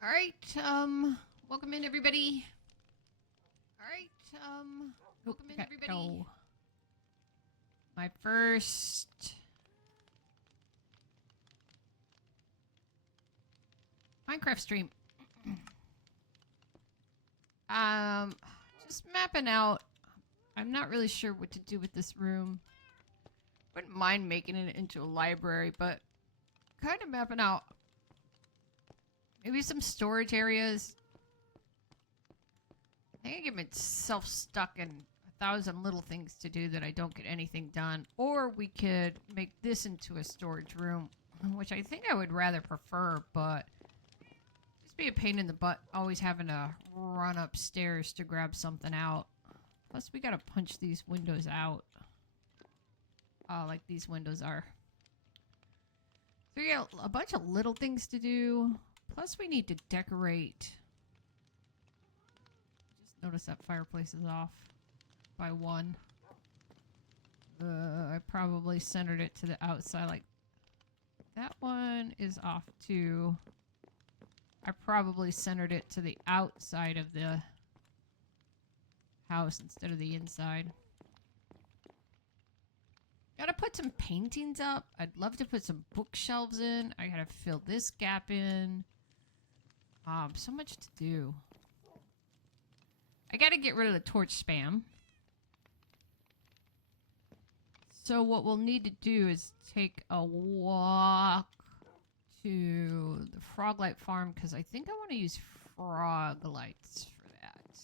All right. Welcome in, everybody. All right. Welcome in, everybody. Go. My first Minecraft stream. Just mapping out. I'm not really sure what to do with this room. Wouldn't mind making it into a library, but kind of mapping out maybe some storage areas. I think I get myself stuck in 1,000 little things to do that I don't get anything done. Or we could make this into a storage room, which I think I would rather prefer, but just be a pain in the butt always having to run upstairs to grab something out. Plus, we gotta punch these windows out. Like these windows are. So we got a bunch of little things to do. Plus, we need to decorate. Just notice that fireplace is off by one. I probably centered it to the outside. Like that one is off too. I probably centered it to the outside of the house instead of the inside. Gotta put some paintings up. I'd love to put some bookshelves in. I gotta fill this gap in. So much to do. I gotta get rid of the torch spam. So what we'll need to do is take a walk to the Froglight farm because I think I want to use frog lights for that.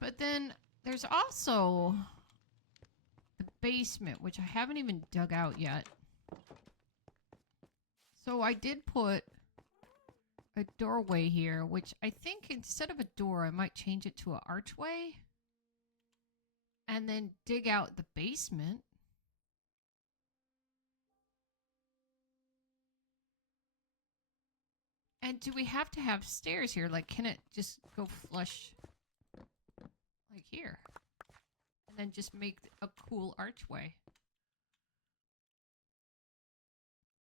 But then there's also the basement, which I haven't even dug out yet. So I did put a doorway here, which I think instead of a door, I might change it to an archway. And then dig out the basement. And do we have to have stairs here? Like, can it just go flush like here? And then just make a cool archway.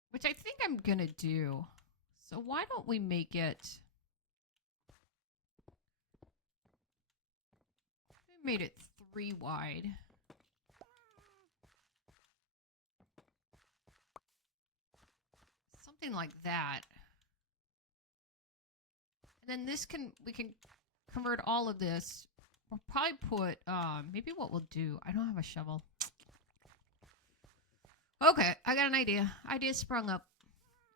Which I think I'm gonna do. So why don't we make it... We made it 3 wide. Something like that. And then this we can convert all of this. We'll probably put, maybe what we'll do, I don't have a shovel. Okay, I got an idea. Idea sprung up.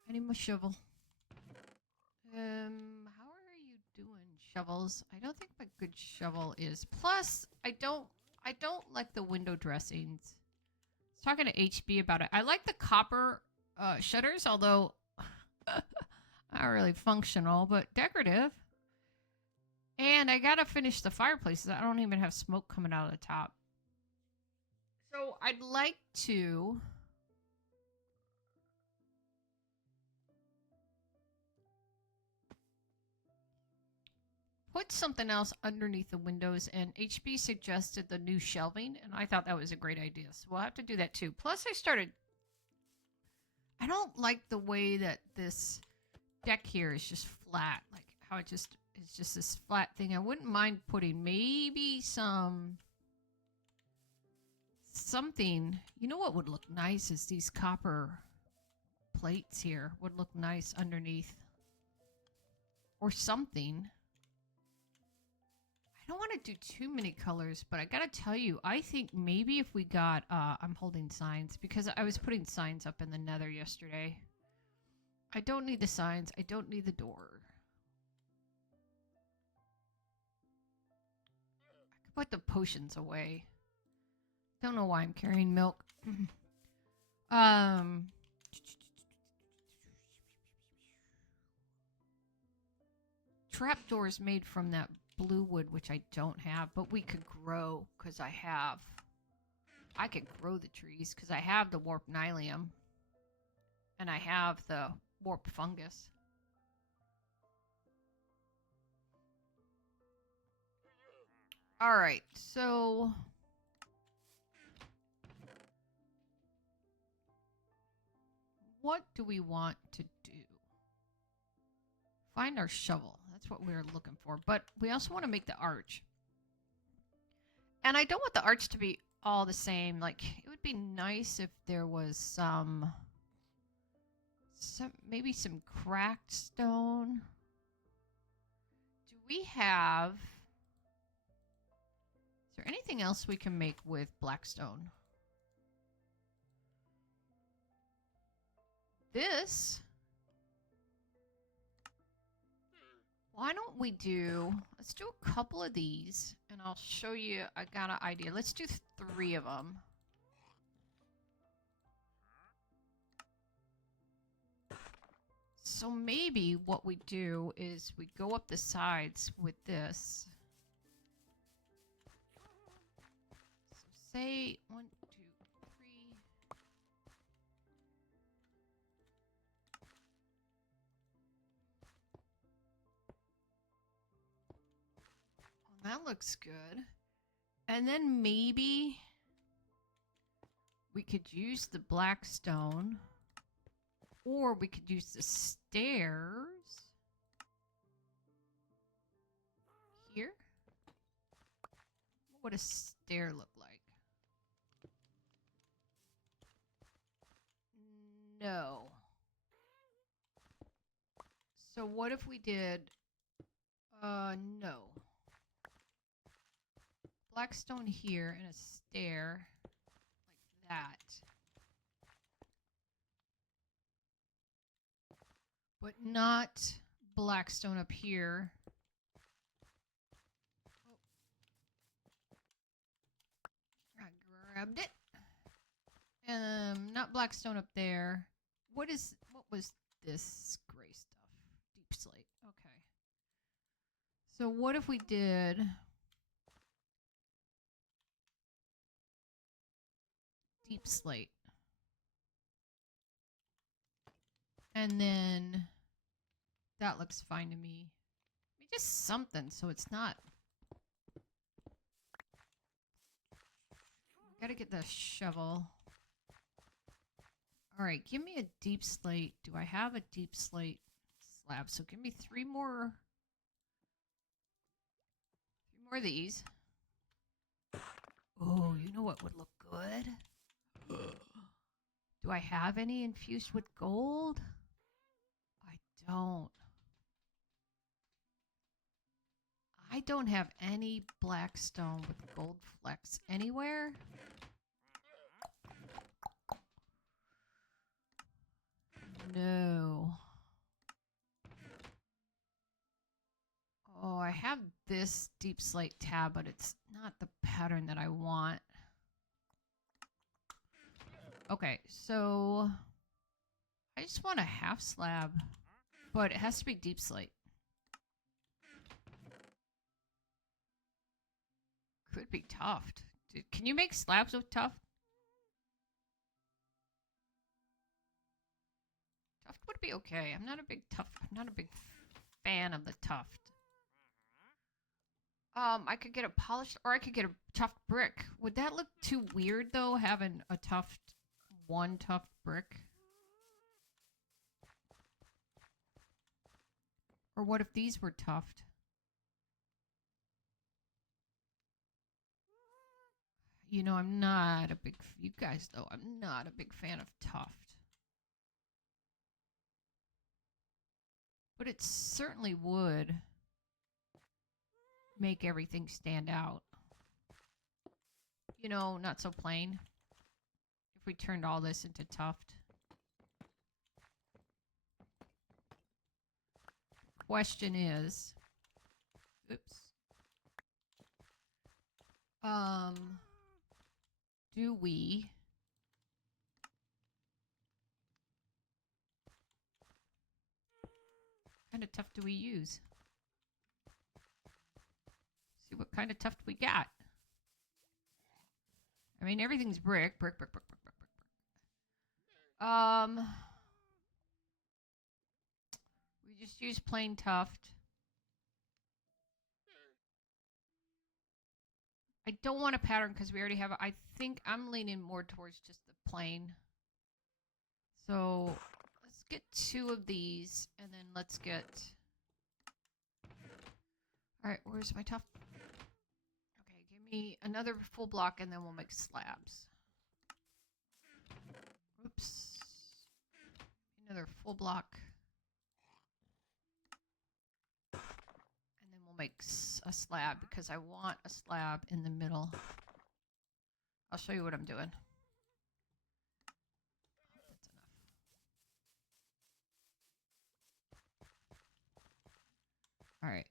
I need my shovel. How are you doing, shovels? I don't think my good shovel is. Plus, I don't like the window dressings. I was talking to HB about it. I like the copper shutters, although not really functional, but decorative. And I gotta finish the fireplaces. I don't even have smoke coming out of the top. So I'd like to... put something else underneath the windows, and HB suggested the new shelving, and I thought that was a great idea. So we'll have to do that too. Plus, I don't like the way that this deck here is just flat, like how it's just this flat thing. I wouldn't mind putting maybe something. You know what would look nice is these copper plates here would look nice underneath, or something. I don't want to do too many colors, but I gotta tell you, I think maybe if we got, I'm holding signs because I was putting signs up in the nether yesterday. I don't need the signs. I don't need the door. I could put the potions away. Don't know why I'm carrying milk. Trapdoors made from that blue wood, which I don't have, but we could grow because I could grow the trees because I have the warp nylium and I have the warp fungus. All right, so what do we want to do? find our shovel. That's what we're looking for. But we also want to make the arch. And I don't want the arch to be all the same. Like, it would be nice if there was some maybe some cracked stone. Do we have... Is there anything else we can make with blackstone? This... Why don't we do... Let's do a couple of these, and I'll show you... I got an idea. Let's do 3 of them. So maybe what we do is we go up the sides with this. So say 1, 2, 3. Well, that looks good. And then maybe we could use the black stone. Or we could use the stairs here. What would a stair look like? No. So what if we did, no. Black stone here and a stair like that. But not blackstone up here. Oh. I grabbed it. Not blackstone up there. What was this gray stuff? Deep slate. Okay. So what if we did deep slate? And then that looks fine to me. Maybe just something so it's not. Gotta get the shovel. Alright, give me a deep slate. Do I have a deep slate slab? So give me 3 more. 3 more of these. Oh, you know what would look good? Do I have any infused with gold? Don't. I don't have any black stone with gold flecks anywhere. No. Oh, I have this deep slate tab, but it's not the pattern that I want. Okay, so I just want a half slab. But it has to be deep slate. Could be tuft. Dude, can you make slabs with tuft? Tuft would be okay. I'm not a big fan of the tuft. I could get a polished, or I could get a tuft brick. Would that look too weird though, having a one tuft brick? Or what if these were tuft? You know, I'm not a big... You guys, though, I'm not a big fan of tuft. But it certainly would make everything stand out. You know, not so plain. If we turned all this into tuft. Question is... Oops. Do we... What kind of tuft do we use? See what kind of tuft we got. I mean, everything's brick. Brick. We just use plain tuft. I don't want a pattern because we already have. I think I'm leaning more towards just the plain. So let's get 2 of these, and then let's get Alright, where's my tough? Okay, give me another full block and then we'll make slabs. Oops. Another full block. And then we'll make a slab because I want a slab in the middle. I'll show you what I'm doing. That's enough. Alright.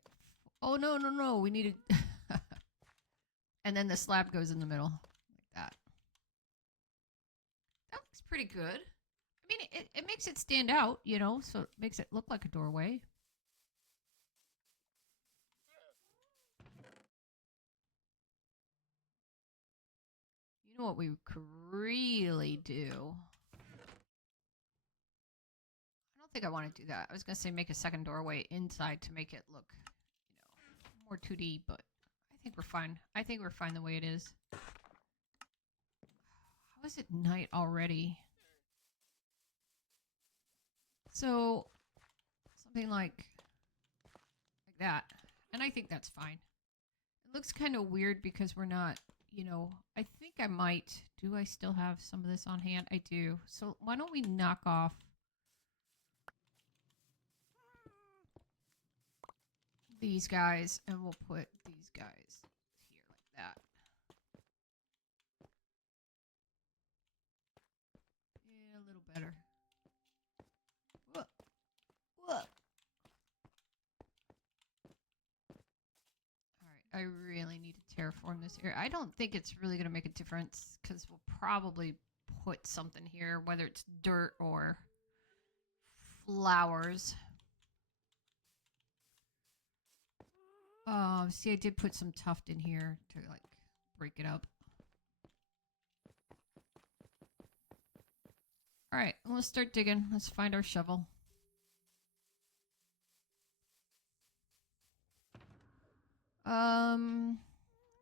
Oh, no, no, no. We needed... And then the slab goes in the middle. Like that. That looks pretty good. I mean, it makes it stand out, you know, so it makes it look like a doorway. You know what we could really do? I don't think I want to do that. I was going to say make a second doorway inside to make it look, you know, more 2D, but I think we're fine. I think we're fine the way it is. How is it night already? So, something like that. And I think that's fine. It looks kind of weird because we're not, you know, I think I might. Do I still have some of this on hand? I do. So why don't we knock off these guys and we'll put these guys here like that. Yeah, a little better. Whoa. Whoa. Alright, I really need to terraform this area. I don't think it's really going to make a difference because we'll probably put something here, whether it's dirt or flowers. See, I did put some tuft in here to, like, break it up. Alright, let's start digging. Let's find our shovel.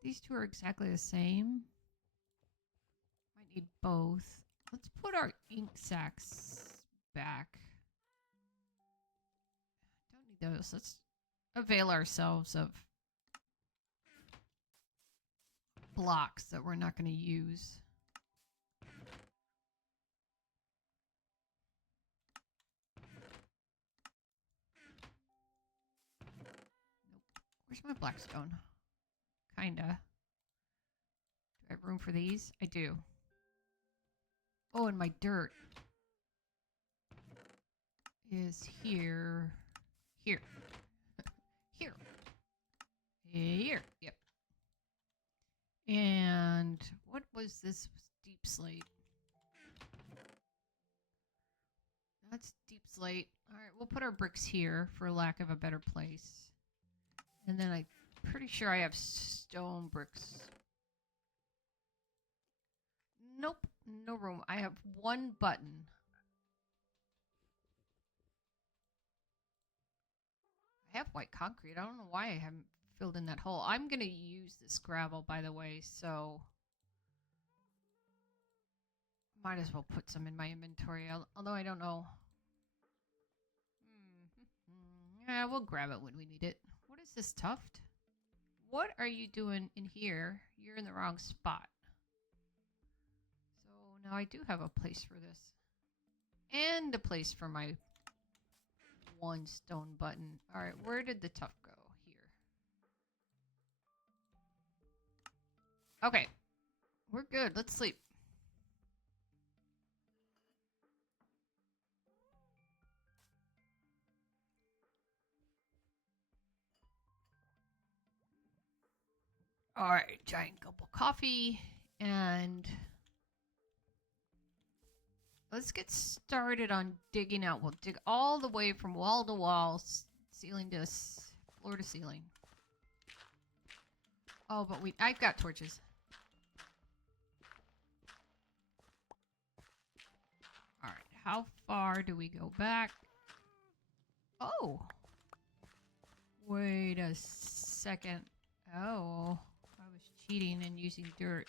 These two are exactly the same. Might need both. Let's put our ink sacks back. Don't need those. Let's avail ourselves of blocks that we're not going to use. Nope. Where's my blackstone? Kinda. Do I have room for these? I do. Oh, and my dirt is here. Here. Here. Here. Yep. And what was this deep slate? That's deep slate. Alright, we'll put our bricks here for lack of a better place. And then I'm pretty sure I have stone bricks. Nope, no room. I have one button. I have white concrete. I don't know why I haven't filled in that hole. I'm going to use this gravel, by the way, so might as well put some in my inventory, although I don't know. Yeah, we'll grab it when we need it. What is this, tuft? What are you doing in here? You're in the wrong spot. So now I do have a place for this. And a place for my one stone button. Alright, where did the tuft go? Here. Okay. We're good. Let's sleep. Alright, giant gulp of coffee. And let's get started on digging out. We'll dig all the way from wall to wall, ceiling to floor to ceiling. Oh, but I've got torches. Alright, how far do we go back? Oh! Wait a second. Oh, I was cheating and using dirt.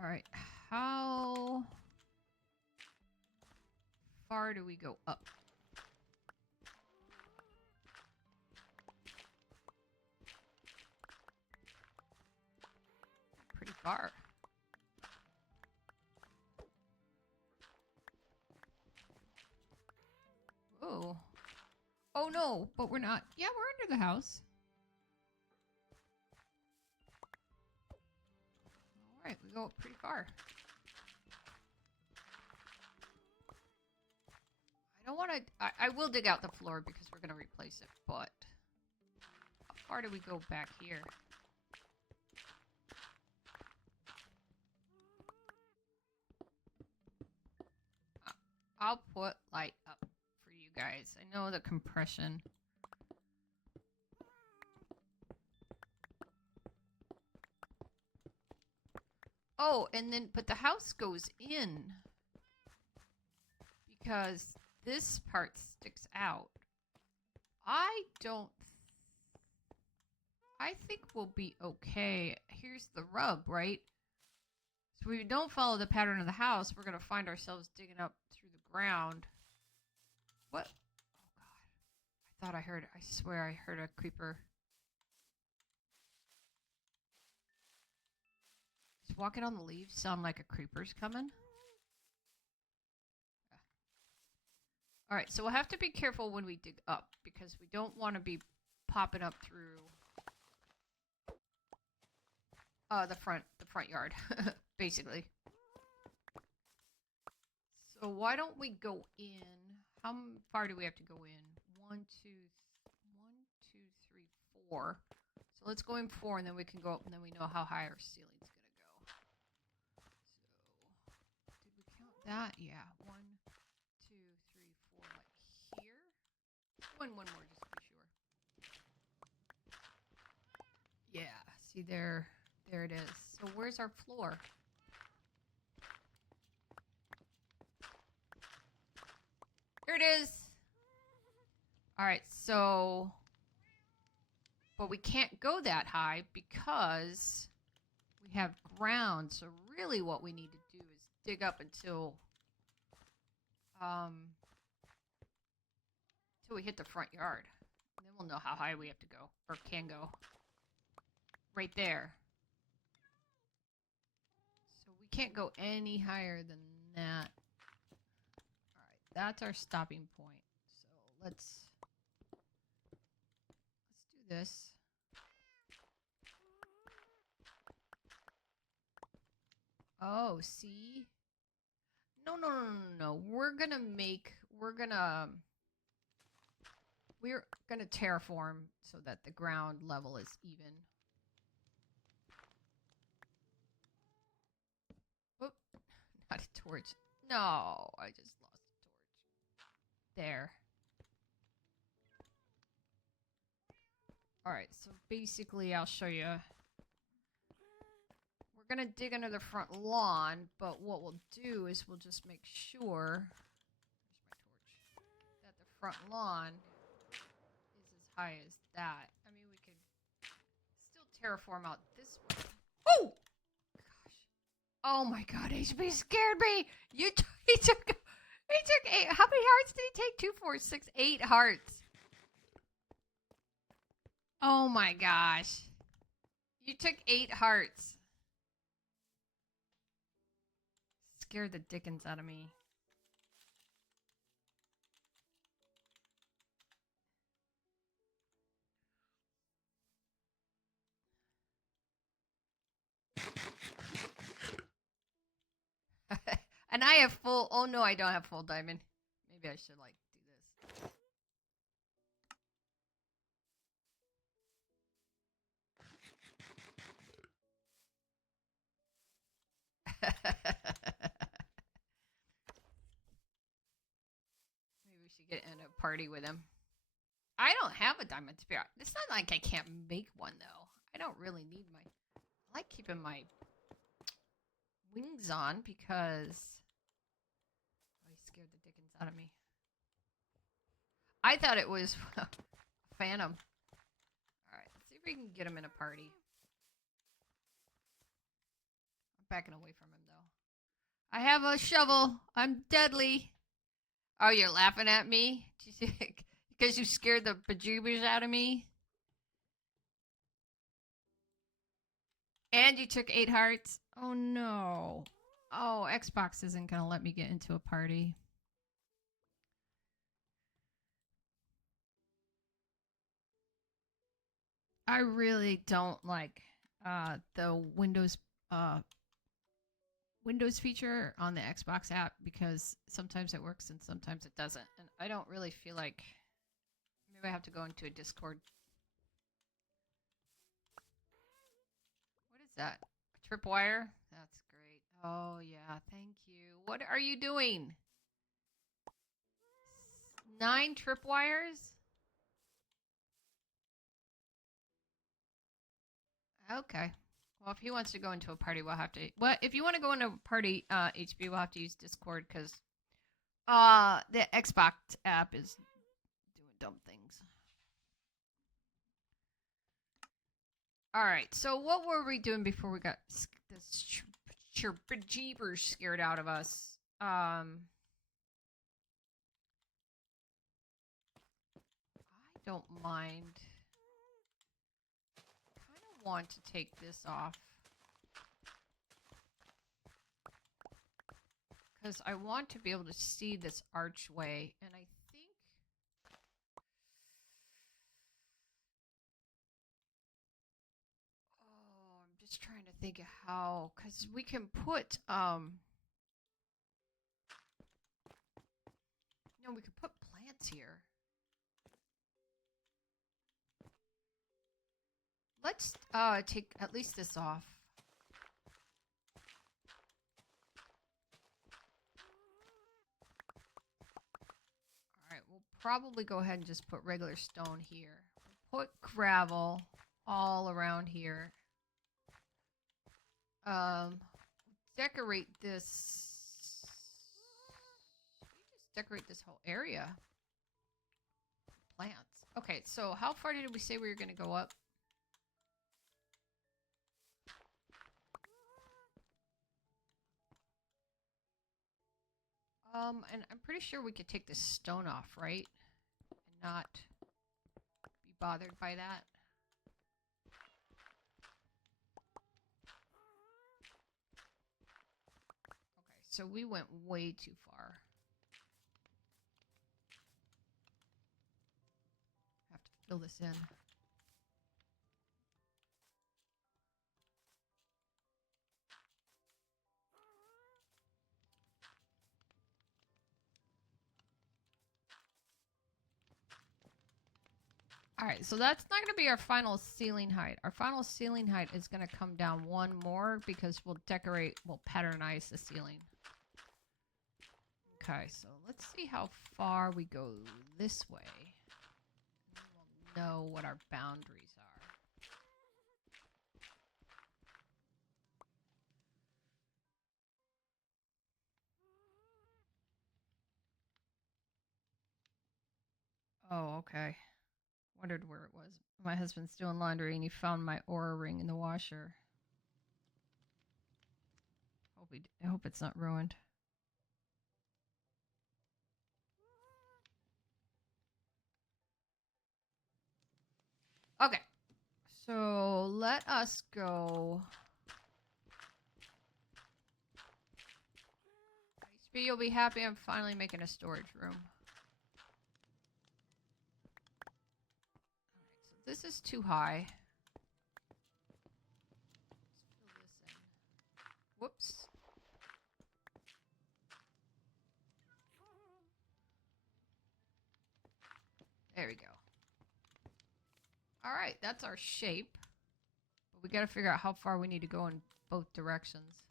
Alright, how far do we go up? far. Oh. Oh no, but we're not. Yeah, we're under the house. Alright, we go up pretty far. I don't want to... I will dig out the floor because we're going to replace it, but... How far do we go back here? I'll put light up for you guys. I know the compression. Oh, and then, but the house goes in. Because this part sticks out. I think we'll be okay. Here's the rub, right? So if we don't follow the pattern of the house, we're going to find ourselves digging up through the ground. What? Oh, God. I swear I heard a creeper. Does walking on the leaves sound like a creeper's coming? Yeah. Alright, so we'll have to be careful when we dig up, because we don't want to be popping up through the front yard, basically. So why don't we go in? How far do we have to go in? 1, 2, 3, 4. So let's go in 4, and then we can go up, and then we know how high our ceiling's gonna go. So did we count that? Yeah, 1, 2, 3, 4, like here. One more just to be sure. Yeah, see there it is. So where's our floor? Here it is. All right, so, but we can't go that high because we have ground. So really what we need to do is dig up until we hit the front yard. And then we'll know how high we have to go, or can go. Right there. So we can't go any higher than that. Alright, that's our stopping point. So let's do this. Oh, see? No. We're gonna terraform so that the ground level is even. Whoop. Not a torch. No, I just lost a torch. There. Alright, so basically I'll show you. We're gonna dig under the front lawn, but what we'll do is we'll just make sure, here's my torch, that the front lawn is as high as that. I mean, we could still terraform out this way. Oh! Gosh. Oh my god, HB scared me! He took 8. How many hearts did he take? 2, 4, 6, 8 hearts. Oh my gosh. You took 8 hearts. Scared the dickens out of me. And I have full... Oh no, I don't have full diamond. Maybe I should like do this. Maybe we should get in a party with him. I don't have a diamond spear. It's not like I can't make one though. I don't really need my... I like keeping my wings on because... Oh, he scared the dickens out of me. I thought it was a phantom. Alright, let's see if we can get him in a party. I'm backing away from him though. I have a shovel. I'm deadly. Oh, you're laughing at me? Because you scared the bejeebers out of me? And you took 8 hearts? Oh no. Oh, Xbox isn't going to let me get into a party. I really don't like the Windows feature on the Xbox app because sometimes it works and sometimes it doesn't. And I don't really feel like maybe I have to go into a Discord. What is that? A tripwire? That's great. Oh yeah, thank you. What are you doing? 9 tripwires? Okay. Well, if he wants to go into a party, we'll have to. Well, if you want to go into a party, HB, we'll have to use Discord because the Xbox app is doing dumb things. All right. So what were we doing before we got this jeepers scared out of us? I don't mind. Kind of want to take this off because I want to be able to see this archway, and I think. Oh, I'm just trying to think of how, because we can put no, we could put plants here. Let's take at least this off. Alright, we'll probably go ahead and just put regular stone here. Put gravel all around here. Decorate this. Just decorate this whole area. Plants. Okay, so how far did we say we were going to go up? And I'm pretty sure we could take this stone off, right? And not be bothered by that. Okay, so we went way too far. Have to fill this in. Alright, so that's not going to be our final ceiling height. Our final ceiling height is going to come down one more because we'll patternize the ceiling. Okay, so let's see how far we go this way. And then we'll know what our boundaries are. Oh, okay. Wondered where it was. My husband's doing laundry and he found my Aura ring in the washer. I hope it's not ruined. Okay. So let us go. HP, you'll be happy I'm finally making a storage room. Alright, so this is too high. Let's fill this in. Whoops. There we go. Alright, that's our shape. But we gotta figure out how far we need to go in both directions.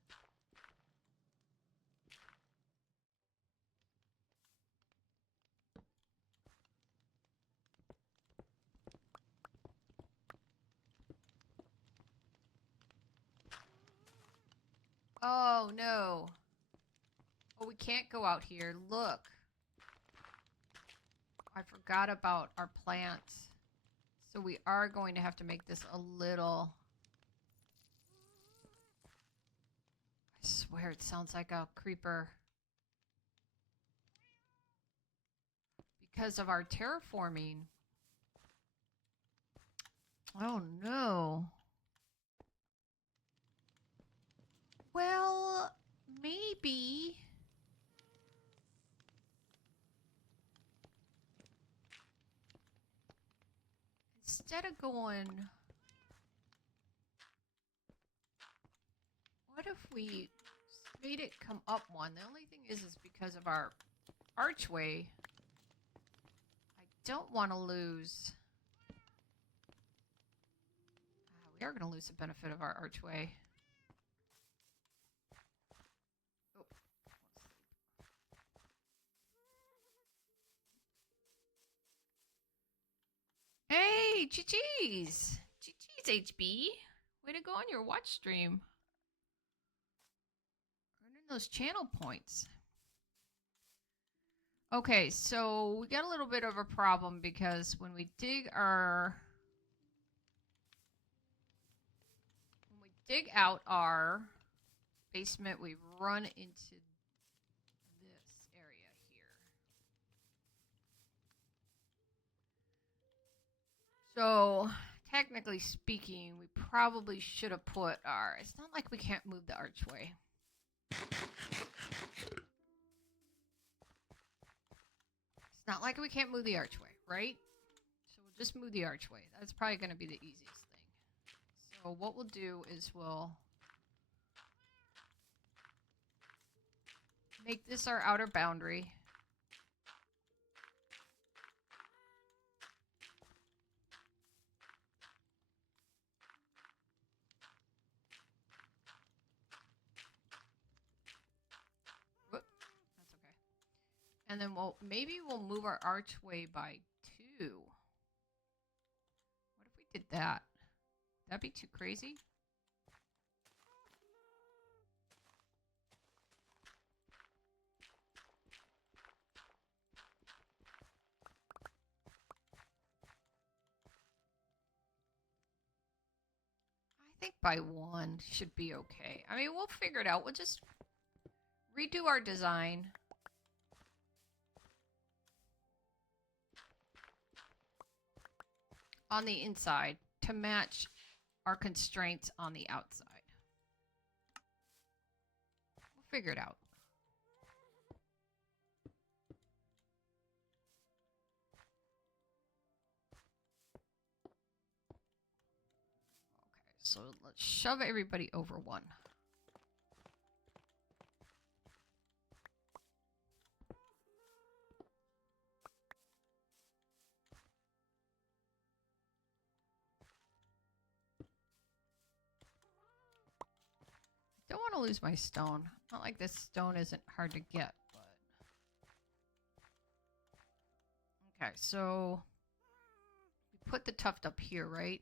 Oh, no. Oh, we can't go out here. Look. I forgot about our plants. So we are going to have to make this a little... I swear it sounds like a creeper. Because of our terraforming. Oh, no. instead of going... What if we made it come up one? The only thing is because of our archway, I don't want to lose... we are going to lose the benefit of our archway. Oh, hey, GG's! GG's, HB! Way to go on your watch stream. Earning those channel points. Okay, so we got a little bit of a problem because when we dig out our basement, we run into this area here. So, technically speaking, we probably should have put our... It's not like we can't move the archway. It's not like we can't move the archway, right? So we'll just move the archway. That's probably going to be the easiest thing. So what we'll do is we'll make this our outer boundary. Whoop, that's okay. And then maybe we'll move our archway by 2. What if we did that? That'd be too crazy. I think by 1 should be okay. I mean, we'll figure it out. We'll just redo our design. On the inside to match our constraints on the outside. We'll figure it out. Okay, so let's shove everybody over 1. Don't want to lose my stone. Not like this stone isn't hard to get, but... Okay, so... we put the tuft up here, right?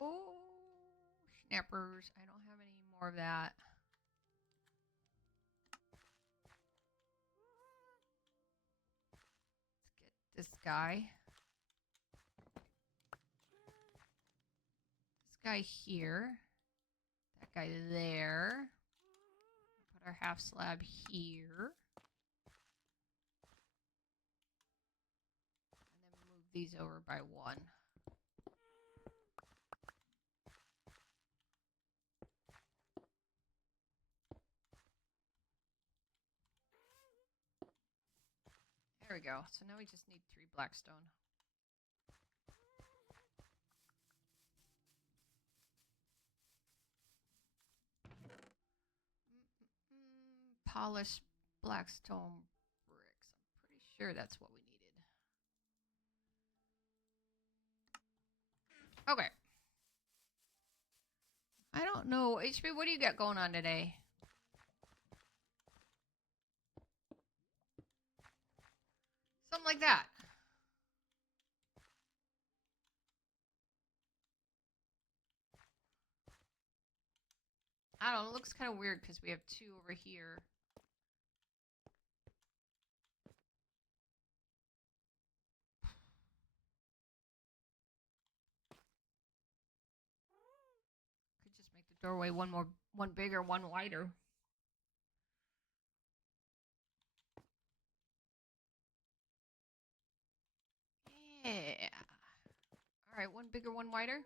Oh, snappers. I don't have any more of that. Let's get this guy. This guy here. That guy there. Put our half slab here. And then move these over by 1. There we go. So now we just need 3 blackstone. Polished blackstone bricks. I'm pretty sure that's what we needed. Okay. I don't know. HB, what do you got going on today? Something like that. I don't know. It looks kind of weird because we have 2 over here. Could just make the doorway one bigger, one wider. Yeah. All right, one bigger, one wider.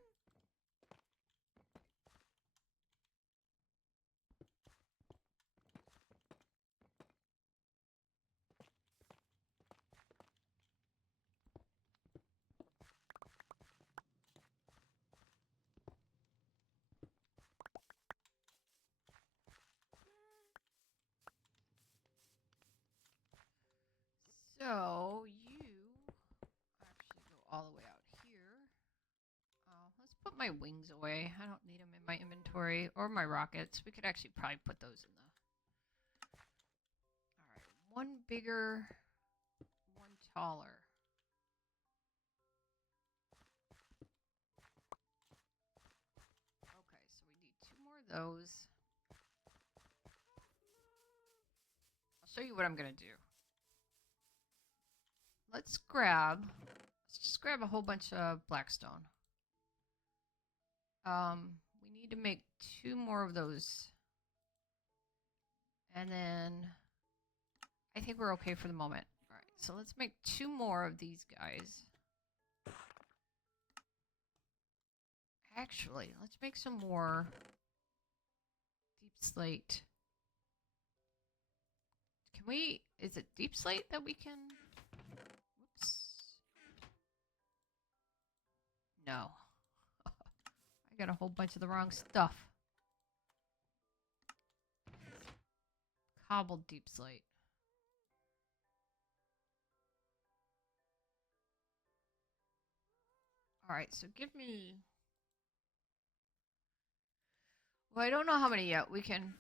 my wings away. I don't need them in my inventory. Or my rockets. We could actually probably put those in the... Alright, one bigger, one taller. Okay, so we need 2 more of those. I'll show you what I'm going to do. Let's just grab a whole bunch of blackstone. We need to make 2 more of those. And then I think we're okay for the moment. All right, so let's make 2 more of these guys. Actually, let's make some more deep slate. Can we, is it deep slate that we can, whoops. No. I got a whole bunch of the wrong stuff. Cobbled deep slate. Alright, so give me... Well, I don't know how many yet. We can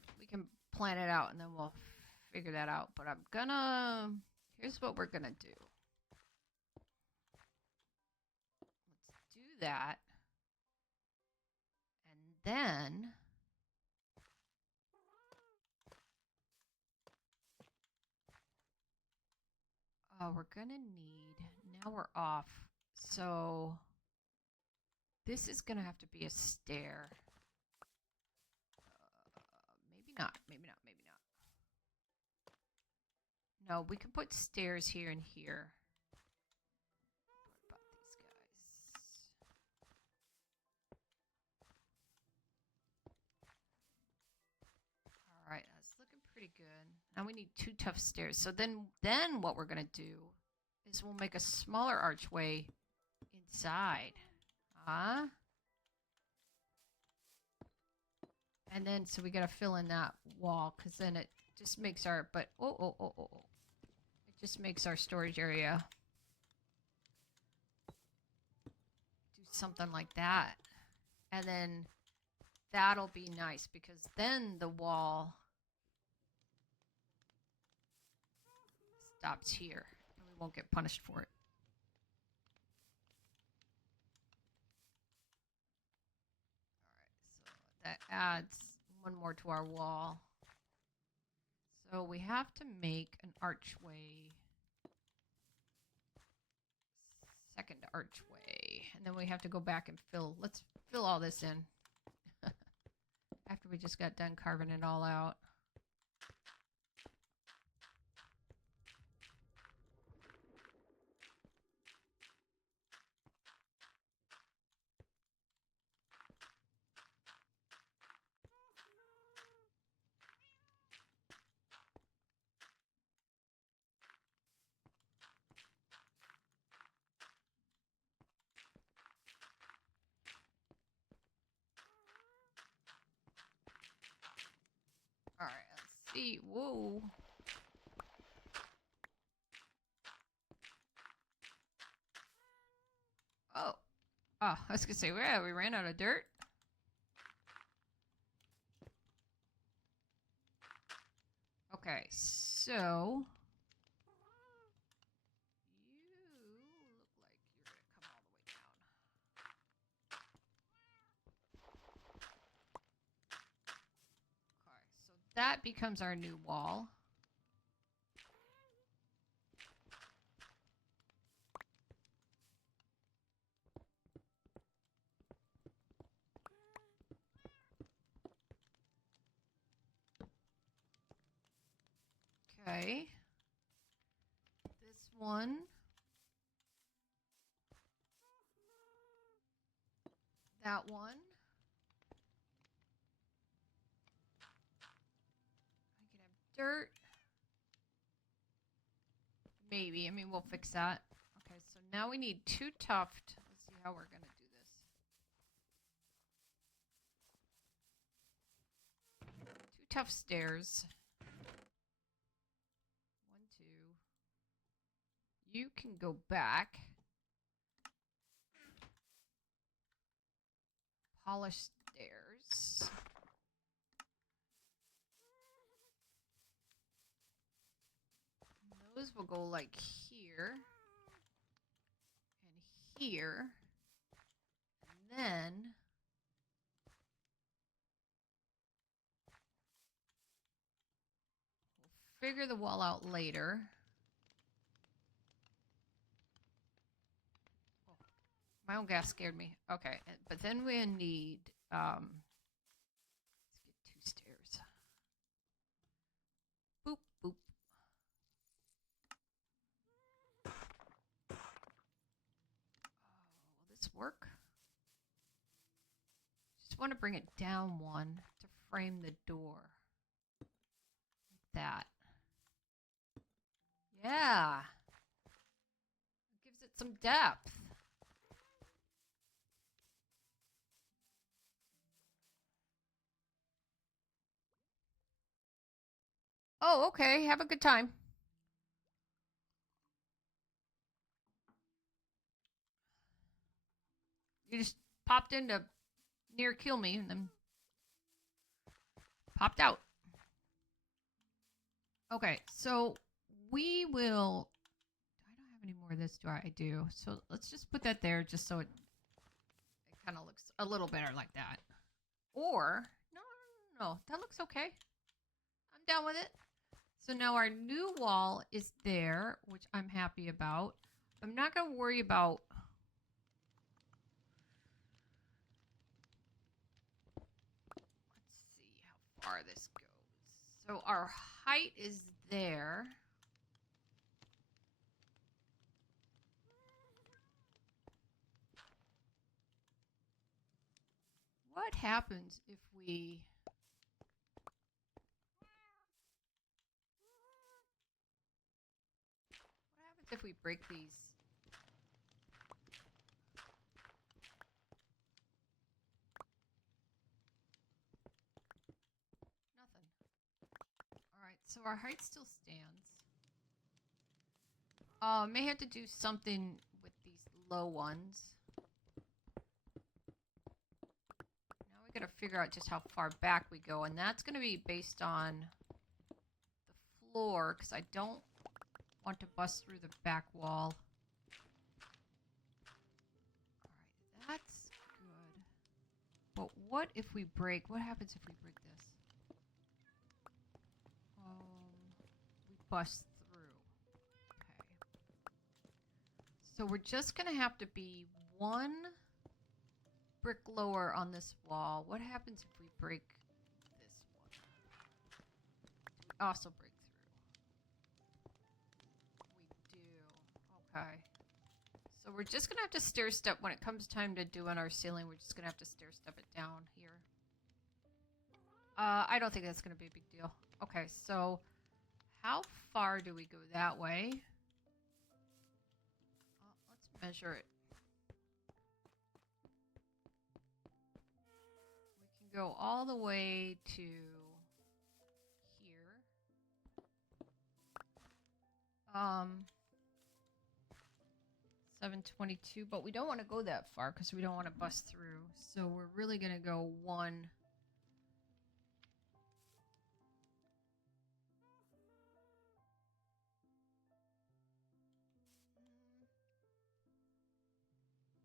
plan it out and then we'll figure that out. But I'm gonna... Here's what we're gonna do. Let's do that. And then... Oh, we're gonna need... Now we're off. So... This is gonna have to be a stair. Maybe not, maybe not, maybe not. No, we can put stairs here and here. What about these guys? Alright, that's looking pretty good. Now we need 2 tough stairs. So then what we're gonna do is we'll make a smaller archway inside. And then, so we gotta fill in that wall, because then it just makes our, but, it just makes our storage area do something like that. And then that'll be nice, because then the wall stops here, and we won't get punished for it. That adds 1 more to our wall. So we have to make an archway. Second archway. And then we have to go back and fill. Let's fill all this in. After we just got done carving it all out. Alright, let's see. Whoa. Oh. Oh, I was gonna say, yeah, we ran out of dirt. Okay, so... You look like you're gonna come all the way down. Okay, so that becomes our new wall. Okay. This one. That one. I can have dirt. Maybe. I mean, we'll fix that. Okay, so now we need 2 tuft. Let's see how we're going to do this. 2 tuft stairs. 1, 2. You can go back. polished stairs. And those will go like here and here. And then we'll figure the wall out later. My own gas scared me. Okay, but then we need, let's get 2 stairs. Boop, boop. Oh, will this work? Just want to bring it down 1 to frame the door. Like that. Yeah. It gives it some depth. Oh, okay. Have a good time. You just popped in to near kill me and then popped out. Okay, so we will... I don't have any more of this, do I? I do. So let's just put that there just so it kind of looks a little better like that. Or, no, that looks okay. I'm down with it. So now our new wall is there, which I'm happy about. I'm not going to worry about... Let's see how far this goes. So our height is there. What happens if we... What happens if we break these? Nothing. Alright, so our height still stands. May have to do something with these low ones. Now we gotta figure out just how far back we go, and that's gonna be based on the floor, because I don't want to bust through the back wall. Alright, that's good. But what if we break? What happens if we break this? We bust through. Okay. So we're just gonna have to be 1 brick lower on this wall. What happens if we break this one? We also break through. We do. Okay. So we're just gonna have to stair step when it comes time to doing our ceiling. We're just gonna have to stair step it down here. I don't think that's gonna be a big deal. Okay, so how far do we go that way? Let's measure it. We can go all the way to here. 722, but we don't want to go that far because we don't want to bust through. So we're really going to go 1.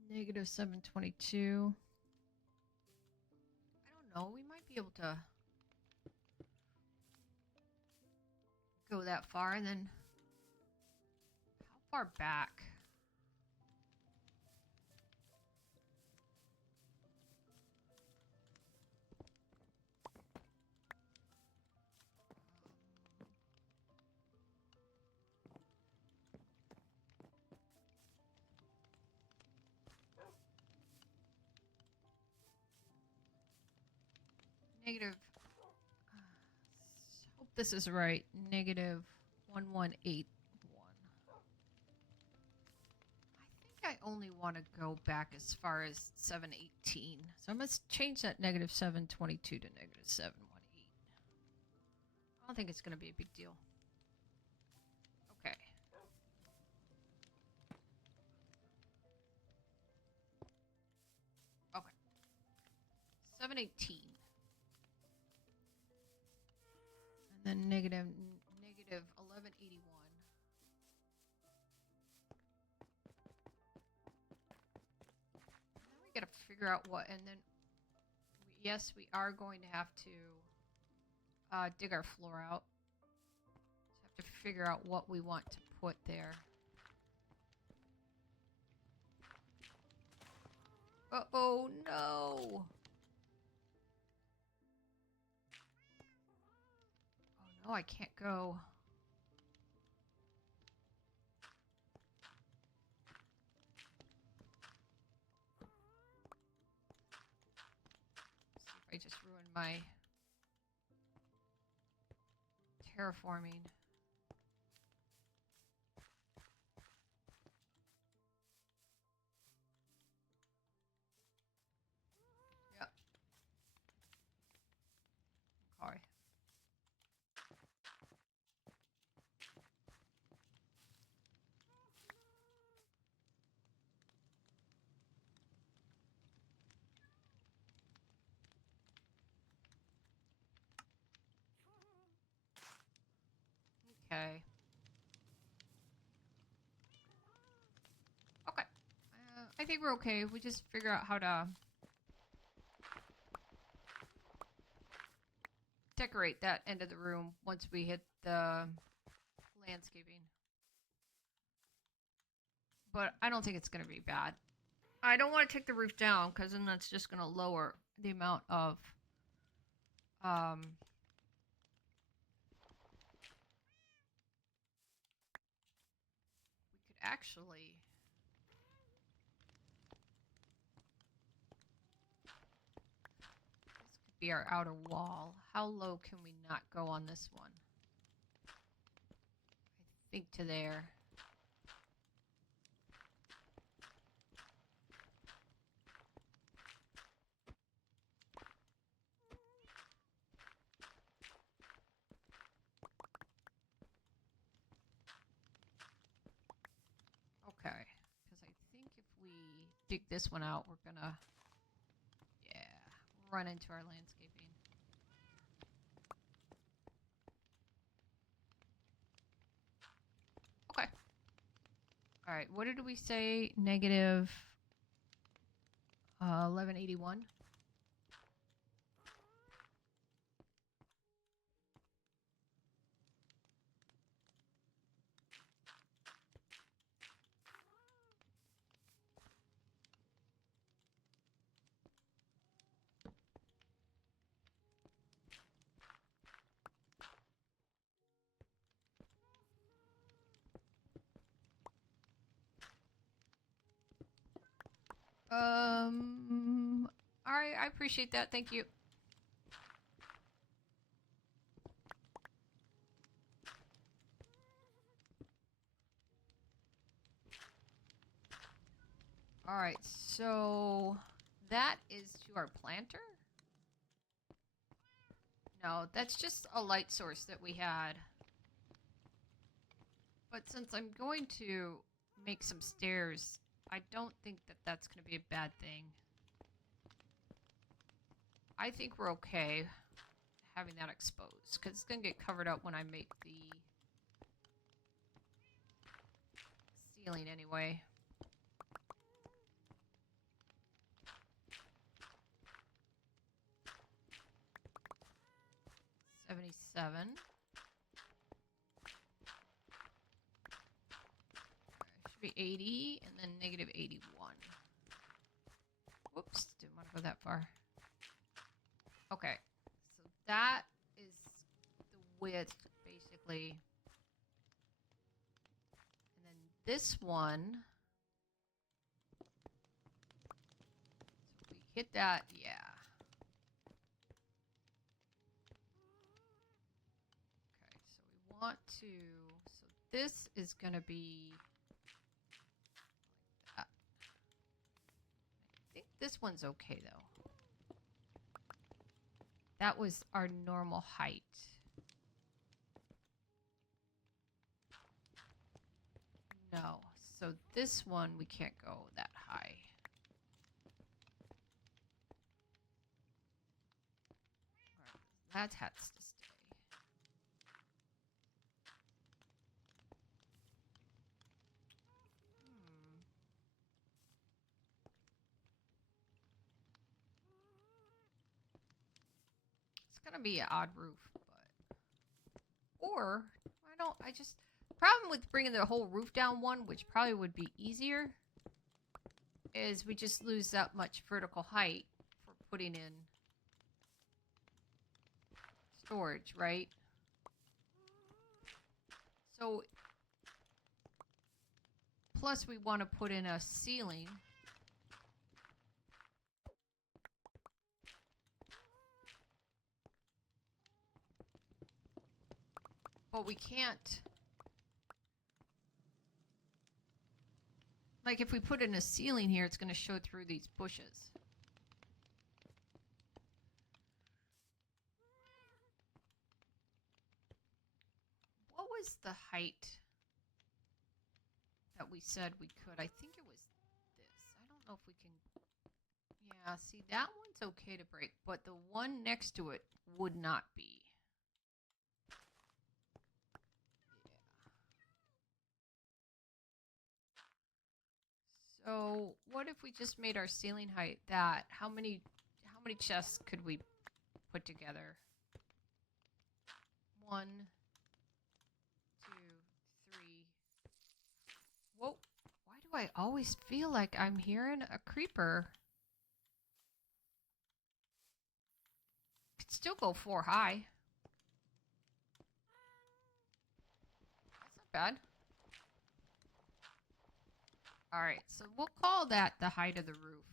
Negative 722. I don't know. We might be able to go that far. And then how far back? Negative. Hope this is right. Negative 1181. I think I only want to go back as far as 718. So I must change that negative 722 to negative 718. I don't think it's going to be a big deal. Okay. Okay. 718. And then negative 1181. Now we gotta figure out what, and then yes, we are going to have to dig our floor out. Just have to figure out what we want to put there. Oh no! Oh no, I can't go. See if I just ruined my terraforming. Yep. Okay. Okay. Okay. I think we're okay. We just figure out how to decorate that end of the room once we hit the landscaping. But I don't think it's going to be bad. I don't want to take the roof down because then that's just going to lower the amount of we could actually this could be our outer wall. How low can we not go on this one? I think to there. Okay, because I think if we dig this one out, we're gonna, yeah, run into our landscaping. Okay. All right, what did we say? Negative 1181? All right, I appreciate that. Thank you. All right, so that is to our planter? No, that's just a light source that we had. But since I'm going to make some stairs, I don't think that that's going to be a bad thing. I think we're okay having that exposed, because it's going to get covered up when I make the ceiling anyway. $77. Should be 80, and then negative 81. Whoops, didn't want to go that far. Okay, so that is the width, basically. And then this one, so if we hit that, yeah. Okay, so we want to, so this is going to be like that. I think this one's okay, though. That was our normal height. No, so this one we can't go that high. That has to stay. It's gonna be an odd roof, but or I just problem with bringing the whole roof down one, which probably would be easier, is we just lose that much vertical height for putting in storage, right? So plus we want to put in a ceiling. But we can't. Like if we put in a ceiling here, it's going to show through these bushes. What was the height that we said we could? I think it was this. I don't know if we can. Yeah, see, that one's okay to break, but the one next to it would not be. Yeah. So what if we just made our ceiling height that? How many chests could we put together? 1, 2, 3. Whoa. Why do I always feel like I'm hearing a creeper? Could still go 4 high. That's not bad. Alright, so we'll call that the height of the roof.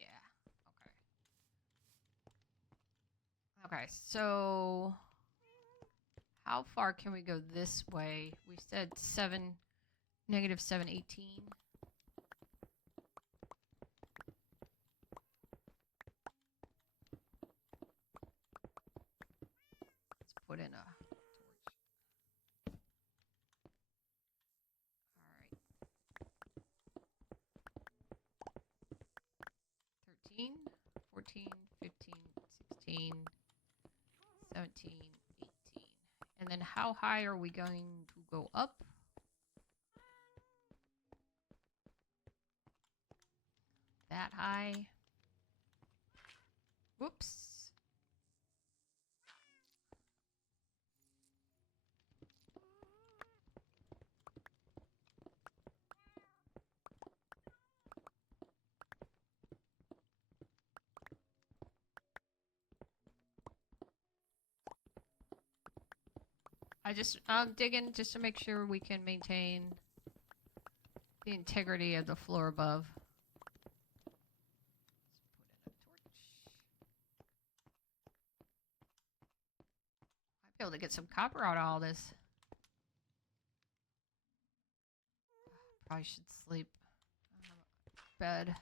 Yeah, okay. Okay, so how far can we go this way? We said negative 718. Let's put in a torch. Alright. 13, 14, 15, 16, 17, 18. And then how high are we going to go up? That high. Whoops. I'm digging just to make sure we can maintain the integrity of the floor above. Let's put in a torch. Might be able to get some copper out of all this. Probably should sleep. Bed.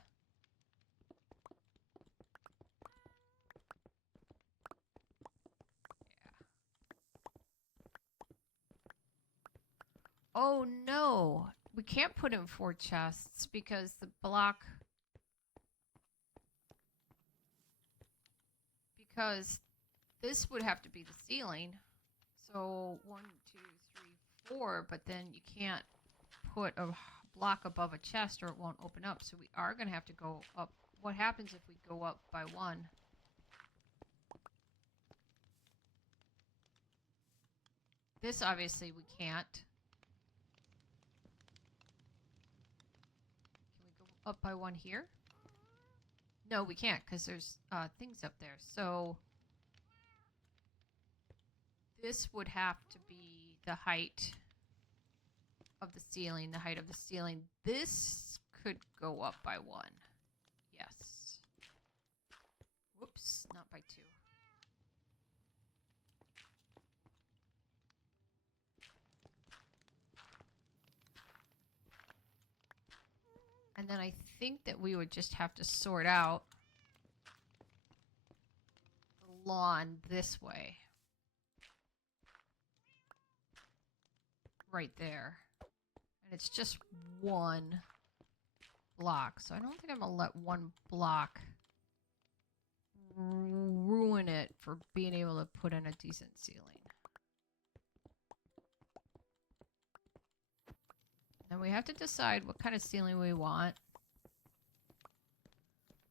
Oh no! We can't put in 4 chests because the block... Because this would have to be the ceiling. So 1, 2, 3, 4, but then you can't put a block above a chest or it won't open up. So we are going to have to go up. What happens if we go up by 1? This obviously we can't. Can we go up by 1 here? No, we can't because there's things up there. So this would have to be the height of the ceiling, the height of the ceiling. This could go up by 1. Yes. Whoops, not by 2. And then I think that we would just have to sort out the lawn this way. Right there. And it's just 1 block. So I don't think I'm going to let 1 block ruin it for being able to put in a decent ceiling. And we have to decide what kind of ceiling we want.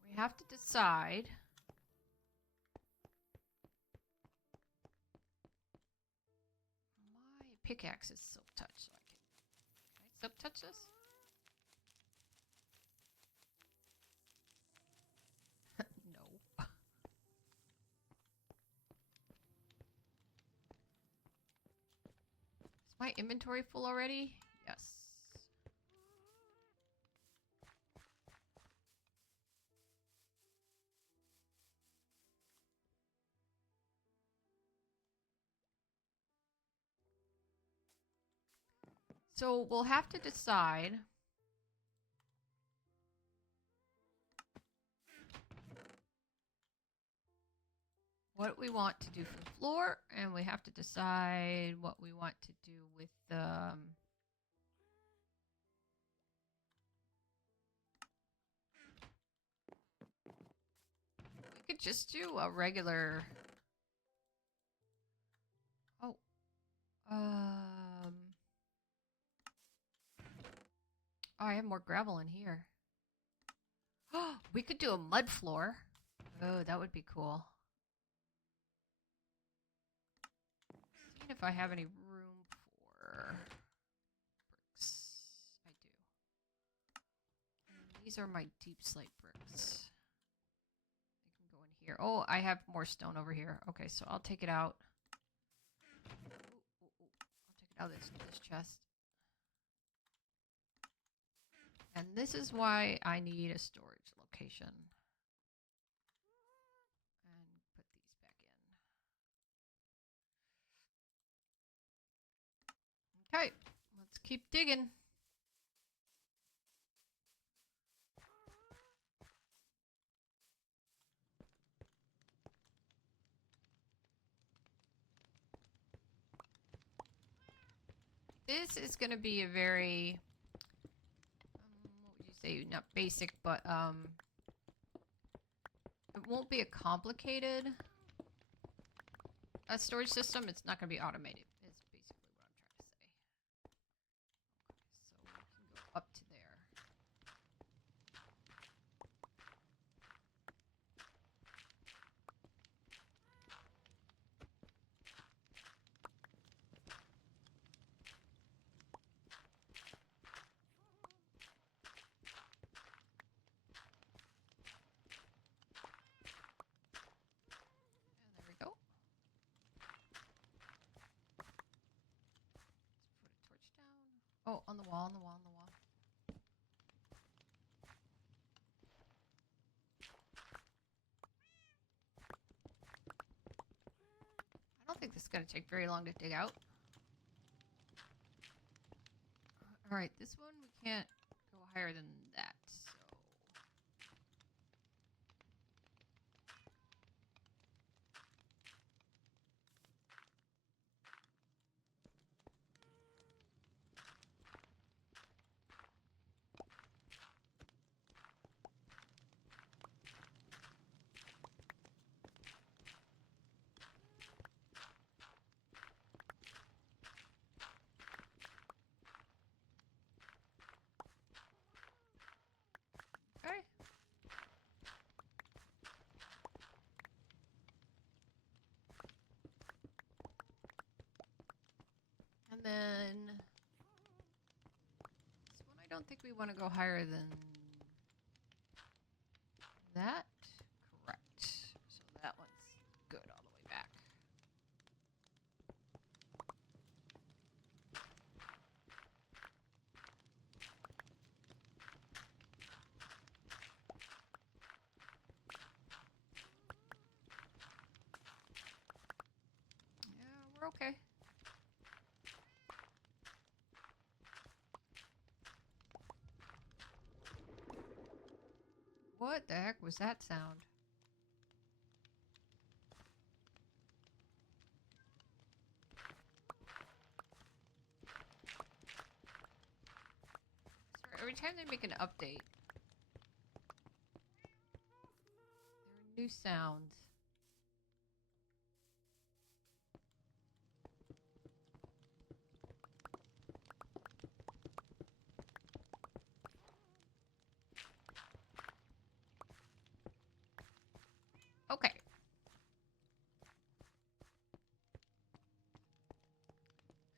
We have to decide. My pickaxe is silk touch, so can I silk touch this? No. Is my inventory full already? Yes. So we'll have to decide what we want to do for the floor, and we have to decide what we want to do with we could just do a regular. Oh, oh, I have more gravel in here. Oh, we could do a mud floor. Oh, that would be cool. Seeing if I have any room for bricks. I do. And these are my deep slate bricks. They can go in here. Oh, I have more stone over here. Okay, so I'll take it out. Ooh, ooh, ooh. I'll take it out of this chest. And this is why I need a storage location. And put these back in. Okay, let's keep digging. This is going to be a very, what would you say, not basic, but it won't be a complicated storage system. It's not going to be automated, is basically what I'm trying to say. Okay, so we can go up to there. And there we go. Let's put a torch down. Oh, on the wall, on the wall, on the wall. I don't think this is going to take very long to dig out. Alright, this one we can't go higher than that, so... Okay. And then... this one I don't think we want to go higher than... that? Correct. So that one's good all the way back. Yeah, we're okay. What the heck was that sound? So every time they make an update, there are New sound. Okay.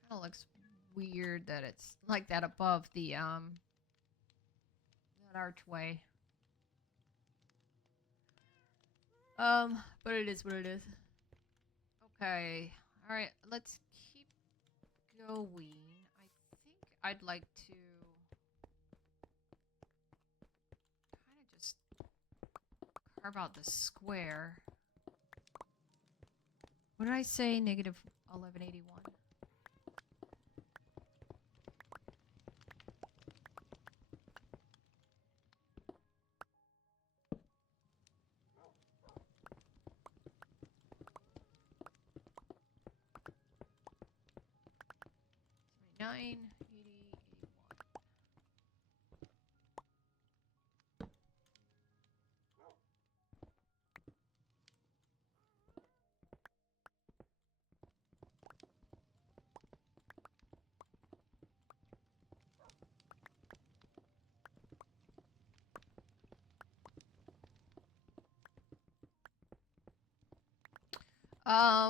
Kind of looks weird that it's like that above the that archway. But it is what it is. Okay. All right, let's keep going. I think I'd like to kind of just carve out the square. What did I say? Negative 1181. Nine, 80, 81.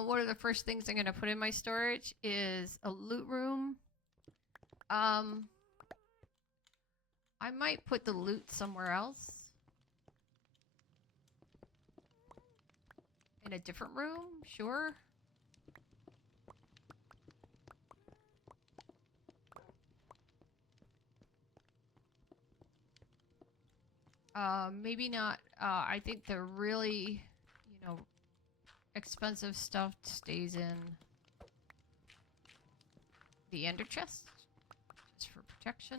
One of the first things I'm gonna put in my storage is a loot room. I might put the loot somewhere else. In a different room, sure. Maybe not. I think the really, expensive stuff stays in the ender chest, just for protection.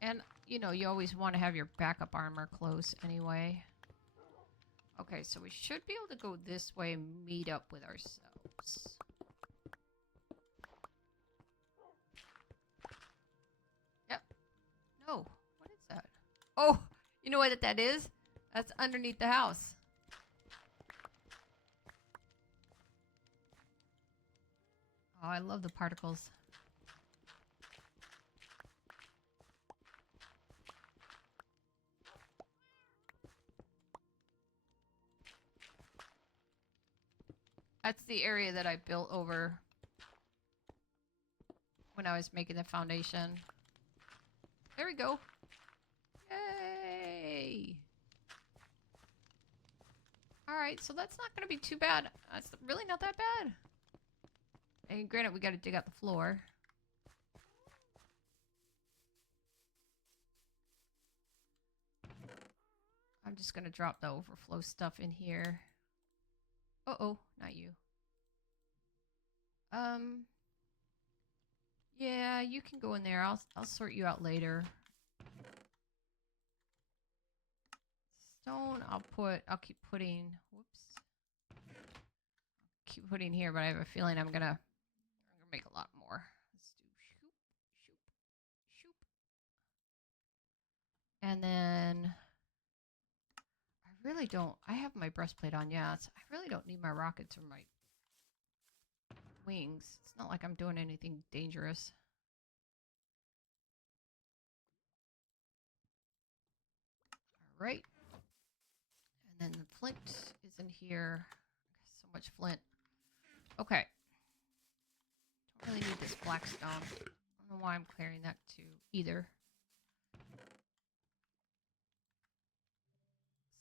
And, you always want to have your backup armor close anyway. Okay, so we should be able to go this way and meet up with ourselves. Yep. No. What is that? Oh, you know what that is? That's underneath the house. Oh, I love the particles. That's the area that I built over when I was making the foundation. There we go. Yay! Alright, so that's not going to be too bad. That's really not that bad. And granted, we got to dig out the floor. I'm just going to drop the overflow stuff in here. Uh-oh, not you. Yeah, you can go in there. I'll sort you out later. Stone, I'll keep putting, whoops. Keep putting here, but I have a feeling I'm gonna make a lot more. Let's do shoop, shoop, shoop. And then I really don't, I have my breastplate on, yeah. So I really don't need my rockets or my wings. It's not like I'm doing anything dangerous. All right. And then the flint is in here. So much flint. Okay. Don't really need this blackstone. I don't know why I'm clearing that too either.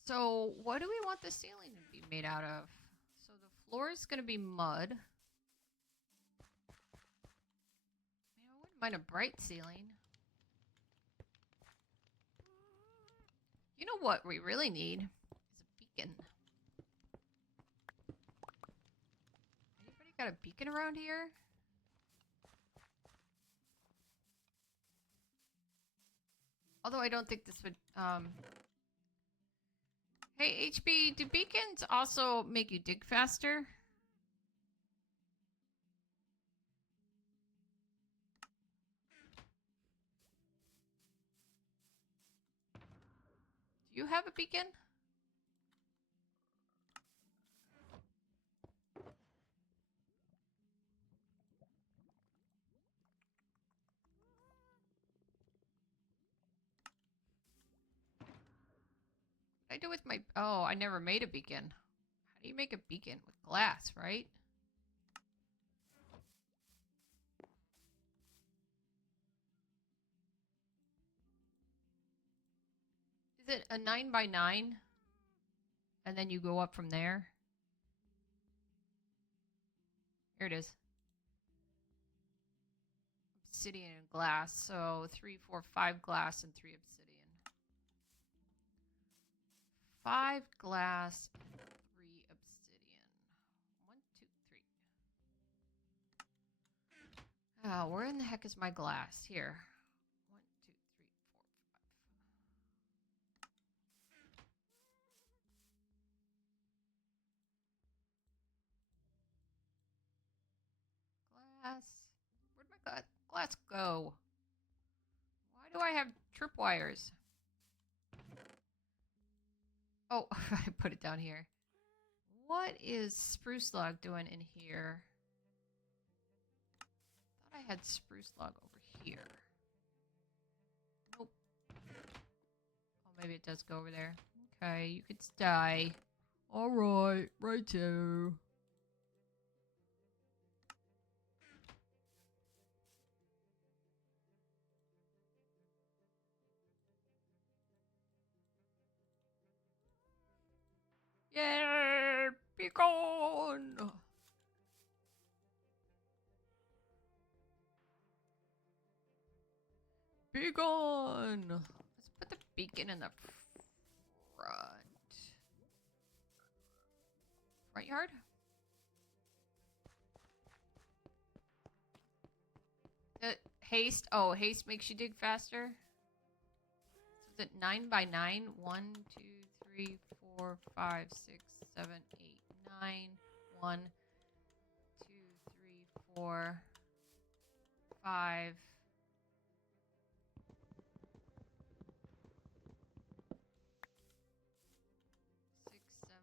So what do we want the ceiling to be made out of? So the floor is going to be mud. I wouldn't mind a bright ceiling. You know what we really need is a beacon. Anybody got a beacon around here? Although I don't think this would, Hey, HB, do beacons also make you dig faster? Do you have a beacon? I do with my... Oh, I never made a beacon. How do you make a beacon? With glass, right? Is it a 9x9? And then you go up from there? Here it is. Obsidian and glass. So 3, 4, 5 glass and 3 obsidian. 5 glass, 3 obsidian. 1, 2, 3. Oh, where in the heck is my glass? Here. 1, 2, 3, 4, 5. Glass. Where'd my glass go? Why do I have tripwires? Oh, I put it down here. What is spruce log doing in here? I thought I had spruce log over here. Nope. Oh, maybe it does go over there. Okay, you could stay. Alright, righto. Yeah, be gone. Be gone. Let's put the beacon in the front yard. Haste. Oh, haste makes you dig faster. So is it 9x9? 1, 2, 3, 4, 5, 6, 7, 8, 9. 1, 2, 3, 4, 5. 6, 7,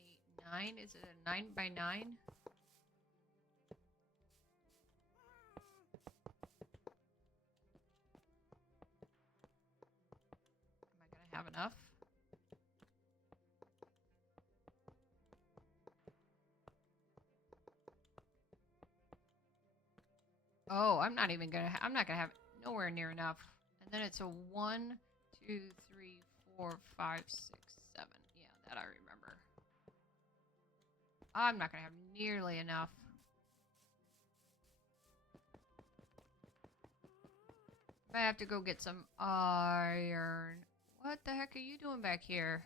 8, 9. Is it a 9x9? Am I gonna have enough? Oh, I'm not gonna have nowhere near enough. And then it's a 1, 2, 3, 4, 5, 6, 7. Yeah, that I remember. I'm not gonna have nearly enough. I have to go get some iron. What the heck are you doing back here?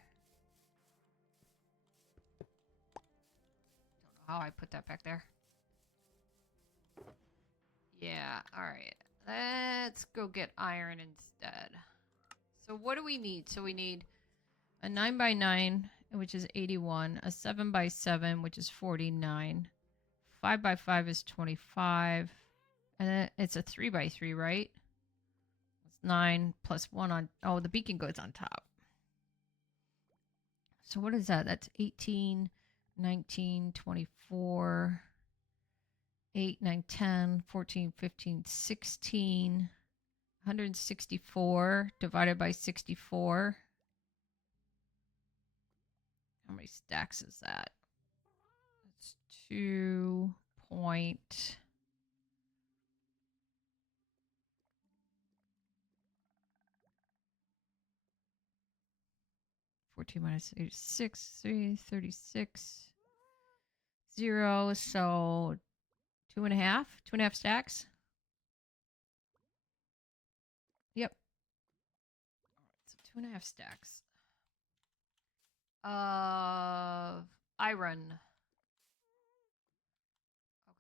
Don't know how I put that back there. Yeah, alright. Let's go get iron instead. So what do we need? So we need a 9x9, which is 81. A 7x7, which is 49. 5x5 is 25. And then it's a 3x3, right? It's 9 plus 1 on... Oh, the beacon goes on top. So what is that? That's 18, 19, 24... 8, 9, 10, 14, 15, 16, 164 divided by 64. How many stacks is that? That's 2 point... minus 86, 3, 36, 0. So 2.5 stacks. Yep. All right, so 2.5 stacks of iron.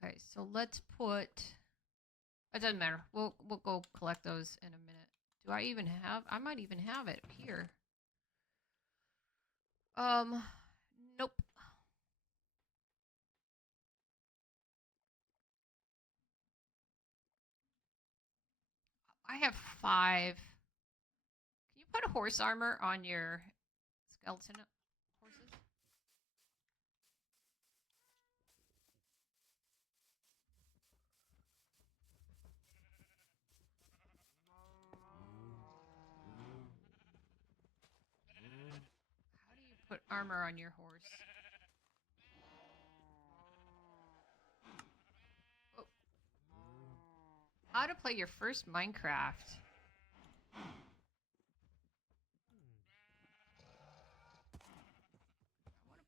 Okay, so let's put. It doesn't matter. We'll go collect those in a minute. Do I even have? I might even have it here. Nope. I have 5. Can you put horse armor on your skeleton horses? How armor on your horse. Oh. How to play your first Minecraft.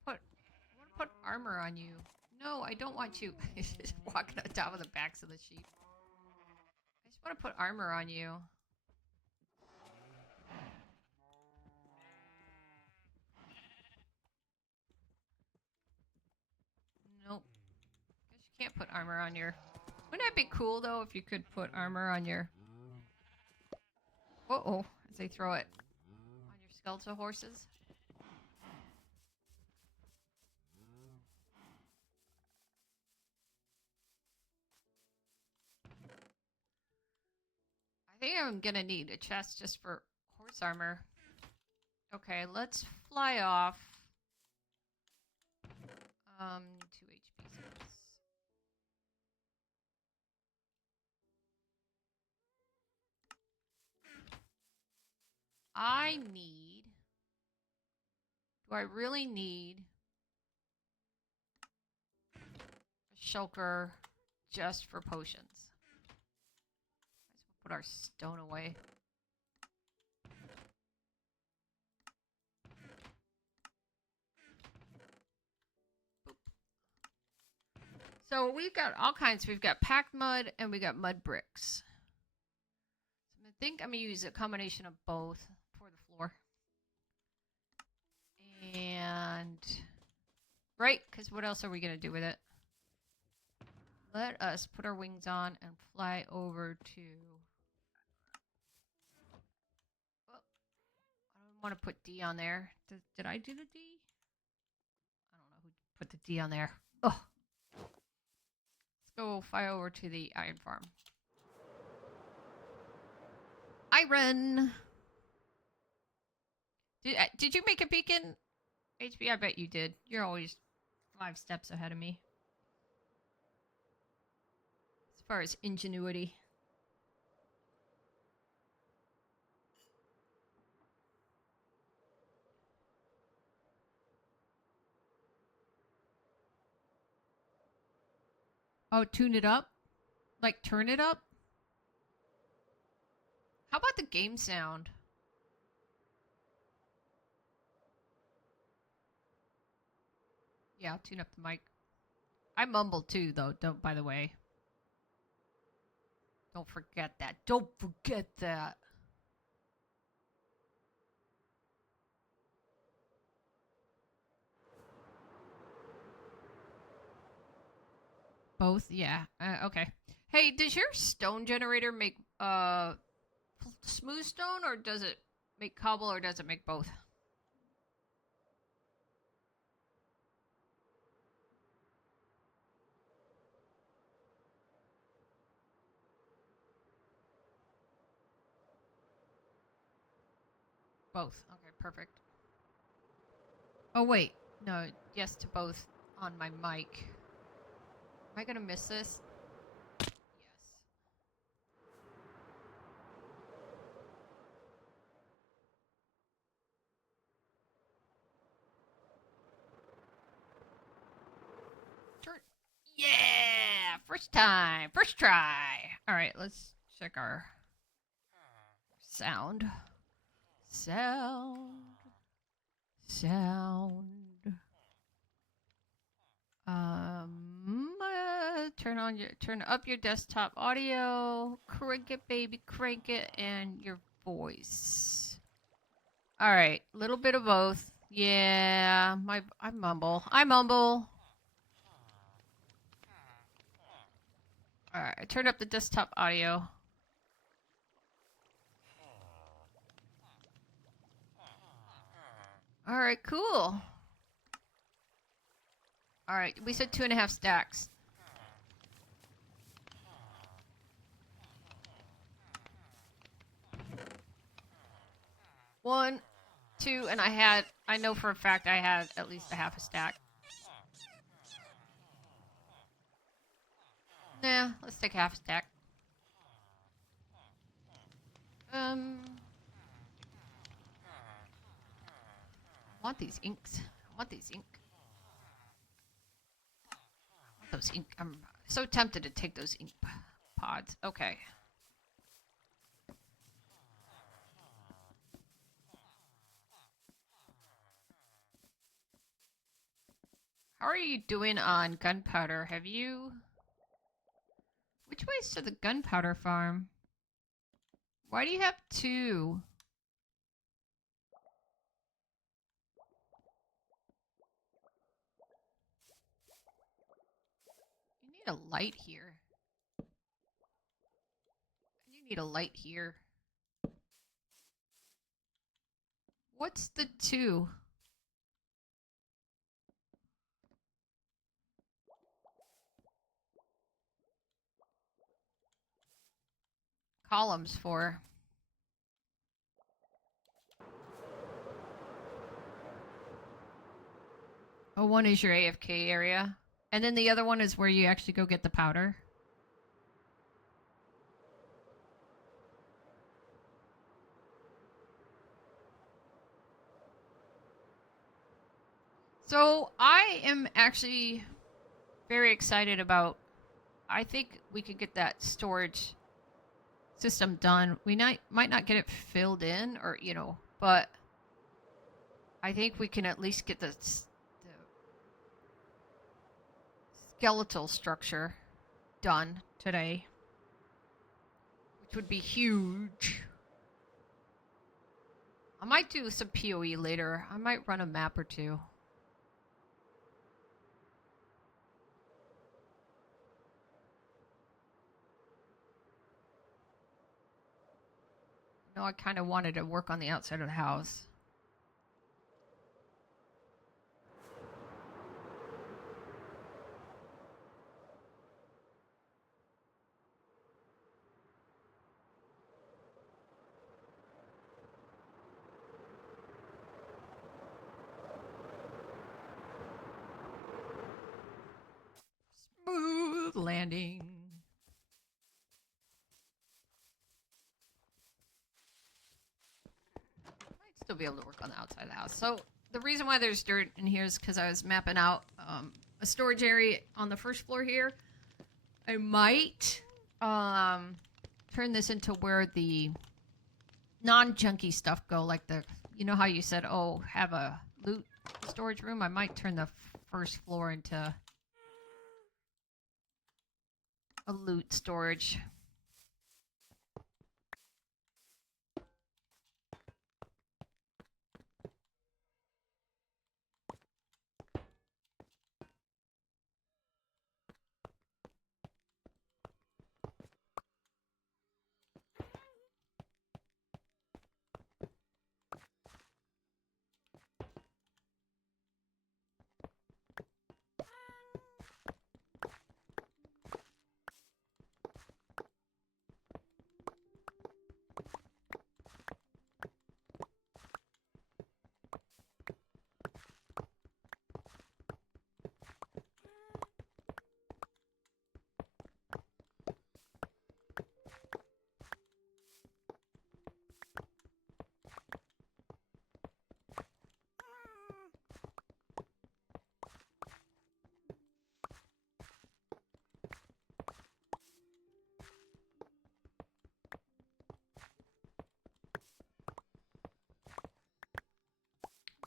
I want to put armor on you. No, I don't want you. He's just walking on top of the backs of the sheep. I just want to put armor on you. Nope. Guess you can't put armor on your... Wouldn't that be cool, though, if you could put armor on your... Uh-oh, as they throw it. On your skeletal horses. I think I'm gonna need a chest just for horse armor. Okay, let's fly off. 2 HP cells. I need... Do I really need a shulker just for potions? Let's put our stone away. Boop. So we've got all kinds. We've got packed mud and we got mud bricks. So I think I'm going to use a combination of both for the floor. And... Right, because what else are we going to do with it? Let us put our wings on and fly over to... Oh, I don't want to put D on there. Did I do the D? I don't know who put the D on there. Oh. Let's go fly over to the iron farm. Iron! Did you make a beacon? HB, I bet you did. You're always 5 steps ahead of me. As far as ingenuity. Oh, tune it up? Like, turn it up? How about the game sound? Yeah, I'll tune up the mic. I mumble too, though, by the way. Don't forget that. Don't forget that. Both? Yeah. Okay. Hey, does your stone generator make smooth stone, or does it make cobble, or does it make both? Both. Okay, perfect. Oh, wait. No, yes to both on my mic. Am I gonna miss this? Yes. Turn. Yeah! First time! First try! Alright, let's check our sound. Sound. Turn up your desktop audio, crank it, baby, crank it, and your voice. All right, little bit of both. Yeah, I mumble. All right, I turned up the desktop audio. All right, cool. All right, we said 2.5 stacks. One, 2, and I know for a fact I had at least a half a stack. Nah, let's take half a stack. I want these inks. I want these ink. I want those ink. I'm so tempted to take those ink pods. Okay. How are you doing on gunpowder? Have you... Which way's to the gunpowder farm? Why do you have two? You need a light here. You need a light here. What's the two? Columns for? Oh, one is your AFK area. And then the other one is where you actually go get the powder. So I am actually very excited about... I think we could get that storage system done. We might not get it filled in, or, you know, but I think we can at least get the skeletal structure done today, which would be huge. I might do some PoE later. I might run a map or two. No, I kind of wanted to work on the outside of the house. Smooth landing. Might still be able to work on the outside of the house. So the reason why there's dirt in here is because I was mapping out a storage area on the first floor here. I might turn this into where the non-junky stuff go, like the, you know how you said, oh, have a loot storage room? I might turn the first floor into a loot storage.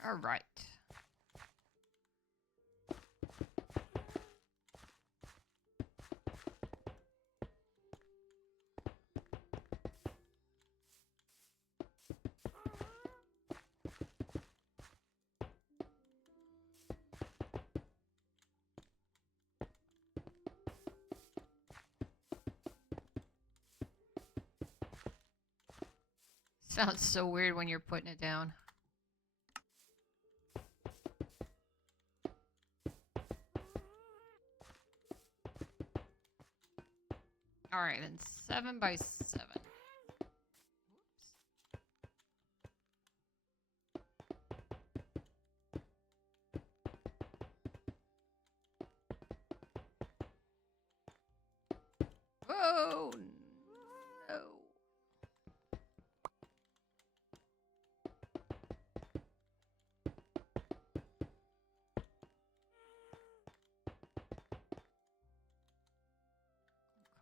All right. Sounds so weird when you're putting it down. All right, then 7 by 7. Whoa, no.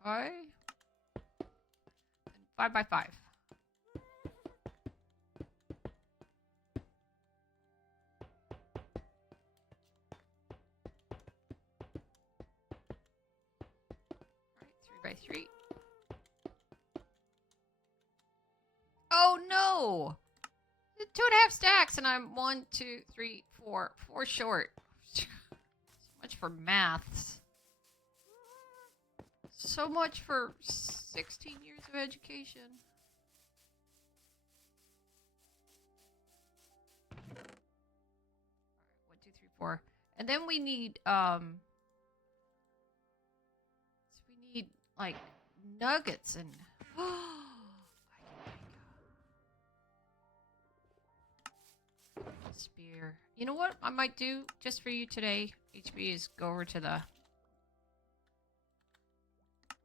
5 and 5 by 5. Alright, 3 by 3. Oh no! 2.5 stacks, and I'm 1, 2, 3, 4 short. So much for maths. So much for 16 years of education. Alright, 1, 2, 3, 4. And then we need, so we need, like, nuggets and... Spear. You know what I might do just for you today, HB, is go over to the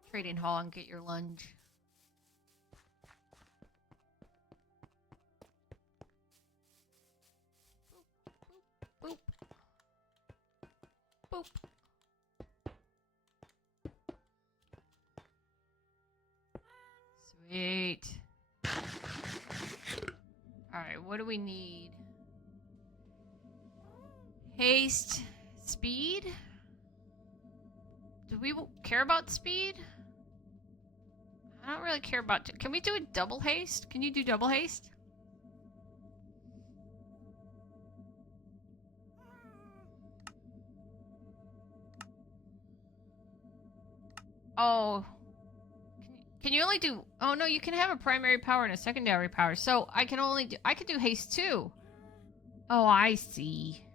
trading hall and get your lunge. Boop, boop, boop. Sweet. Alright, what do we need? Haste. Speed? Do we care about speed? I don't really care about... Can we do a double haste? Can you do double haste? Oh. Can you only do... Oh no, you can have a primary power and a secondary power. So I can only do... I could do haste too. Oh, I see.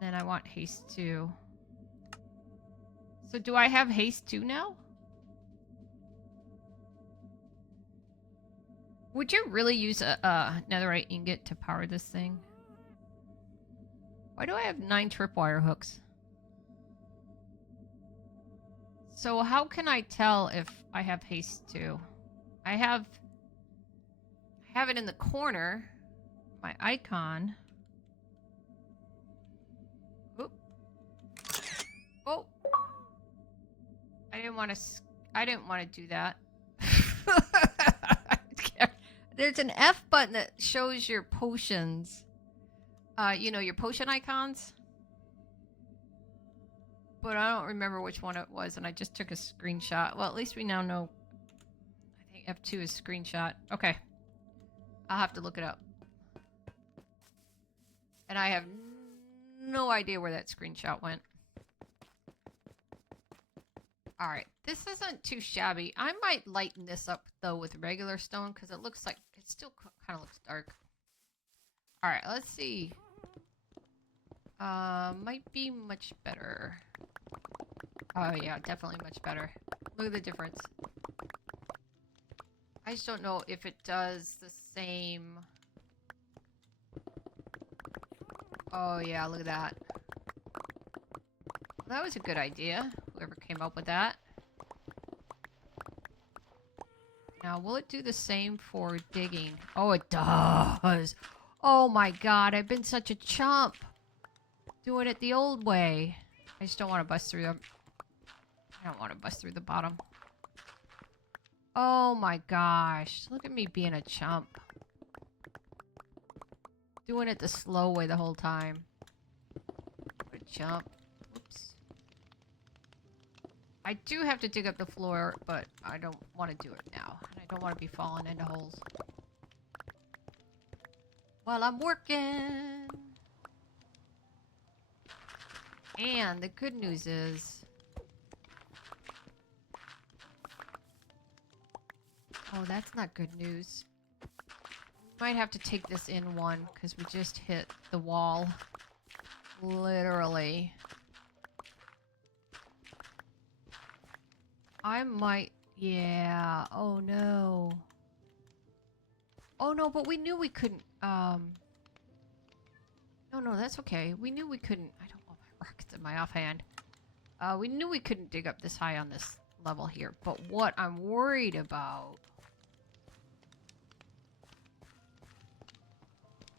And then I want haste 2. So do I have haste 2 now? Would you really use a netherite ingot to power this thing? Why do I have 9 tripwire hooks? So how can I tell if I have haste 2? I have it in the corner. My icon. Oop. Oh. I didn't want to do that. There's an F button that shows your potions. You know, your potion icons. But I don't remember which one it was, and I just took a screenshot. Well, at least we now know. I think F2 is screenshot. Okay. I'll have to look it up. And I have no idea where that screenshot went. Alright, this isn't too shabby. I might lighten this up, though, with regular stone, because it looks like... It still kind of looks dark. Alright, let's see. Might be much better. Oh, yeah, definitely much better. Look at the difference. I just don't know if it does the same... Oh, yeah, look at that. That was a good idea. Whoever came up with that. Now, will it do the same for digging? Oh, it does. Oh my god, I've been such a chump. Doing it the old way. I just don't want to bust through them. I don't want to bust through the bottom. Oh my gosh. Look at me being a chump. Doing it the slow way the whole time. What a chump. Oops. I do have to dig up the floor, but I don't want to do it now. And I don't want to be falling into holes. While I'm working. And the good news is... Oh, that's not good news. Might have to take this in one, because we just hit the wall. Literally. I might... Yeah. Oh, no. Oh, no, but we knew we couldn't... No, that's okay. We knew we couldn't... I don't want my rockets in my offhand. We knew we couldn't dig up this high on this level here. But what I'm worried about...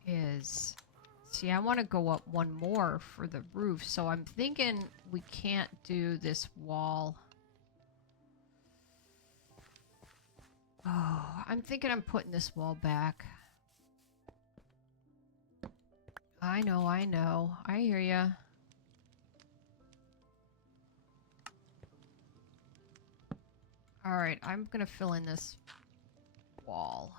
is See, I want to go up one more for the roof, so I'm thinking we can't do this wall. Oh, I'm thinking I'm putting this wall back. I know, I know. I hear ya. Alright, I'm gonna fill in this wall.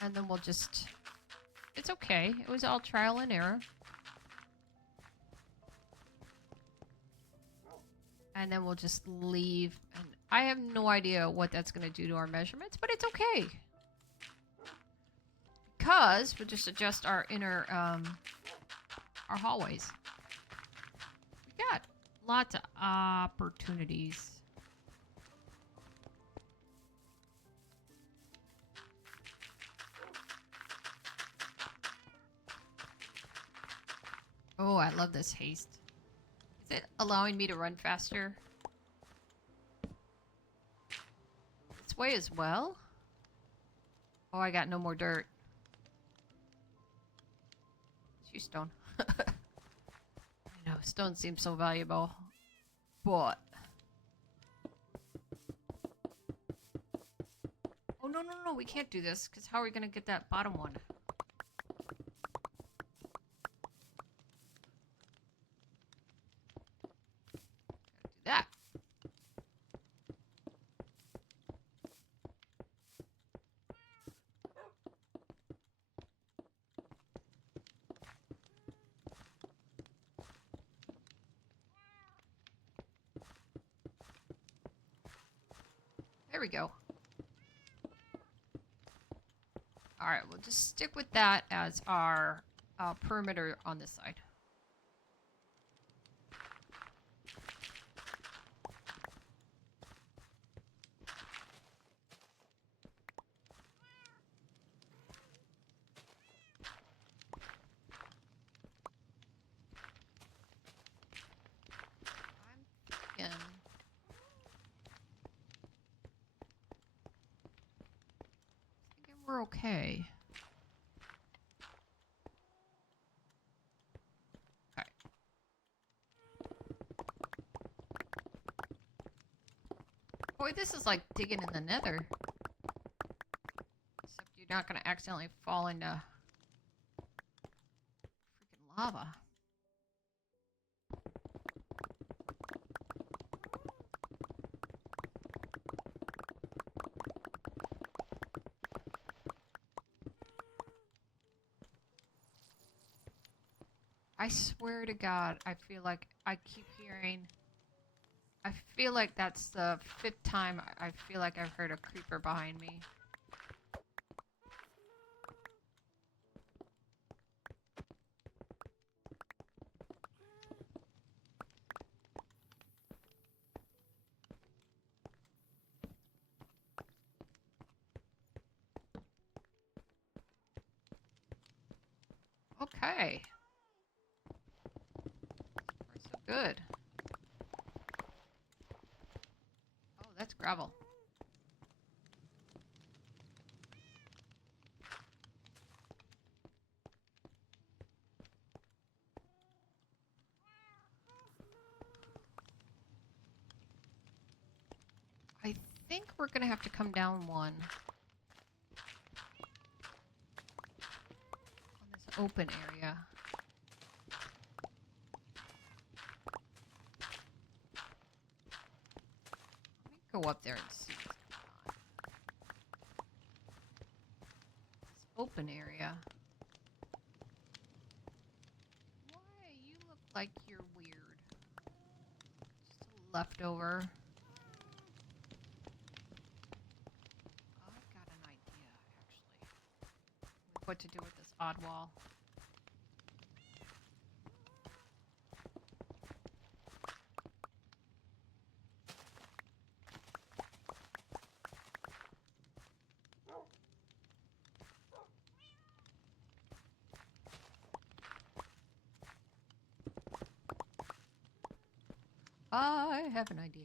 And then we'll just... It's okay. It was all trial and error. And then we'll just leave. And I have no idea what that's going to do to our measurements, but it's okay. Because we'll just adjust our inner, our hallways. We got lots of opportunities. Oh, I love this haste. Is it allowing me to run faster? This way as well? Oh, I got no more dirt. It's you, stone. I know, stone seems so valuable. But... Oh, no, no, no, we can't do this, because how are we going to get that bottom one? That. There we go. Alright, we'll just stick with that as our perimeter on this side. I'm thinking we're okay. Okay. Boy, this is like digging in the nether. Except you're not going to accidentally fall into freaking lava. I swear to God, I feel like I keep hearing... I feel like that's the 5th time I feel like I've heard a creeper behind me. Okay. We're so good. Oh, that's gravel. I think we're gonna have to come down one. On this open area. Let me go up there and see what's going on. This open area. Why? You look like you're weird. Just a leftover. I've got an idea, actually. What to do with this odd wall. I have an idea.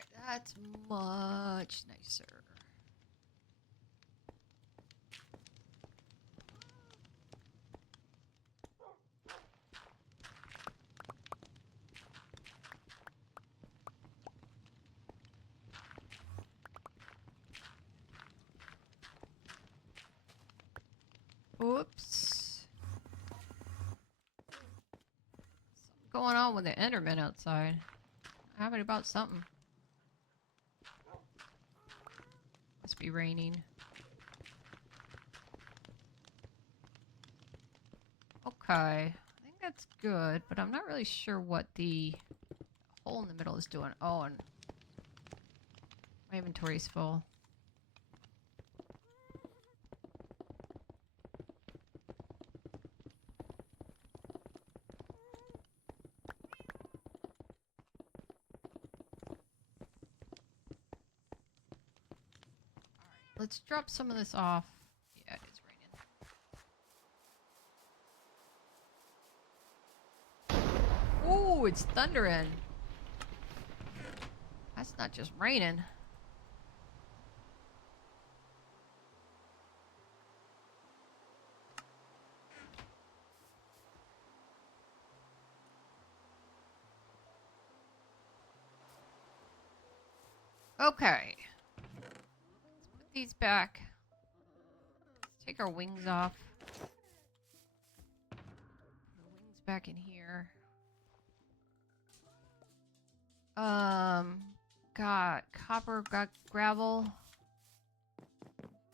Alright, that's much nicer. Oops. Something going on with the Enderman outside. How about something? Must be raining. Okay. I think that's good, but I'm not really sure what the hole in the middle is doing. Oh, and my inventory's full. Let's drop some of this off. Yeah, it is raining. Ooh, it's thundering. That's not just raining. Okay. Let's put these back. Let's take our wings off. Put our wings back in here. Got copper, got gravel.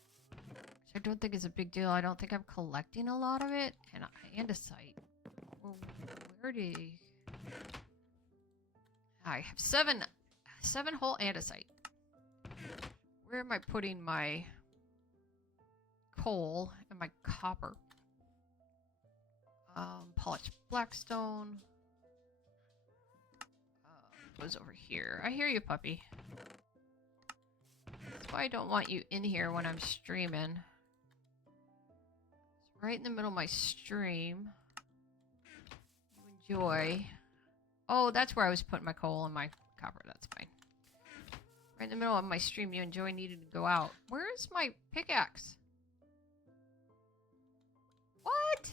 Which I don't think is a big deal. I don't think I'm collecting a lot of it. And andesite. Well, where did I have seven whole andesite. Where am I putting my coal and my copper? Polished blackstone. Goes over here. I hear you, puppy. That's why I don't want you in here when I'm streaming. It's right in the middle of my stream. You enjoy. Oh, that's where I was putting my coal and my copper. That's fine. Right in the middle of my stream, you enjoy needed to go out. Where's my pickaxe? What?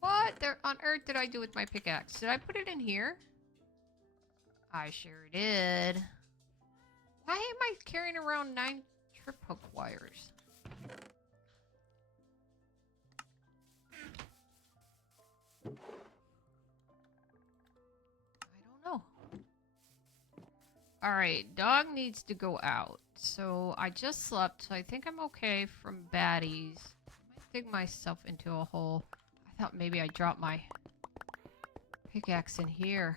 What on earth did I do with my pickaxe? Did I put it in here? I sure did. Why am I carrying around 9 trip hook wires? I don't know. Alright, dog needs to go out. So I just slept, so I think I'm okay from baddies. I might dig myself into a hole. I thought maybe I dropped my pickaxe in here.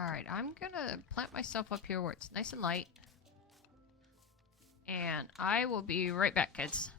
Alright, I'm gonna plant myself up here where it's nice and light. And I will be right back, kids.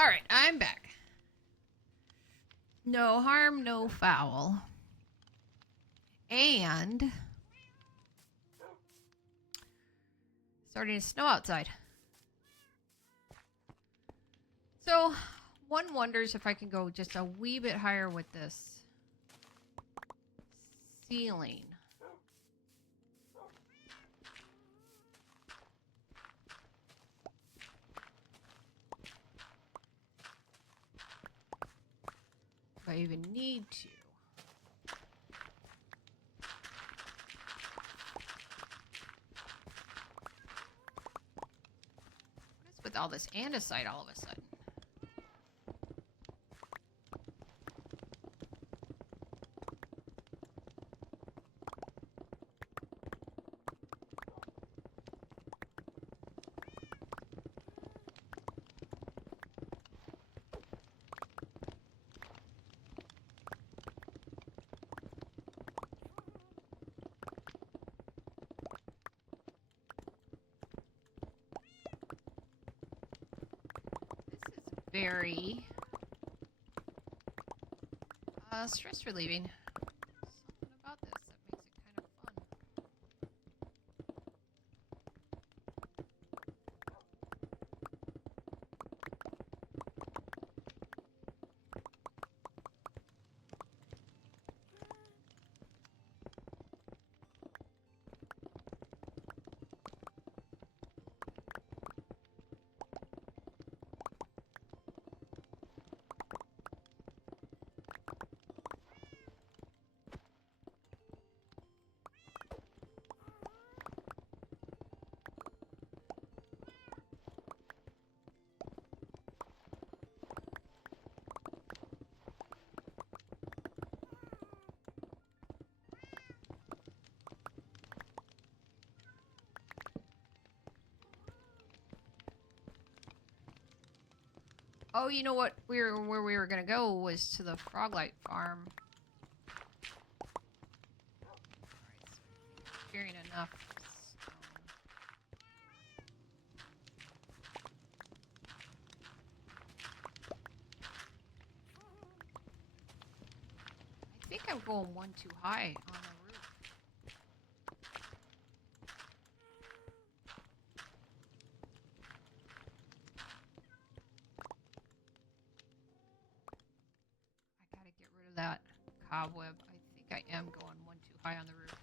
Alright, I'm back. No harm, no foul. And starting to snow outside. So one wonders if I can go just a wee bit higher with this ceiling. If I even need to. What is with all this andesite all of a sudden? Very stress relieving. Something about this that makes it kind of fun. Oh, you know what? Where we were gonna go was to the Froglight farm. Alright, so clearing enough stone. I think I'm going one too high on the roof. I gotta get rid of that cobweb. I think I am going one too high on the roof.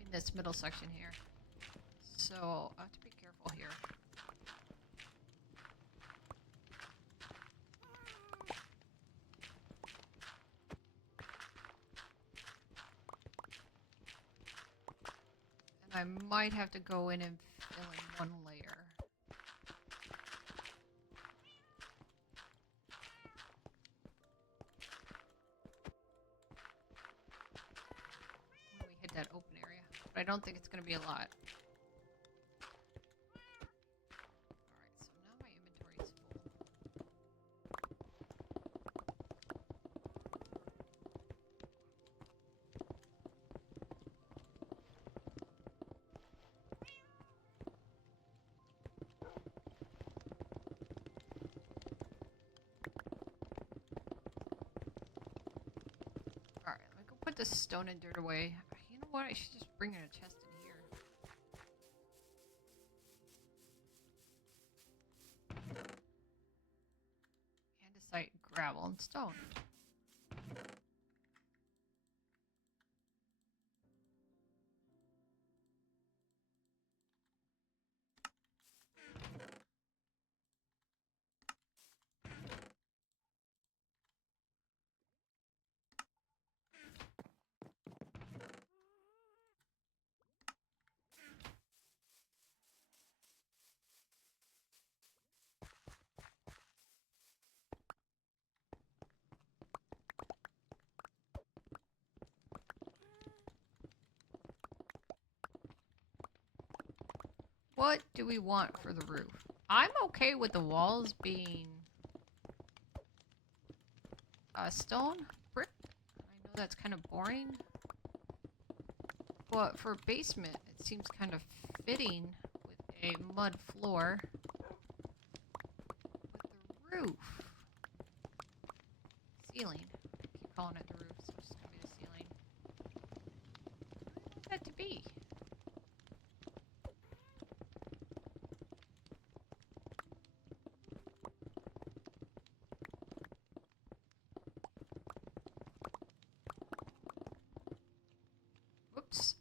In this middle section here. So I'll have to be careful here. And I might have to go in and fill in one layer. When we hit that open area. But I don't think it's going to be a lot. Alright, so now my inventory is full. Alright, let me go put this stone and dirt away. You know what? I should just bring in a chest in here. Andesite, gravel, and stone. What do we want for the roof? I'm okay with the walls being stone, brick. I know that's kind of boring, but for basement, It seems kind of fitting with a mud floor. With the roof. Ceiling. I keep calling it the roof, so it's just gonna be the ceiling. What do I want that to be? Whoops.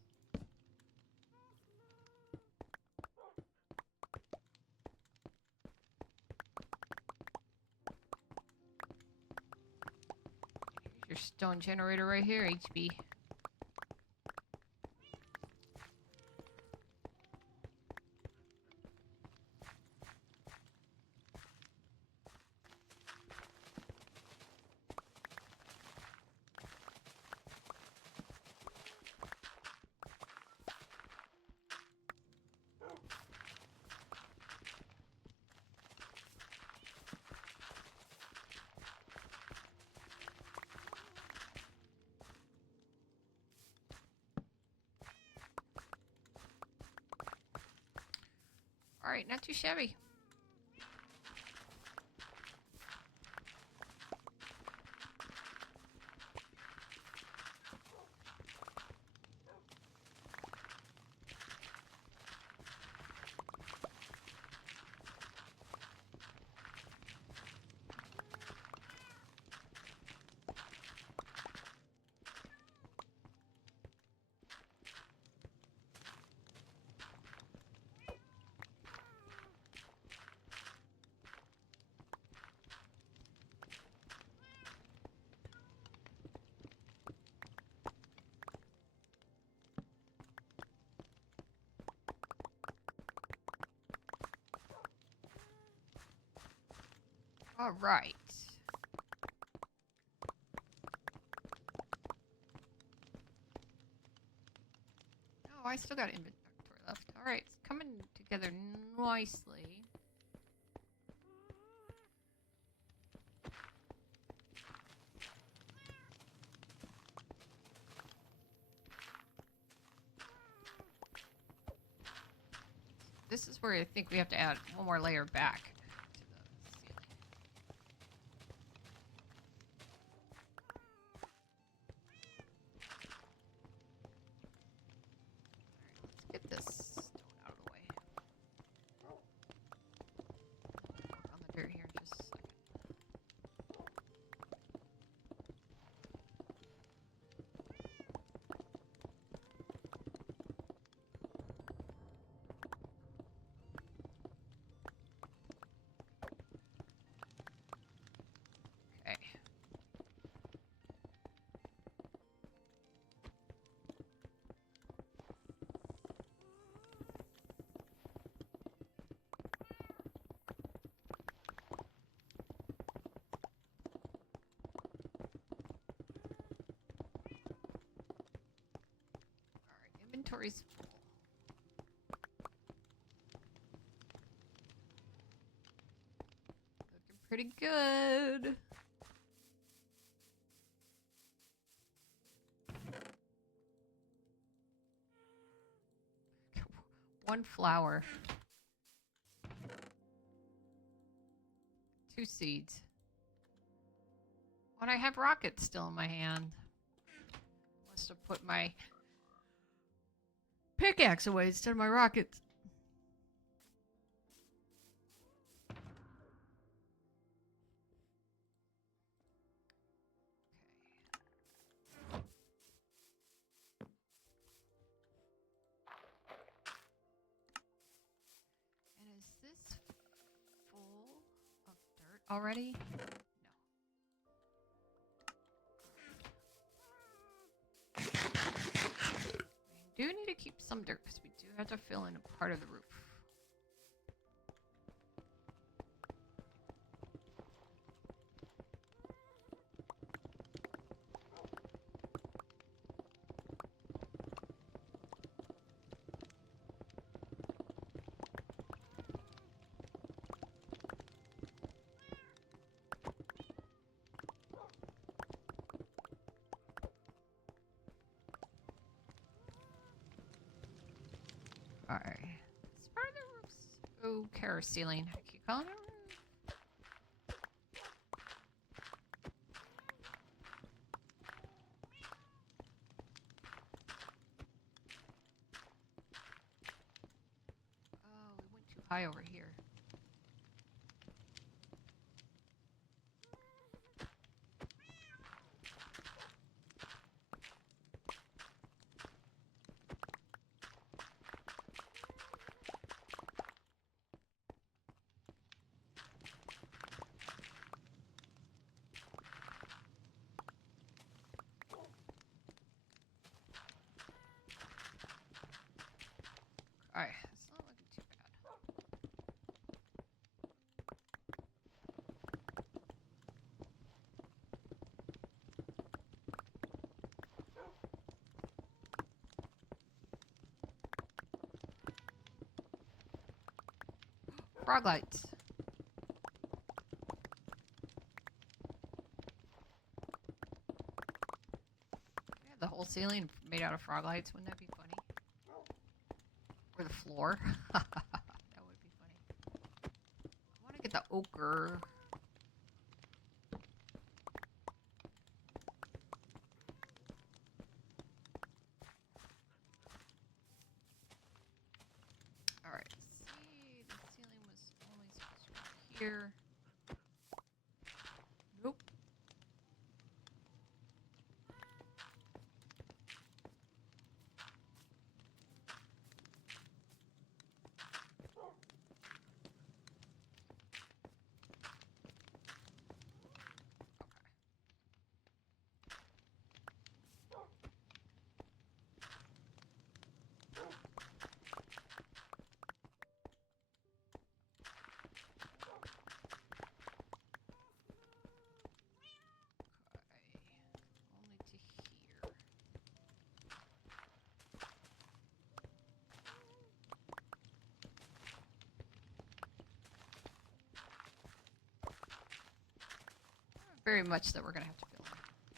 Here's your stone generator right here, HB. Alright, not too shabby. All right. Oh, I still got inventory left. All right, it's coming together nicely. This is where I think we have to add one more layer back to the ceiling. Alright, let's get this stone out of the way. Work on the dirt here in just a second. Okay. Alright, inventory's full. Looking pretty good. One flower. 2 seeds. When I have rockets still in my hand. Must have put my pickaxe away instead of my rockets. And is this full of dirt already? We do need to keep some dirt because we do have to fill in a part of the roof. Okay. This part of the roof's okay, or ceiling. I keep calling it a roof. Oh, we went too high over here. Alright, it's not looking too bad. Frog lights. Yeah, the whole ceiling made out of frog lights. Wouldn't that be funny? Or the floor. That would be funny. I want to get the ochre. Alright, see, the ceiling was only supposed to go here. Nope. Only to here. Very much that we're gonna have to fill in.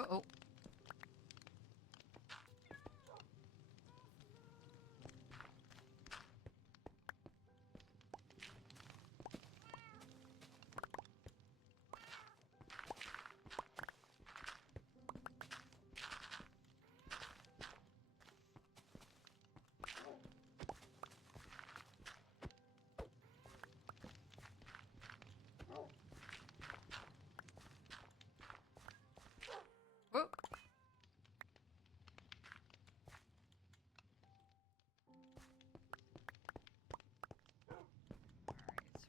Uh-oh. Whoop. Alright, so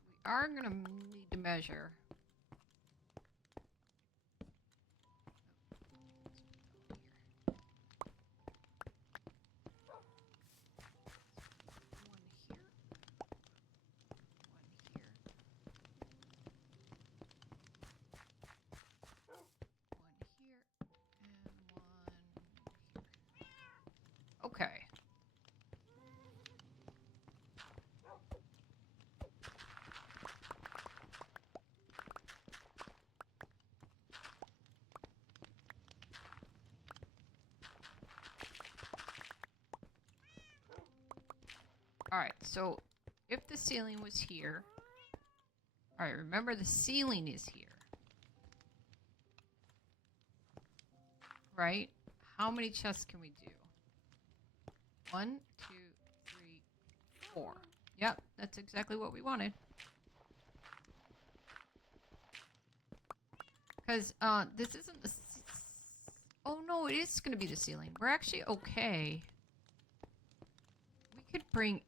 we are gonna need to measure. Okay. Alright, so if the ceiling was here. Alright, remember the ceiling is here. Right? How many chests can we do? 1, 2, 3, 4. Yep, that's exactly what we wanted. Because this isn't the... Oh no, it is going to be the ceiling. We're actually okay. We could bring...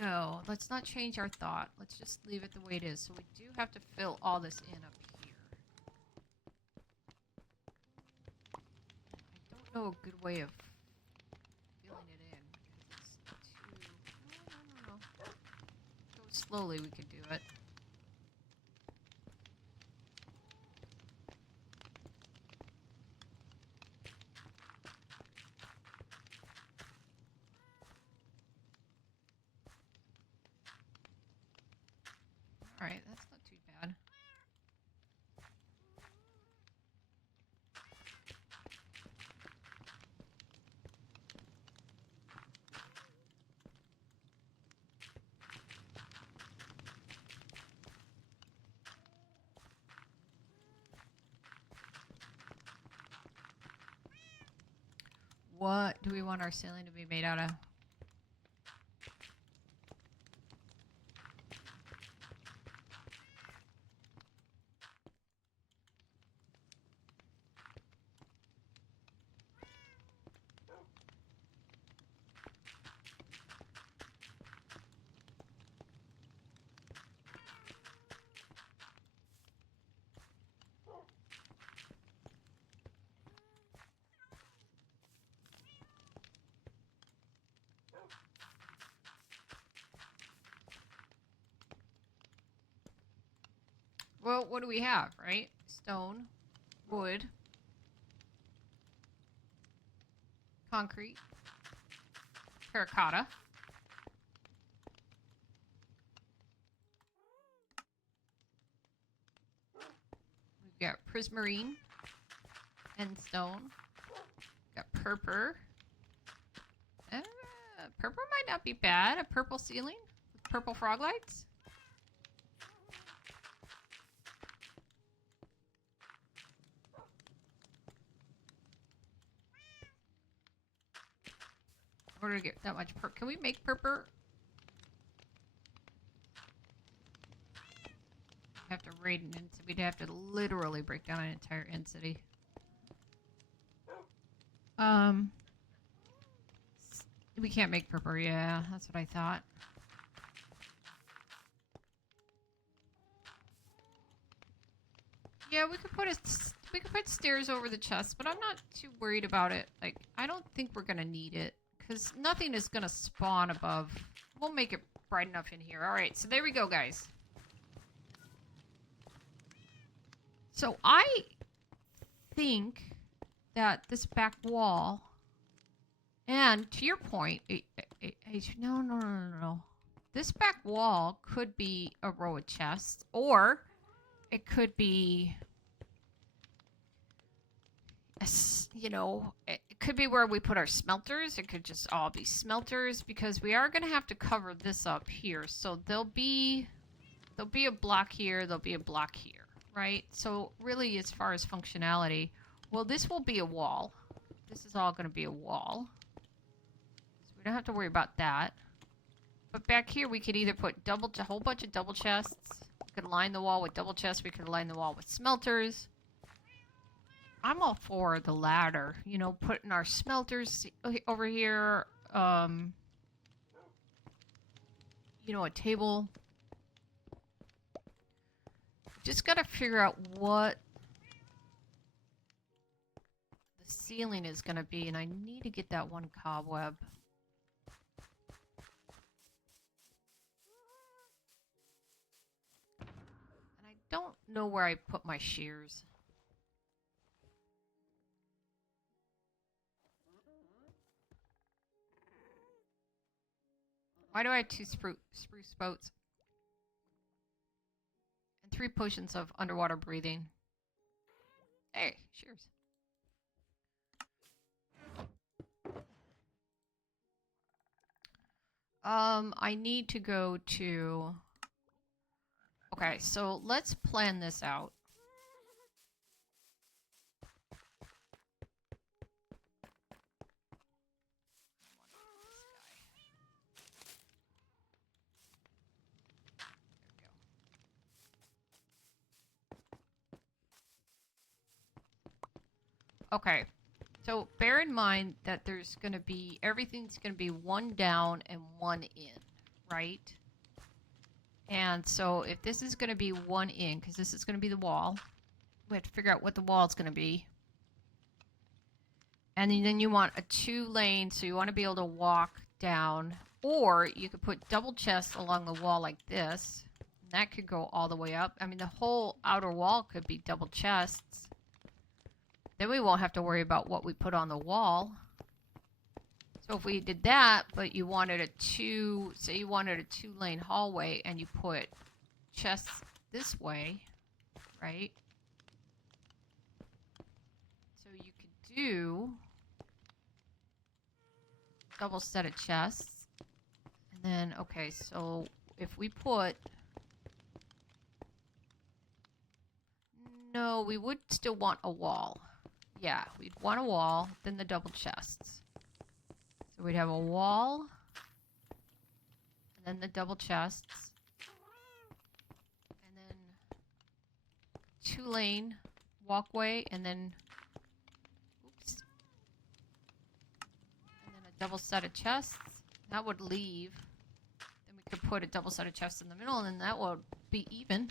No, let's not change our thought. Let's just leave it the way it is. So we do have to fill all this in up here. I don't know a good way of filling it in. Because it's too... No. Go slowly, we can do it. what do we want our ceiling to be made out of? Well, what do we have, right? Stone, wood, concrete, terracotta. We've got prismarine and stone. We've got purple. Purple might not be bad. A purple ceiling with purple frog lights. In order to get that much purple, can we make purple? Have to raid an entity. We'd have to literally break down an entire entity. We can't make purple. Yeah, that's what I thought. Yeah, we could put stairs over the chest, but I'm not too worried about it. Like, I don't think we're gonna need it because nothing is gonna spawn above. We'll make it bright enough in here. All right, so there we go, guys. So I think that this back wall, and to your point, no. This back wall could be a row of chests, or it could be, you know, it could be where we put our smelters. It could just all be smelters because we are going to have to cover this up here. So there'll be a block here. There'll be a block here, right? So really, as far as functionality, well, this will be a wall. This is all going to be a wall. So we don't have to worry about that. But back here, we could either put a whole bunch of double chests. We could line the wall with double chests. We could line the wall with smelters. I'm all for the latter. You know, putting our smelters over here. You know, a table. Just got to figure out what the ceiling is going to be. And I need to get that one cobweb. Don't know where I put my shears. Why do I have 2 spruce boats? And 3 potions of underwater breathing. Hey, shears. I need to go to... Okay, so let's plan this out. Okay, so bear in mind that there's going to be, everything's going to be 1 down and 1 in, right? And so if this is going to be 1 in, because this is going to be the wall, we have to figure out what the wall is going to be. And then you want a 2 lane, so you want to be able to walk down, or you could put double chests along the wall like this. And that could go all the way up. I mean, the whole outer wall could be double chests. Then we won't have to worry about what we put on the wall. So if we did that, but you wanted a 2, say you wanted a 2 lane hallway and you put chests this way, right? So you could do double set of chests. And then, okay, so if we put... No, we would still want a wall. Yeah, we'd want a wall, then the double chests. So we'd have a wall, and then the double chests, and then 2-lane walkway, and then, oops, and then a double set of chests. That would leave. Then we could put a double set of chests in the middle, and then that would be even.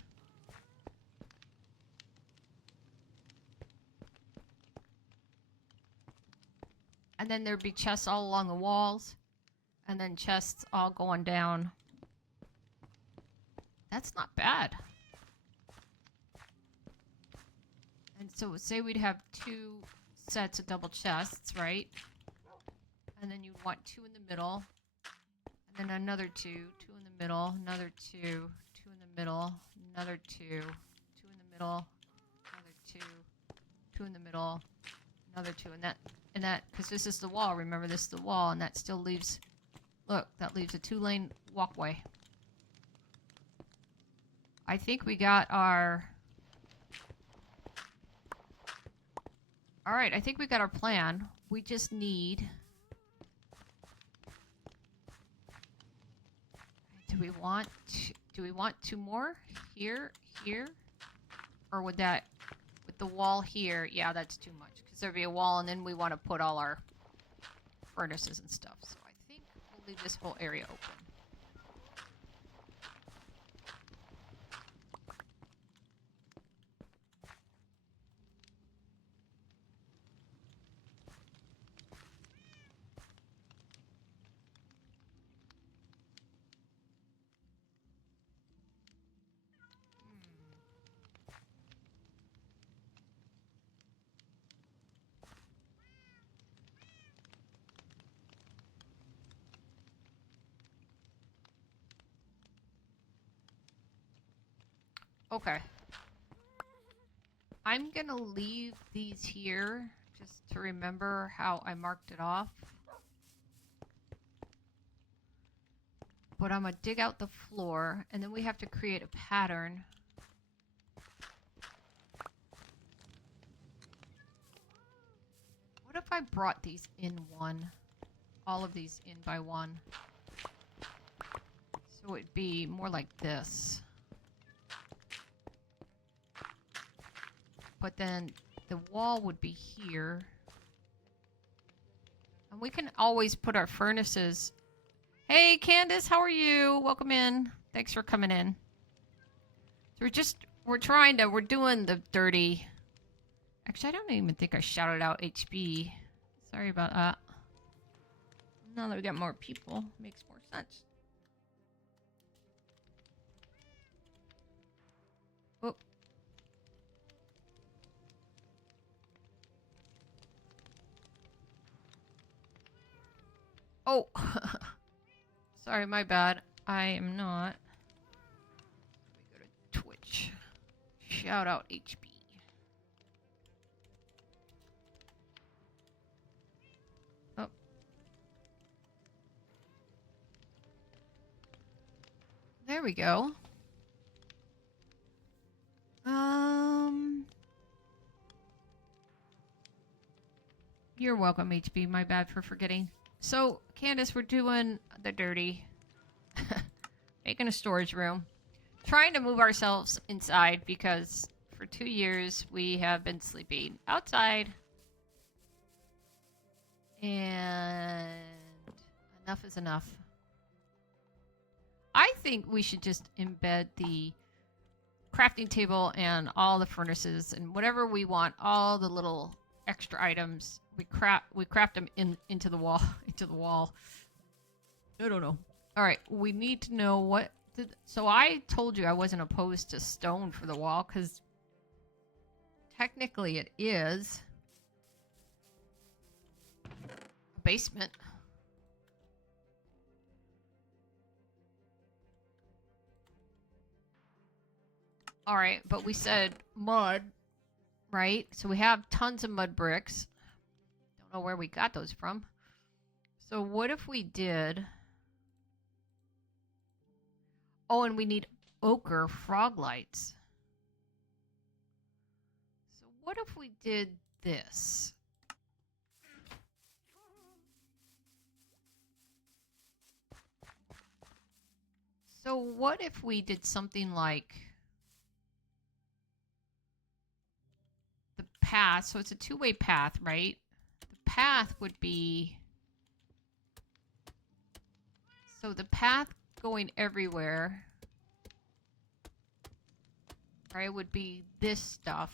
And then there'd be chests all along the walls. And then chests all going down. That's not bad. And so say we'd have 2 sets of double chests, right? And then you'd want 2 in the middle. And then another 2, 2 in the middle, another 2, 2 in the middle, another 2, 2 in the middle, another 2, 2 in the middle, another 2, and that, because this is the wall, remember this is the wall, and that still leaves, look, that leaves a 2-lane walkway. I think we got our, alright, I think we got our plan. We just need, do we want 2 more? Here, here? Or would that, with the wall here, yeah, that's too much. Because there'd be a wall, and then we want to put all our furnaces and stuff. So I think we'll leave this whole area open. Okay. I'm gonna leave these here just to remember how I marked it off. But I'm gonna dig out the floor, and then we have to create a pattern. What if I brought these in one? All of these in by one. So it'd be more like this. But then the wall would be here. And we can always put our furnaces. Hey, Candace, how are you? Welcome in. Thanks for coming in. So we're doing the dirty. Actually, I don't even think I shouted out HB. Sorry about that. Now that we got more people, makes more sense. Oh. Oh. Sorry, my bad. I am not. Let me go to Twitch. Shout out HB. Oh. There we go. You're welcome, HB. My bad for forgetting. So, Candace, we're doing the dirty. Making a storage room. Trying to move ourselves inside because for 2 years we have been sleeping outside. And enough is enough. I think we should just embed the crafting table and all the furnaces and whatever we want, all the little extra items. We craft them into the wall. Into the wall. I don't know. All right, we need to know what. So I told you I wasn't opposed to stone for the wall because technically it is a basement. All right, but we said mud, right? So we have tons of mud bricks. Don't know where we got those from. So what if we did... Oh, and we need ochre frog lights. So what if we did this? So what if we did something like the path? So it's a two-way path, right? The path would be... So the path going everywhere, right, would be this stuff.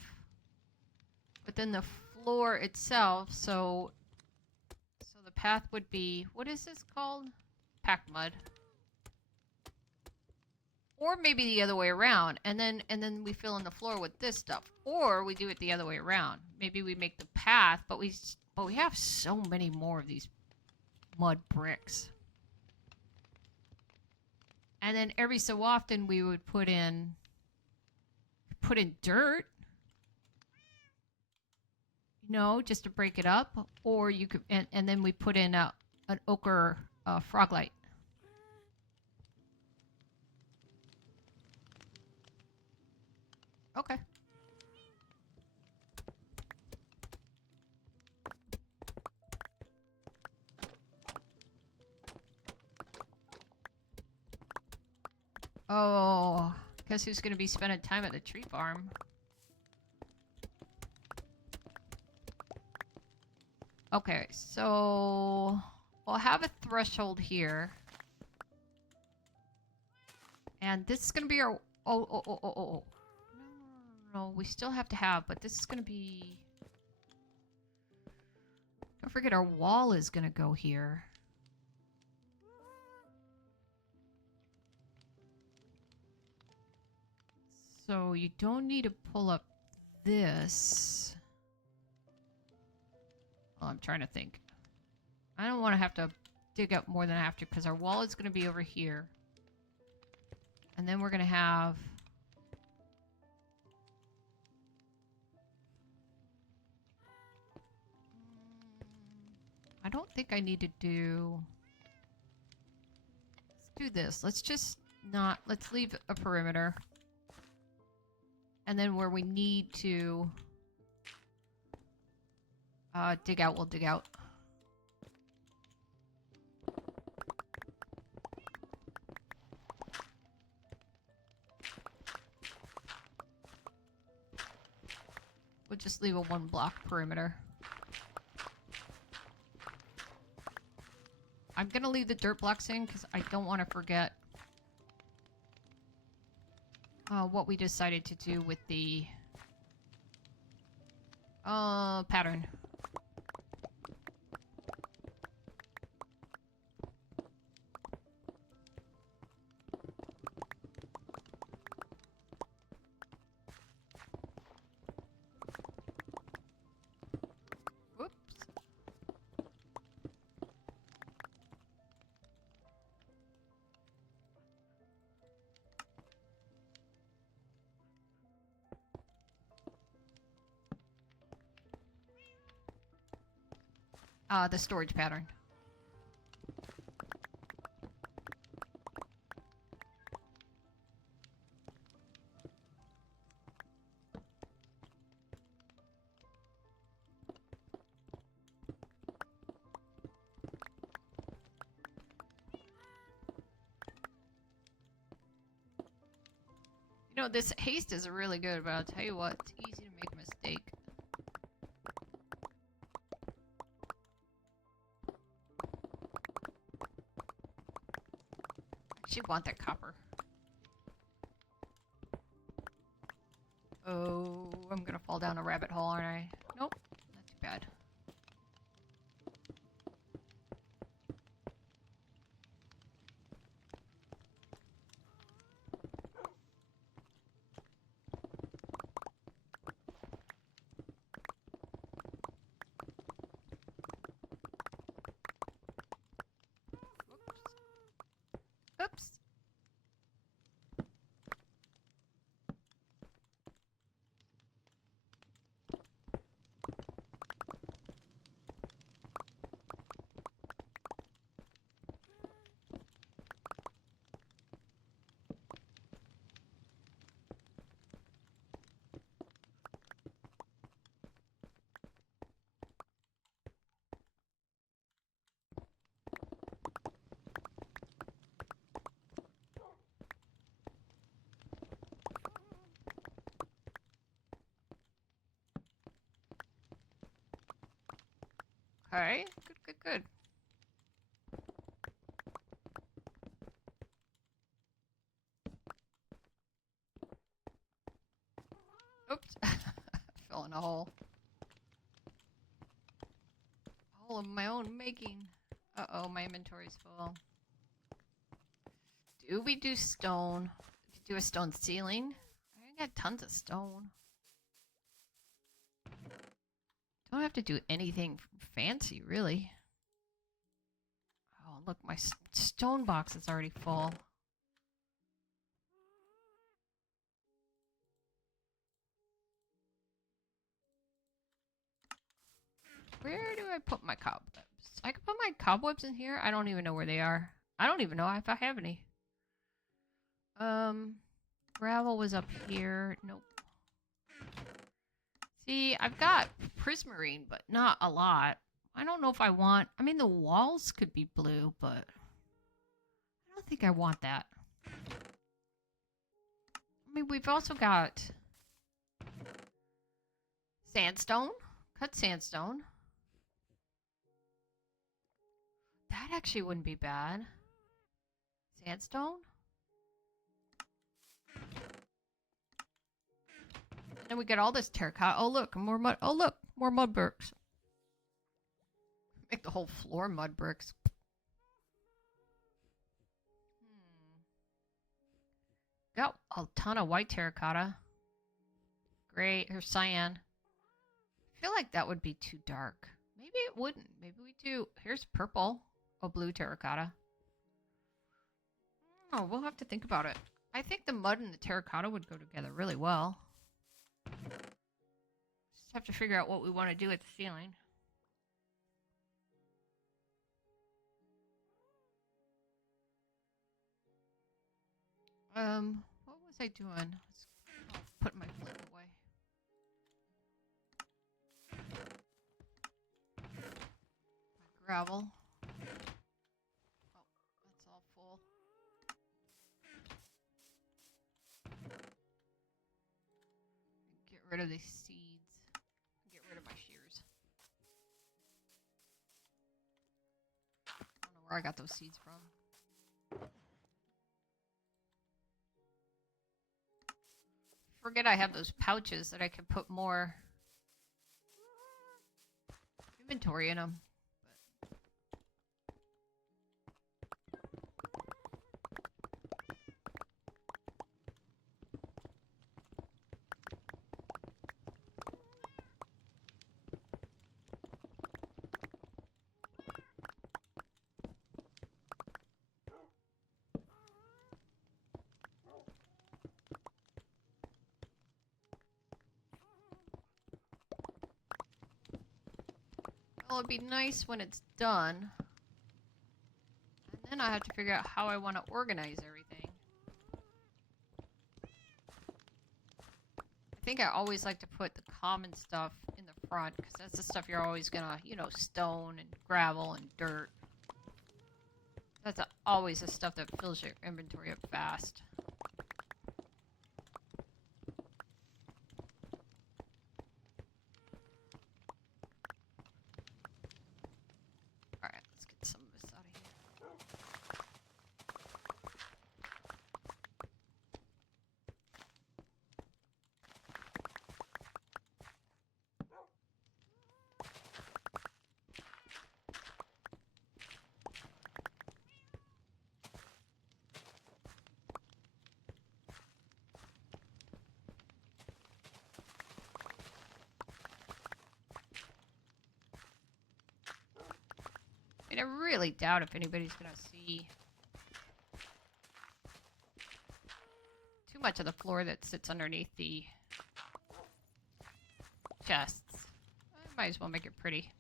But then the floor itself, so the path would be, what is this called? Pack mud. Or maybe the other way around, and then we fill in the floor with this stuff. Or we do it the other way around. Maybe we make the path, but we have so many more of these mud bricks. And then every so often we would put in dirt. You know, just to break it up. Or you could, and then we put in an ochre frog light. Okay. Oh, guess who's going to be spending time at the tree farm? Okay, so I'll have a threshold here. And this is going to be our... Oh. No, we still have to have, but this is going to be... Don't forget our wall is going to go here. So you don't need to pull up this. Oh, I'm trying to think. I don't want to have to dig up more than I have to because our wall is going to be over here. And then we're going to have... I don't think I need to do... Let's do this. Let's just not... Let's leave a perimeter. And then where we need to dig out, we'll dig out. We'll just leave a 1 block perimeter. I'm gonna leave the dirt blocks in because I don't want to forget what we decided to do with the pattern. Whoops. The storage pattern. You know, this haste is really good, but I'll tell you what, it's easy to make a mistake. I should want that copper. Oh, I'm gonna fall down a rabbit hole, aren't I? Nope, not too bad. Oops. Okay. Good, good, good. Oops. Fell in a hole. A hole of my own making. Uh-oh, my inventory's full. Do we do stone? Do a stone ceiling? I got tons of stone. Don't have to do anything fancy, really. Oh, look, my stone box is already full. Where do I put my cobwebs? I can put my cobwebs in here? I don't even know where they are. I don't even know if I have any. Gravel was up here. Nope. See, I've got prismarine, but not a lot. I don't know if I want... I mean, the walls could be blue, but... I don't think I want that. I mean, we've also got... sandstone. Cut sandstone. That actually wouldn't be bad. Sandstone? And we get all this terracotta. Oh, look, more mud. Oh, look, more mud bricks. Make the whole floor mud bricks. Got a ton of white terracotta. Great. Here's cyan. I feel like that would be too dark. Maybe it wouldn't. Maybe we do. Here's purple. Oh, blue terracotta. Oh, we'll have to think about it. I think the mud and the terracotta would go together really well. Just have to figure out what we want to do at the ceiling. What was I doing? Let's put my flint away. My gravel. Oh, that's all full. Get rid of these seeds. Get rid of my shears. I don't know where I got those seeds from. Forget I have those pouches that I can put more inventory in them. Well, it'd be nice when it's done. And then I have to figure out how I want to organize everything. I think I always like to put the common stuff in the front, because that's the stuff you're always gonna, you know, stone and gravel and dirt. That's always the stuff that fills your inventory up fast. Alright, let's get some of this out of here. I mean, I really doubt if anybody's gonna see too much of the floor that sits underneath the chests. I might as well make it pretty.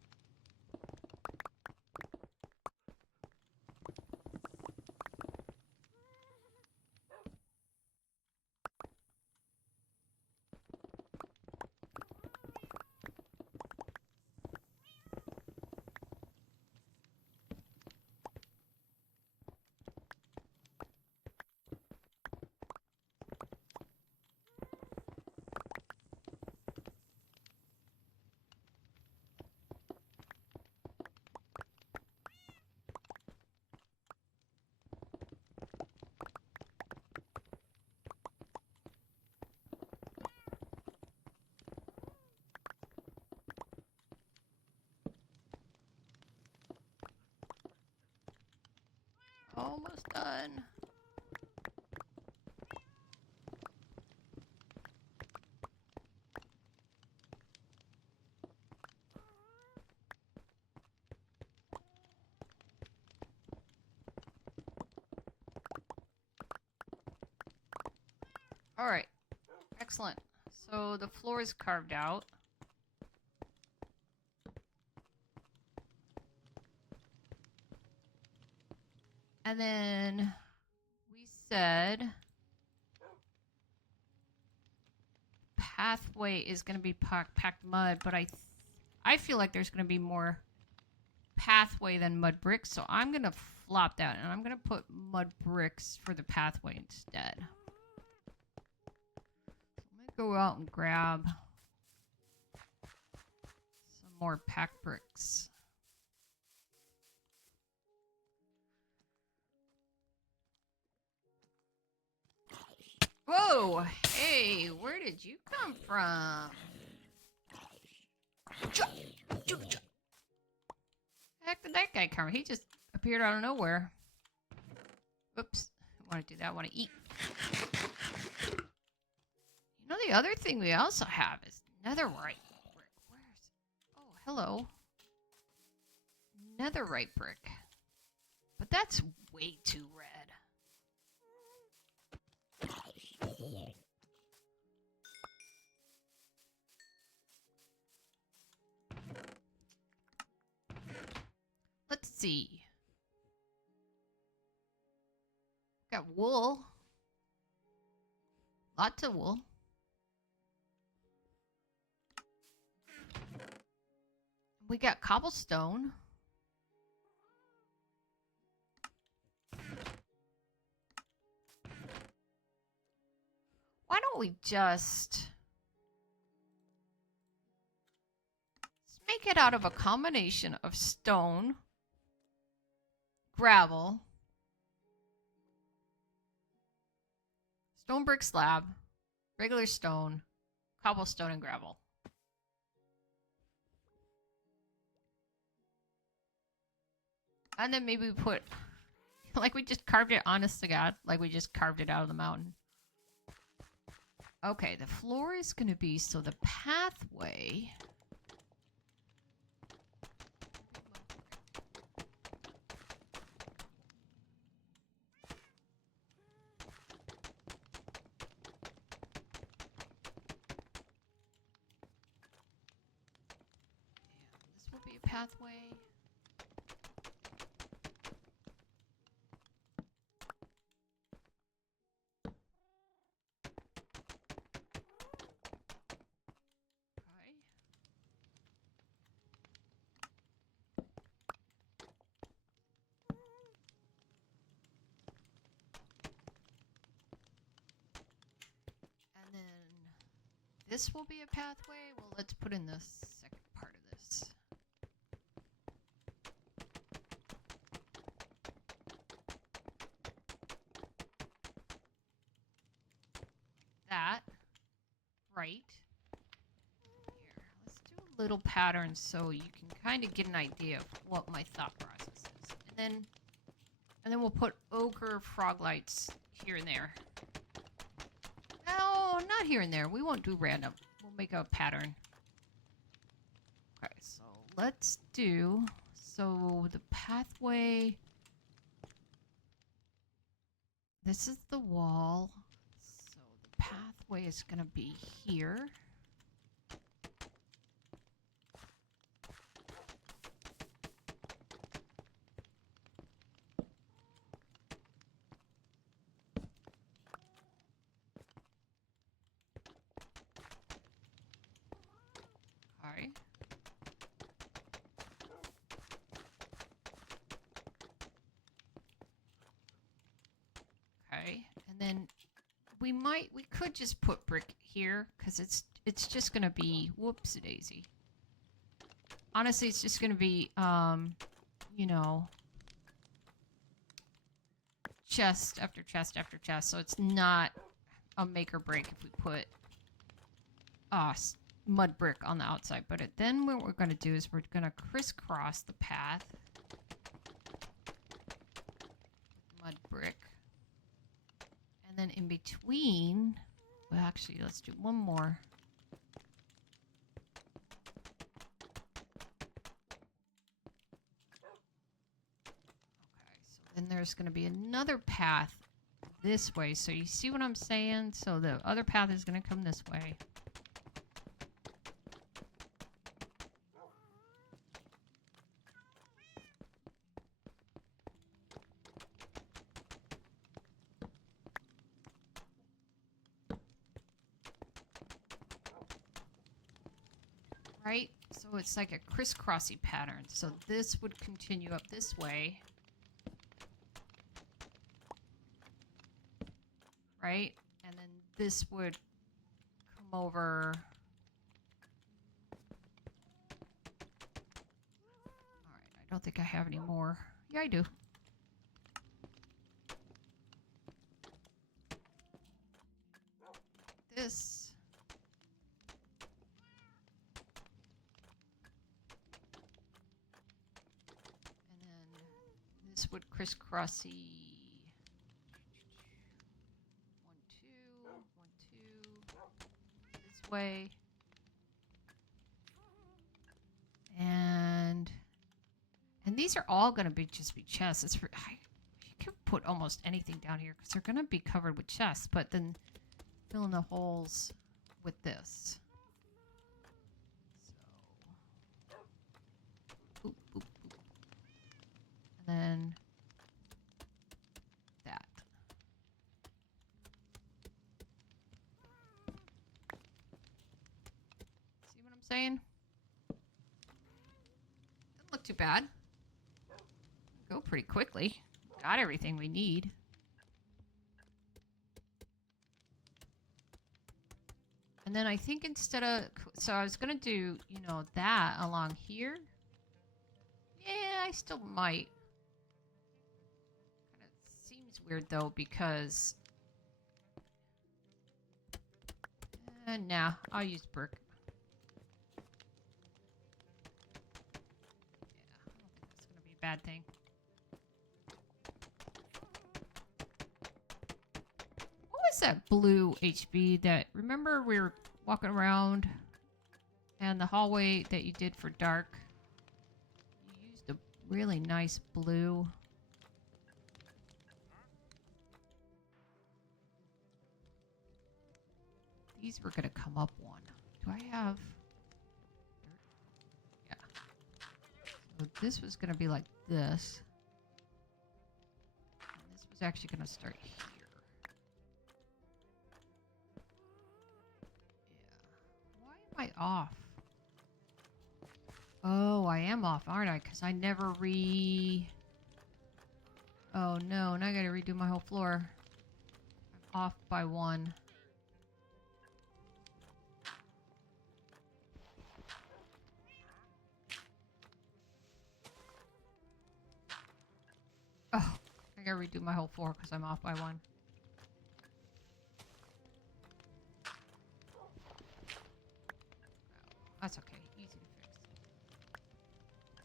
almost done. All right. Excellent. So the floor is carved out. And then we said pathway is going to be packed mud, but I feel like there's going to be more pathway than mud bricks, so I'm going to flop that and I'm going to put mud bricks for the pathway instead. So I'm going to go out and grab some more packed bricks. Whoa! Hey, where did you come from? Heck did that guy come? He just appeared out of nowhere. Oops. I want to do that. I want to eat. You know, the other thing we also have is netherite brick. Where's... Oh, hello. Netherite brick. But that's way too red. Let's see. Got wool. Lots of wool. We got cobblestone. Why don't we just... Let's make it out of a combination of stone, gravel, stone brick slab, regular stone, cobblestone, and gravel. And then maybe we put, like we just carved it, honest to God, like we just carved it out of the mountain. Okay, the floor is going to be, so the pathway... This will be a pathway. This will be a pathway. Well, let's put in the second part of this. That. Right. Here. Let's do a little pattern so you can kind of get an idea of what my thought process is. And then we'll put ochre frog lights here and there. No, not here and there. We won't do random. We'll make a pattern. Okay, so let's do... So the pathway... This is the wall. So the pathway is going to be here. Okay, and then we could just put brick here because it's just gonna be whoopsie-daisy. Honestly, it's just gonna be you know, chest after chest after chest, so it's not a make or break if we put mud brick on the outside. But then what we're gonna do is we're gonna crisscross the path. mud brick. And then in between, well, actually, let's do one more. Okay, so then there's going to be another path this way. So you see what I'm saying? So the other path is going to come this way. Right? So it's like a crisscrossy pattern. So this would continue up this way. Right? And then this would come over. Alright, I don't think I have any more. Yeah, I do. This. This would crisscrossy. 1, 2, 1, 2. This way. And these are all going to be just be chests. You can put almost anything down here because they're going to be covered with chests, but then fill in the holes with this. So, boop, boop, boop. And then that. See what I'm saying? Doesn't look too bad. Go pretty quickly. Got everything we need. And then I think instead of... So I was going to do, you know, that along here. Yeah, I still might. Kind of seems weird, though, because... nah, I'll use brick. Yeah, I don't think that's going to be a bad thing. What was that blue HB that... Remember we were walking around and the hallway that you did for dark? You used a really nice blue. These were going to come up one. Do I have... Yeah. So this was going to be like this. And this was actually going to start here. Yeah. Why am I off? Oh, I am off, aren't I? Because I never Oh no, now I gotta redo my whole floor. I'm off by 1. Oh, I gotta redo my whole floor because I'm off by 1. That's okay. Easy to fix.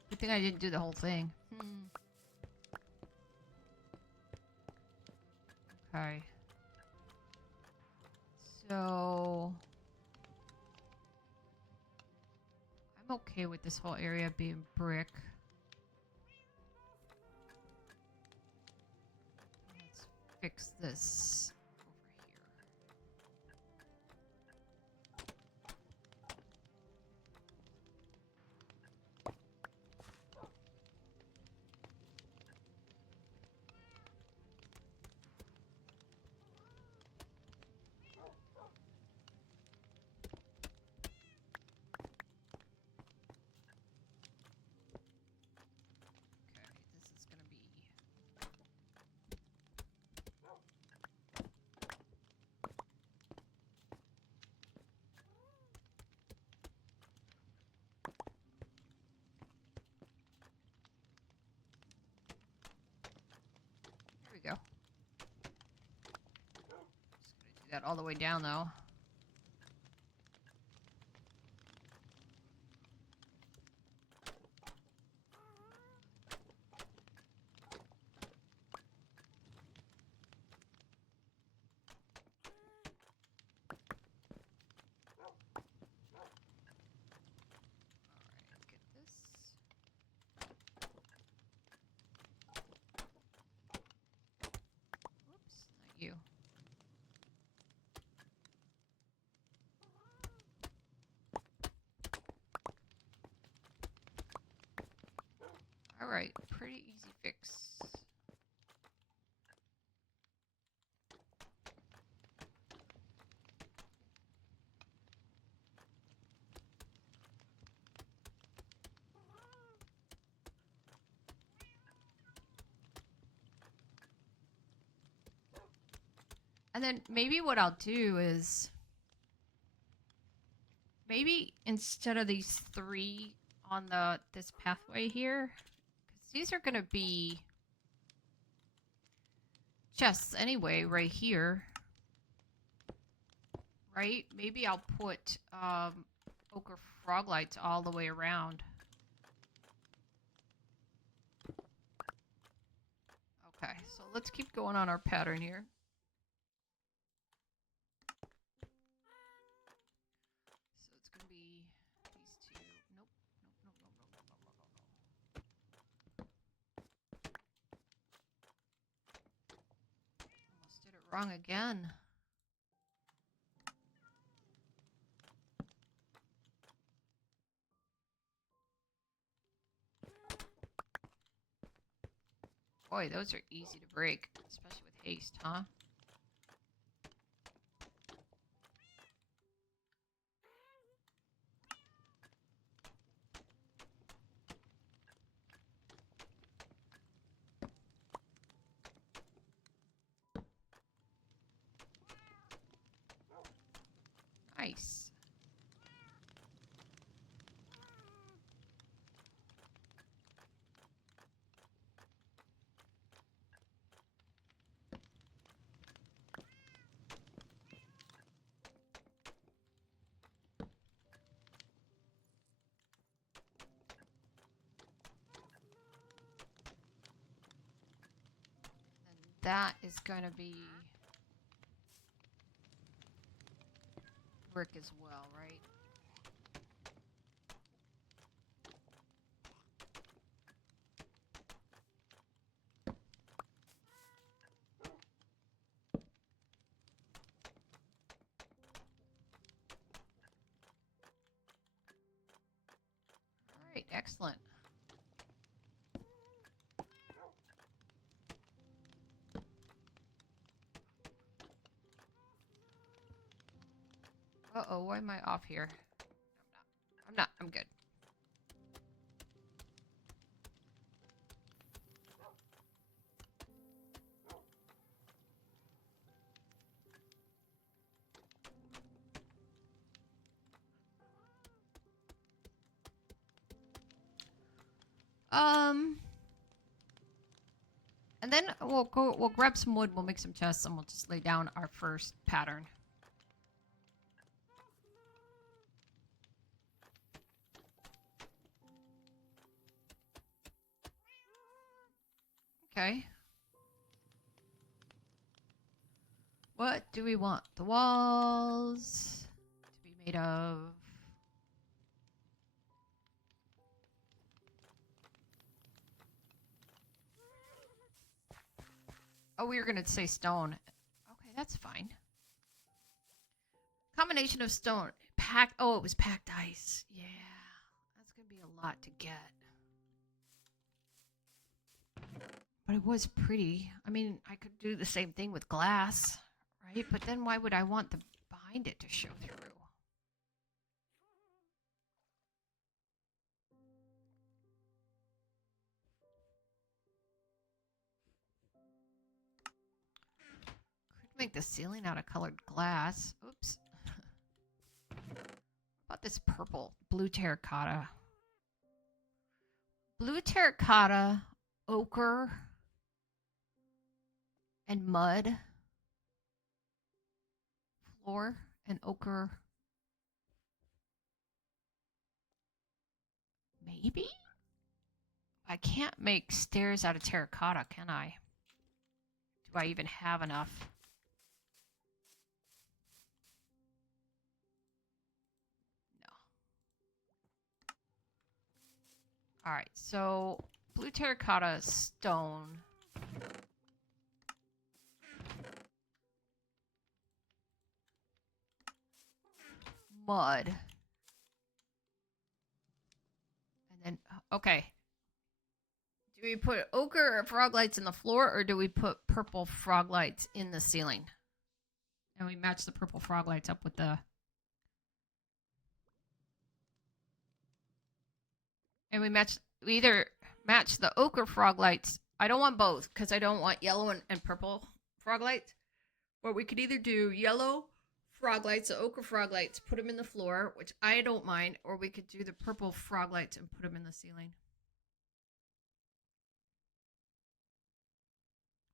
Good thing I didn't do the whole thing. Okay. So... I'm okay with this whole area being brick. Let's fix this over here. Go. Just gonna do that all the way down, though. Alright, pretty easy fix. And then maybe what I'll do is maybe instead of these 3 on this pathway here, because these are gonna be chests anyway, right here. Right? Maybe I'll put ochre frog lights all the way around. Okay, so let's keep going on our pattern here. So it's gonna be these 2. Nope, nope, nope, nope, nope, nope, nope, nope, nope. Almost did it wrong again. Boy, those are easy to break, especially with haste, huh? Nice. That is going to be brick as well, right? All right, excellent. Uh-oh, why am I off here? I'm not. I'm good. And then we'll grab some wood, we'll make some chests, and we'll just lay down our first pattern. Okay. What do we want? The walls to be made of... Oh, we were going to say stone. Okay, that's fine. Combination of stone. Packed... Oh, it was packed ice. Yeah. That's going to be a lot to get. But it was pretty. I mean, I could do the same thing with glass, right? But then why would I want the behind it to show through? Could make the ceiling out of colored glass. Oops. What about this purple? Blue terracotta. Blue terracotta, ochre, and mud. Floor and ochre. Maybe? I can't make stairs out of terracotta, can I? Do I even have enough? No. Alright, so blue terracotta, stone. Mud. And then, okay. Do we put ochre frog lights in the floor, or do we put purple frog lights in the ceiling? And we match the purple frog lights up with the... And we either match the ochre frog lights. I don't want both, because I don't want yellow and purple frog lights. Or we could either do yellow frog lights, the ochre frog lights, put them in the floor, which I don't mind, or we could do the purple frog lights and put them in the ceiling.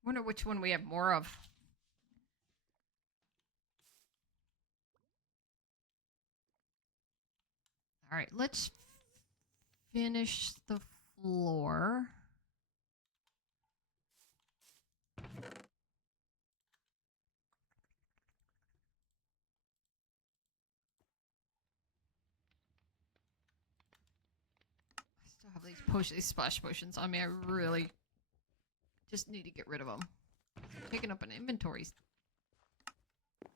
Wonder which one we have more of. All right, let's finish the floor. I still have these splash potions on me. I really just need to get rid of them. They're taking up an inventory. I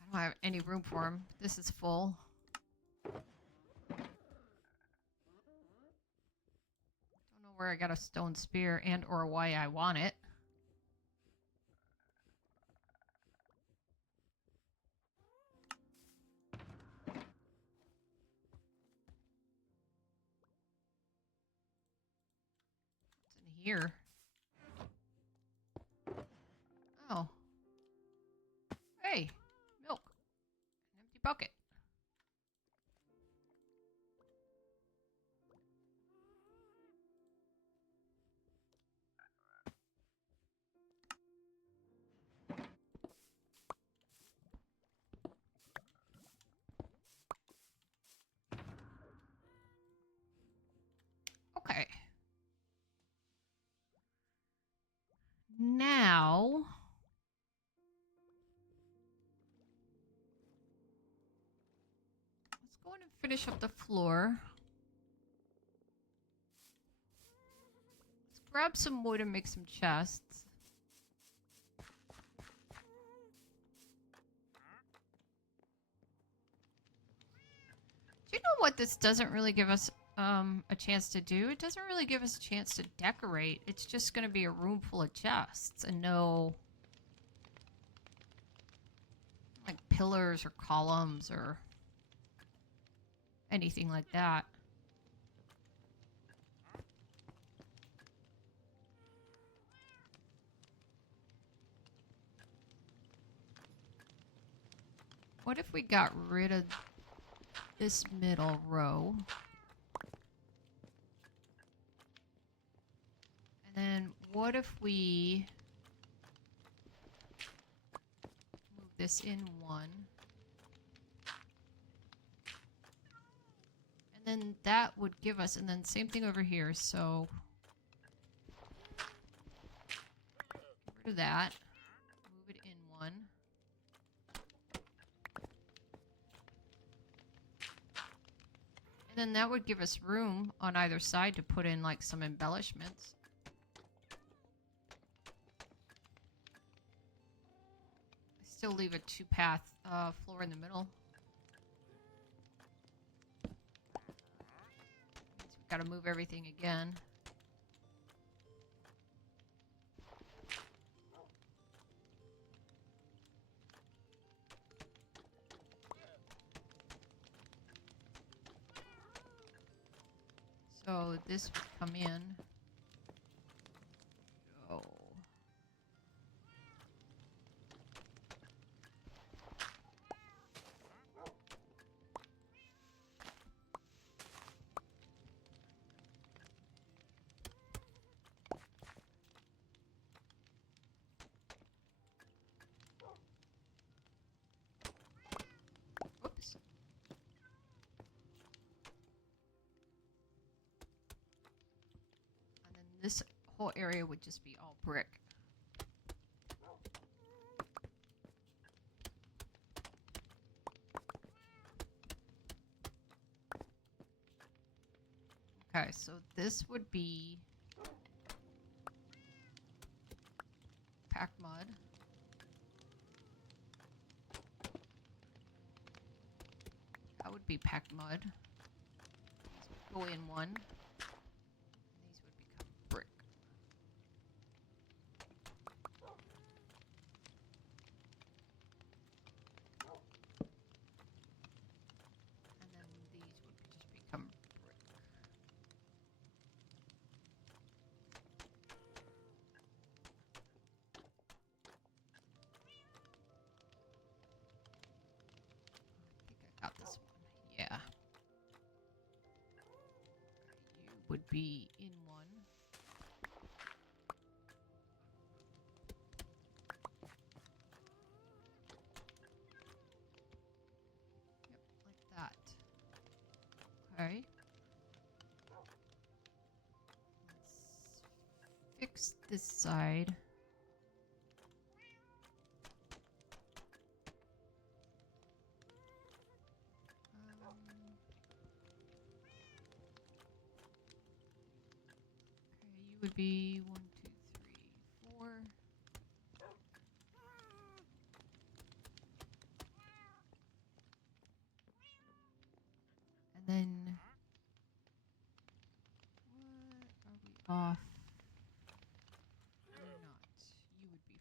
don't have any room for them. This is full. Don't know where I got a stone spear and or why I want it. What's in here? Oh. Hey, milk. An empty bucket. Okay. Now... let's go in and finish up the floor. Let's grab some wood and make some chests. Do you know what this doesn't really give us a chance to do? It doesn't really give us a chance to decorate. It's just going to be a room full of chests and no like pillars or columns or anything like that. What if we got rid of this middle row? And then what if we move this in one? And then that would give us, and then same thing over here, so get rid of that. Move it in one. And then that would give us room on either side to put in like some embellishments. I still leave a two-path floor in the middle. Means we've got to move everything again. So this would come in. Oh. Oops. And then this whole area would just be all brick. Okay, so this would be packed mud. That would be packed mud. These would go in one. And these would become would be in one. Yep, like that. Okay. Let's fix this side. Would be 1, 2, 3, 4. And then what are we off? You're not. You would be 4.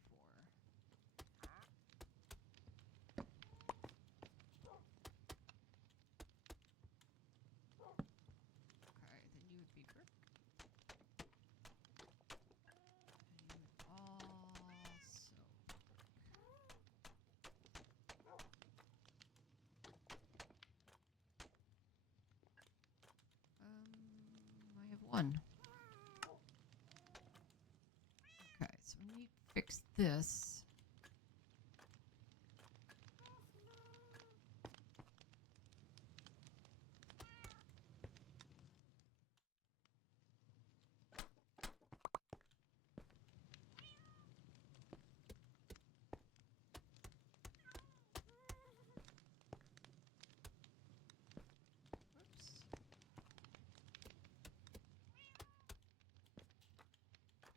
Okay, then you would be brick. And you would also I have 1. Okay, so we need to fix this.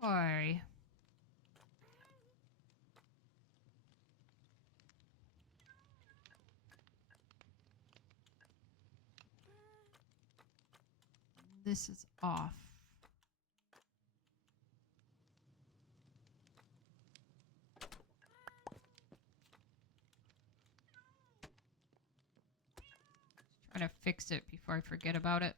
Why? This is off. Trying to fix it before I forget about it.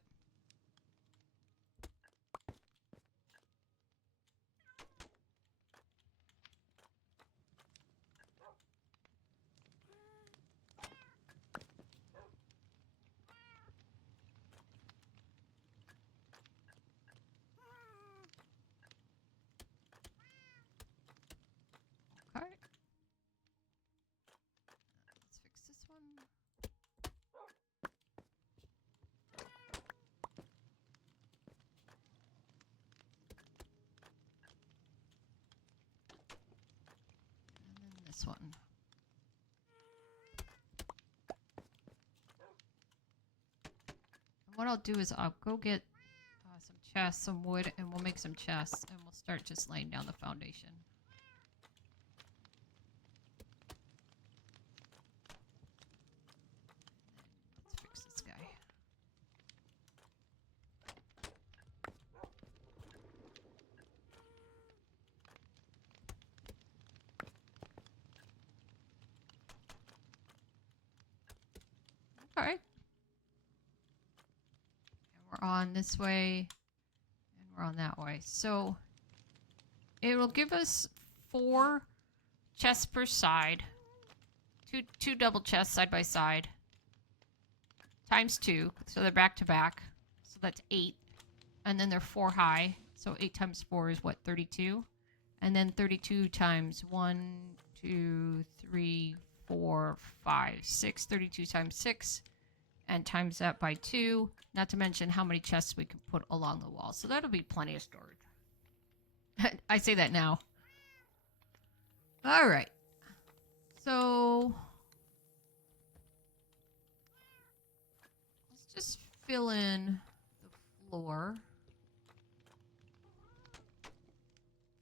Okay. Let's fix this one. And then this one. And what I'll do is I'll go get some chests, some wood, and we'll make some chests, and we'll start just laying down the foundation. Let's fix this guy. Okay. And we're on this way, and we're on that way. So it will give us 4 chests per side. Two double chests side by side. Times 2, so they're back to back. So that's 8. And then they're 4 high. So 8 times 4 is what, 32? And then 32 times 1, 2, 3, 4, 5, 6. 32 times 6. And times that by 2. Not to mention how many chests we can put along the wall. So that'll be plenty of storage. I say that now. Alright. So let's just fill in the floor.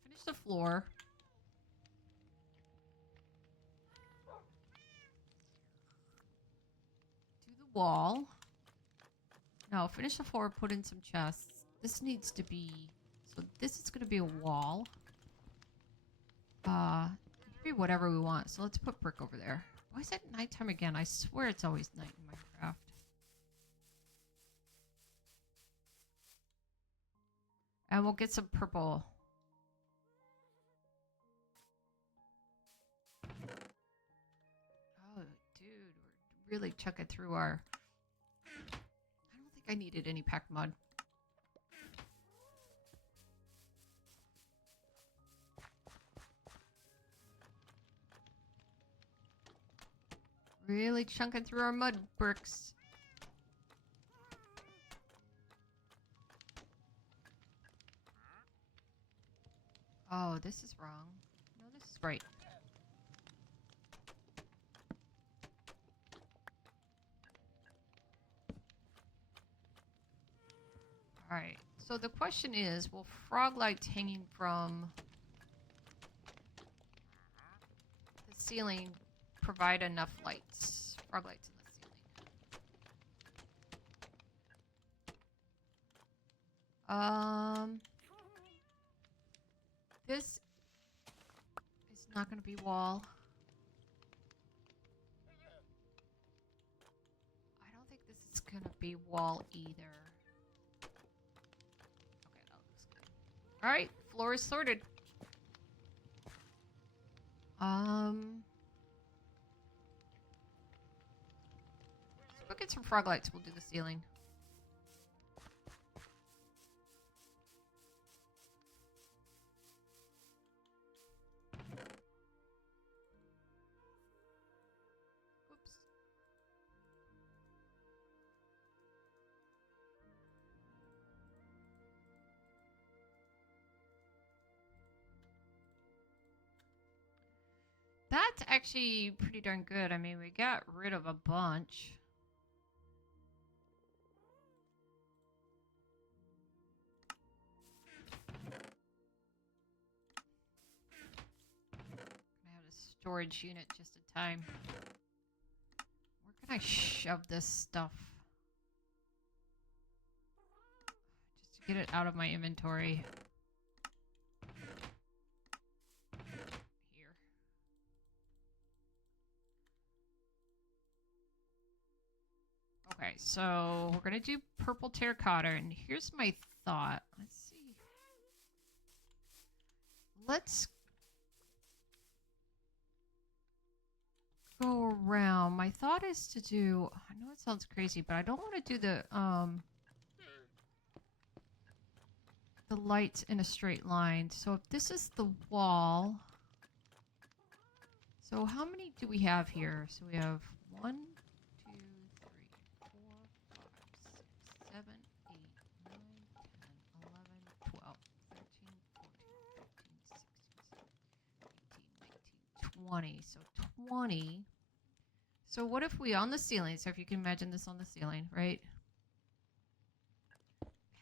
Finish the floor. Do the wall. No, finish the floor, put in some chests. This needs to be... So this is going to be a wall. It can be whatever we want. So let's put brick over there. Why is it nighttime again? I swear it's always night in Minecraft. And we'll get some purple. Oh, dude. We're really chucking through our... I don't think I needed any packed mud. Really chunking through our mud bricks. Oh, this is wrong. No, this is right. Alright, so the question is, will frog lights hanging from the ceiling provide enough lights? Frog lights in the ceiling. This is not going to be wall. I don't think this is going to be wall either. Okay, that looks good. Alright, floor is sorted. Let's go get some frog lights. We'll do the ceiling. Whoops. That's actually pretty darn good. I mean, we got rid of a bunch. I have a storage unit just in time. Where can I shove this stuff? Just to get it out of my inventory. Here. Okay, so we're gonna do purple terracotta, and here's my thought. Let's see. Let's go around. My thought is to do, I know it sounds crazy, but I don't want to do the lights in a straight line. So if this is the wall, so how many do we have here? So we have 1, 2, 3, 4, 5, 6, 7, 8, 9, 10, 11, 12, 13, 14, 15, 16, 17, 18, 19, 20. So 20. So what if we, on the ceiling, so if you can imagine this on the ceiling, right?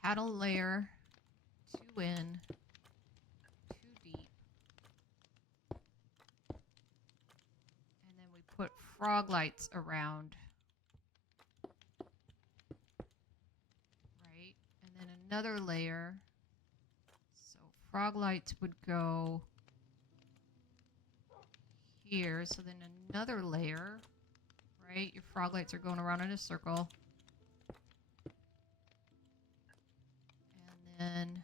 Had a layer 2 in, 2 deep. And then we put frog lights around. Right? And then another layer. So frog lights would go here. So then another layer. Right? Your frog lights are going around in a circle. And then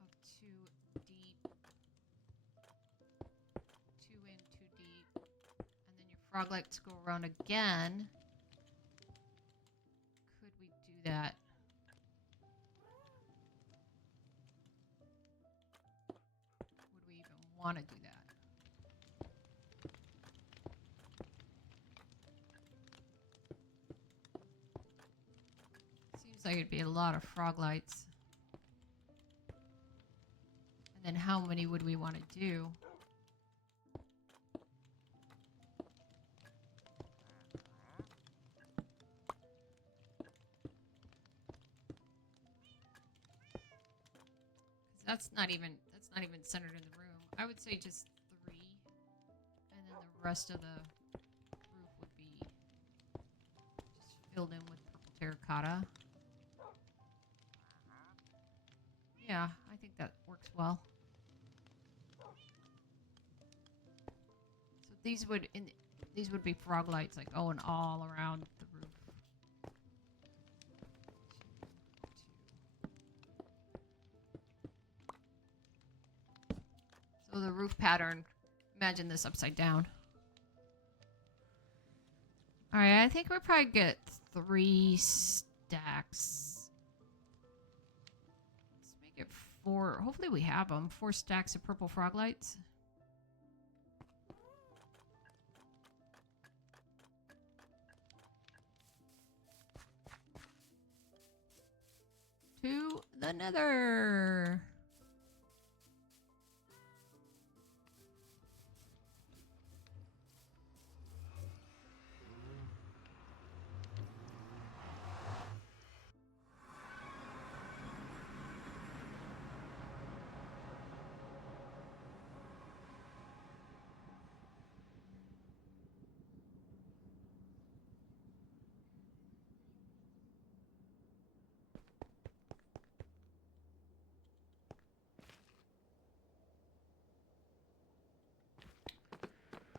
of 2 deep, 2 in, 2 deep, and then your frog lights go around again. Could we do that? Would we even want to do that? Seems like it'd be a lot of frog lights. And then how many would we want to do? That's not even centered in the room. I would say just 3, and then the rest of the roof would be just filled in with purple terracotta. Yeah, I think that works well. So these would be frog lights, like going all around the roof. So the roof pattern, imagine this upside down. Alright, I think we'll probably get 3 stacks. Let's make it 4. Hopefully we have them. 4 stacks of purple frog lights. to the Nether.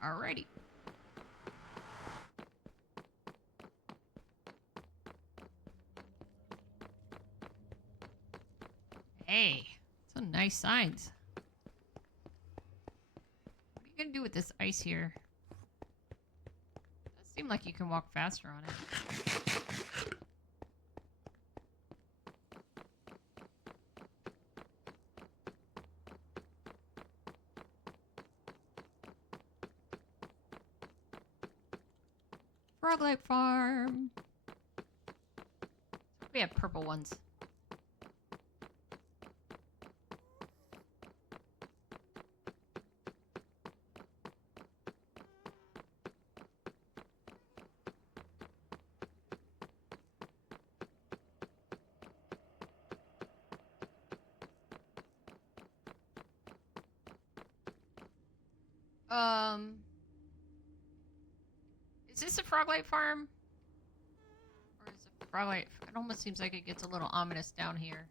Alrighty. Hey, some nice signs. What are you gonna do with this ice here? Does seem like you can walk faster on it. Froglight Farm. We have purple ones. Is this a Froglight Farm? Or is it Froglight? It almost seems like it gets a little ominous down here.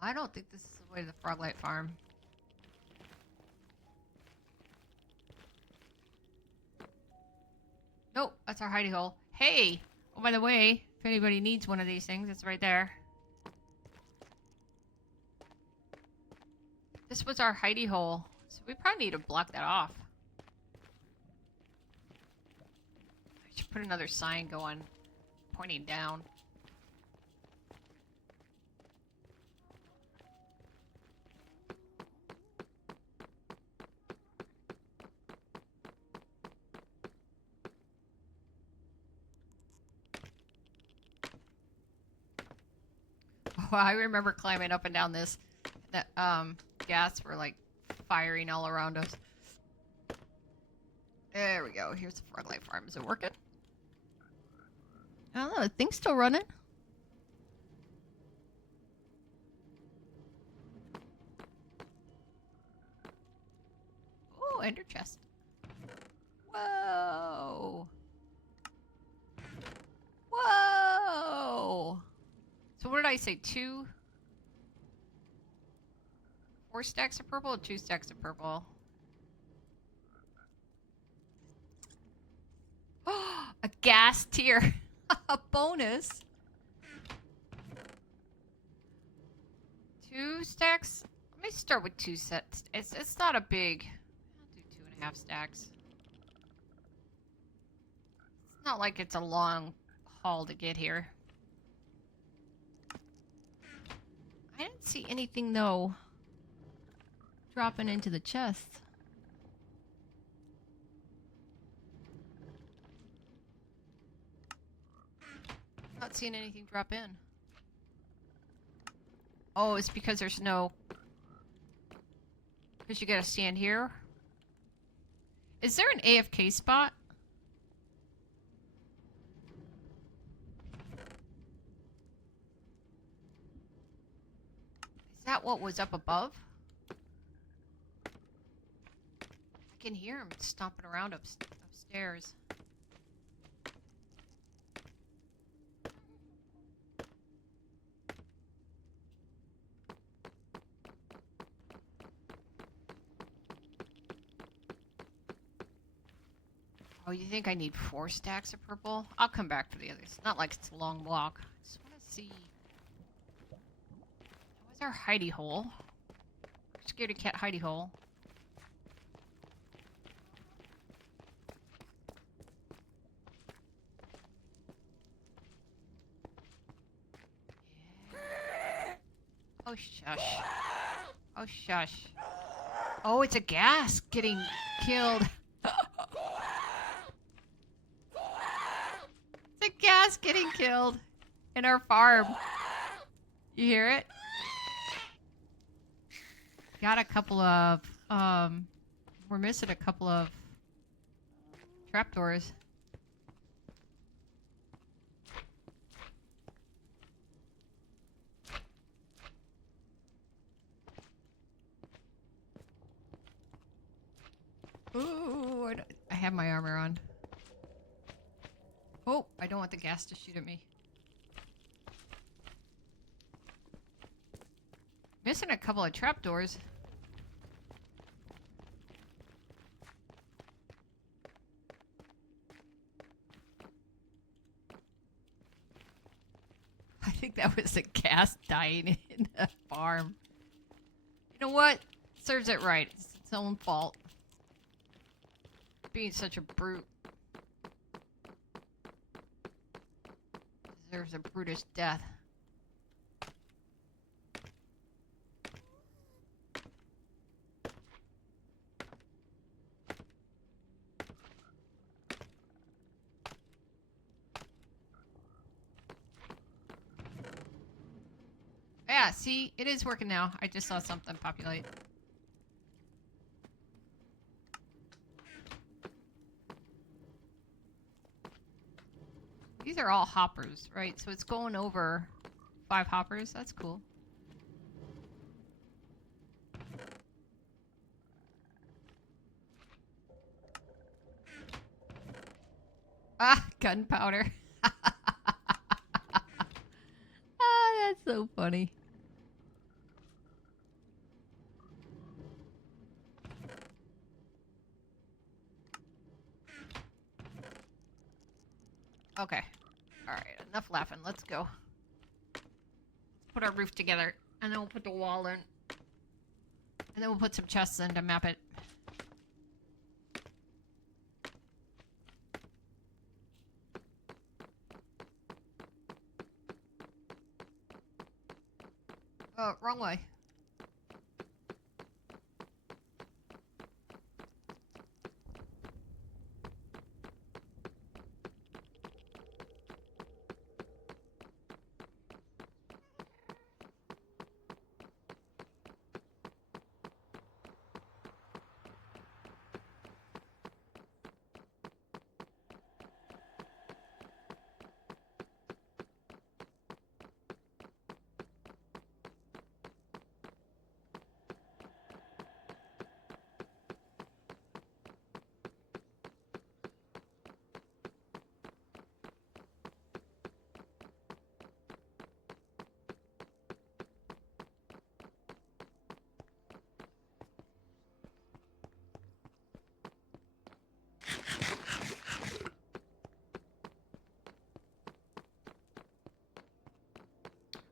I don't think this is the way to the Froglight Farm. Nope, that's our hidey hole. Hey! Oh, by the way, if anybody needs one of these things, it's right there. This was our hidey hole, so we probably need to block that off. I should put another sign going, pointing down. Oh, I remember climbing up and down this. That gas were like firing all around us. There we go. Here's the Froglight Farm. Is it working? I don't know. The thing's still running. Oh, ender chest. Whoa. Whoa. So what did I say? 4 stacks of purple or 2 stacks of purple? A gas tier. A bonus. 2 stacks? Let me start with 2 sets. It's not a big... I'll do 2.5 stacks. It's not like it's a long haul to get here. I didn't see anything, though, dropping into the chest. Not seeing anything drop in. Oh, it's because there's no... Because you gotta stand here? Is there an AFK spot? Is that what was up above? I can hear him stomping around upstairs. Oh, you think I need 4 stacks of purple? I'll come back for the others. It's not like it's a long walk. I just want to see. What's our hidey hole? Scaredy cat hidey hole. Yeah. Oh, shush. Oh, shush. Oh, it's a gas getting killed. It's a gas getting killed in our farm. You hear it? Got a couple of, we're missing a couple of trapdoors. Ooh, I have my armor on. Oh, I don't want the gas to shoot at me. Missing a couple of trapdoors. I think that was the gas dying in the farm. You know what? Serves it right. It's its own fault. Being such a brute. Deserves a brutish death. Yeah, see? It is working now. I just saw something populate. These are all hoppers, right? So it's going over 5 hoppers. That's cool. Ah, gunpowder. Ah, that's so funny. Okay. Alright, enough laughing. Let's go. Let's put our roof together. And then we'll put the wall in. And then we'll put some chests in to map it. Oh, wrong way.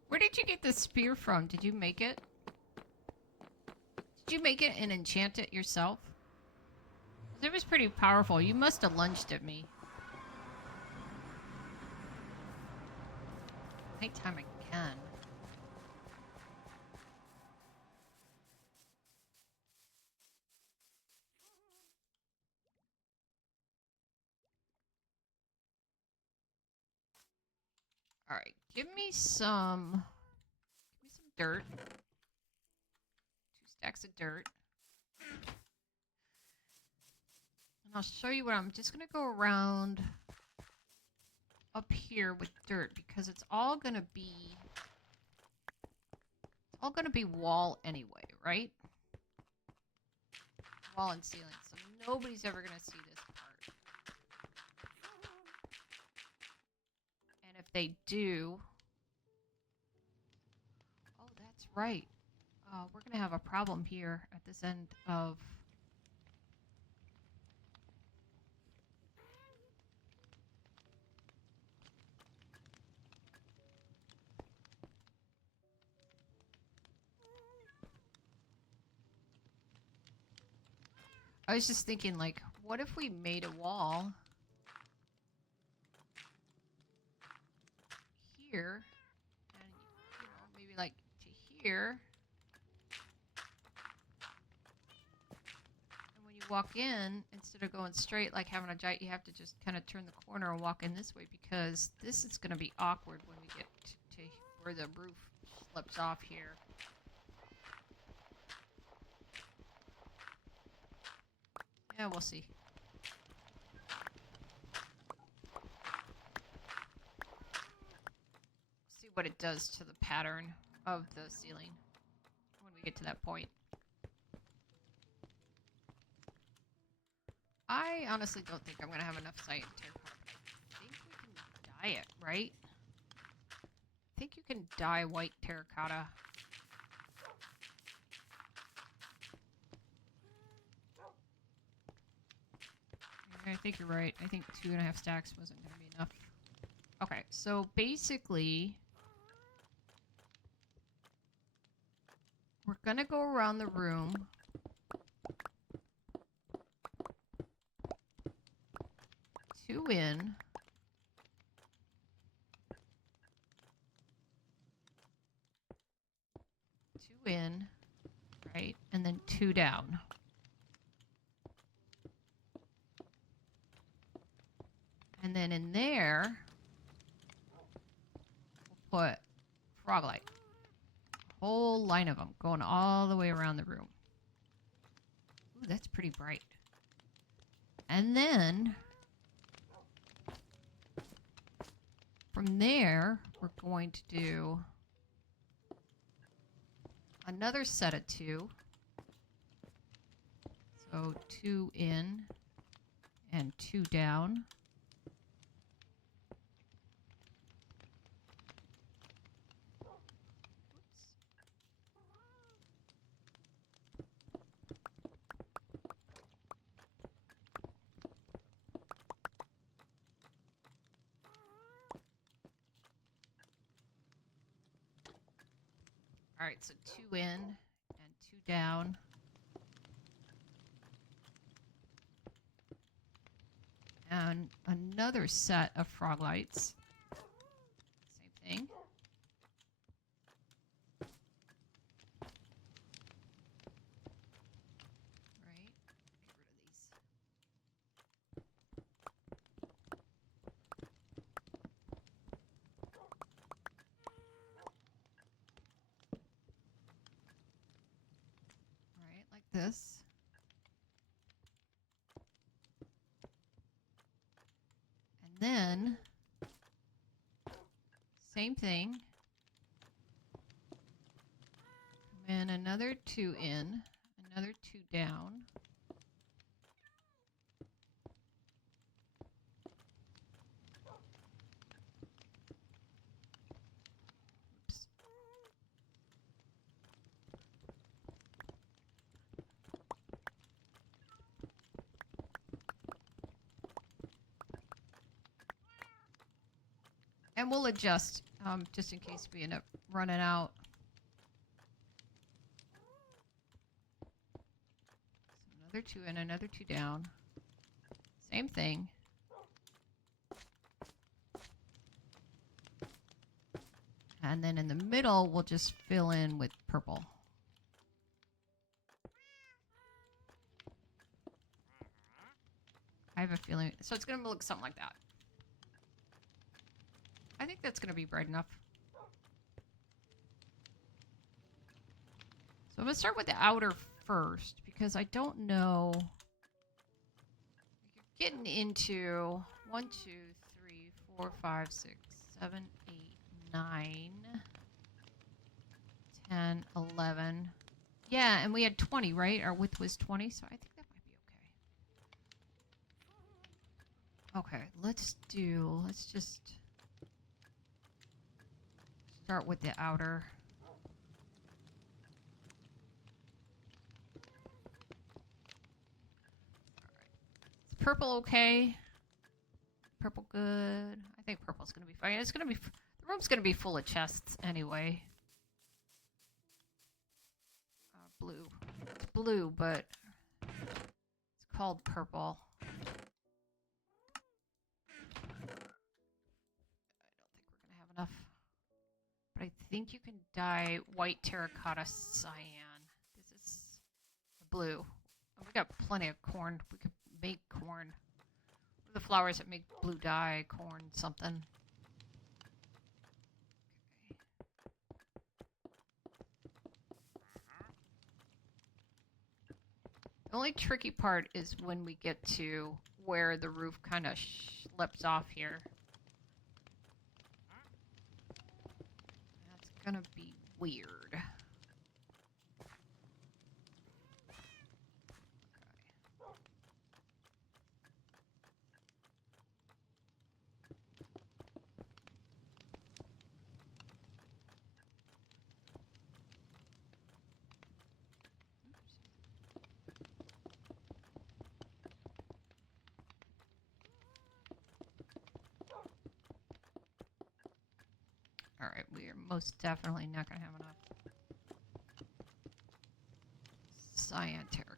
Where did you get the spear from? Did you make it? Did you make it and enchant it yourself? It was pretty powerful. You must have lunged at me. Nighttime again. Alright, give me some dirt. 2 stacks of dirt. And I'll show you what I'm just gonna go around up here with dirt because it's all gonna be wall anyway, right? Wall and ceiling, so nobody's ever gonna see this part. And if they do, oh, that's right. We're gonna have a problem here at this end of. I was just thinking, like, what if we made a wall here, and, you know, maybe like to here, walk in, instead of going straight like having a giant, you have to just kind of turn the corner and walk in this way, because this is going to be awkward when we get to where the roof slips off here. Yeah, we'll see. See what it does to the pattern of the ceiling when we get to that point. I honestly don't think I'm going to have enough site in terracotta. I think we can dye it, right? I think you can dye white terracotta. I think you're right. I think 2.5 stacks wasn't going to be enough. Okay, so basically, we're going to go around the room. Two in. Two in, right? And then 2 down. And then in there, we'll put frog light. Whole line of them going all the way around the room. Ooh, that's pretty bright. And then from there, we're going to do another set of 2. So 2 in and 2 down. Alright, so 2 in and 2 down. And another set of frog lights. Same thing. Right, get rid of these. Right, like this. And then, same thing. And another 2 in, another 2 down. Oops. And we'll adjust, just in case we end up running out. So another 2 in, another 2 down. Same thing. And then in the middle, we'll just fill in with purple. I have a feeling, so it's going to look something like that. I think that's going to be bright enough. So I'm going to start with the outer first, because I don't know. You're getting into 1, 2, 3, 4, 5, 6, 7, 8, 9, 10, 11. Yeah, and we had 20, right? Our width was 20, so I think that might be okay. Okay, let's just start with the outer. Is purple okay? Purple good. I think purple's gonna be fine. It's gonna be, the room's gonna be full of chests anyway. Blue. It's blue, but it's called purple. I don't think we're gonna have enough. But I think you can dye white terracotta cyan. This is blue. I'm We got plenty of corn. We could make corn. The flowers that make blue dye, corn, something. The only tricky part is when we get to where the roof kind of slips off here. That's gonna be weird. Alright, we are most definitely not going to have enough cyan terracotta.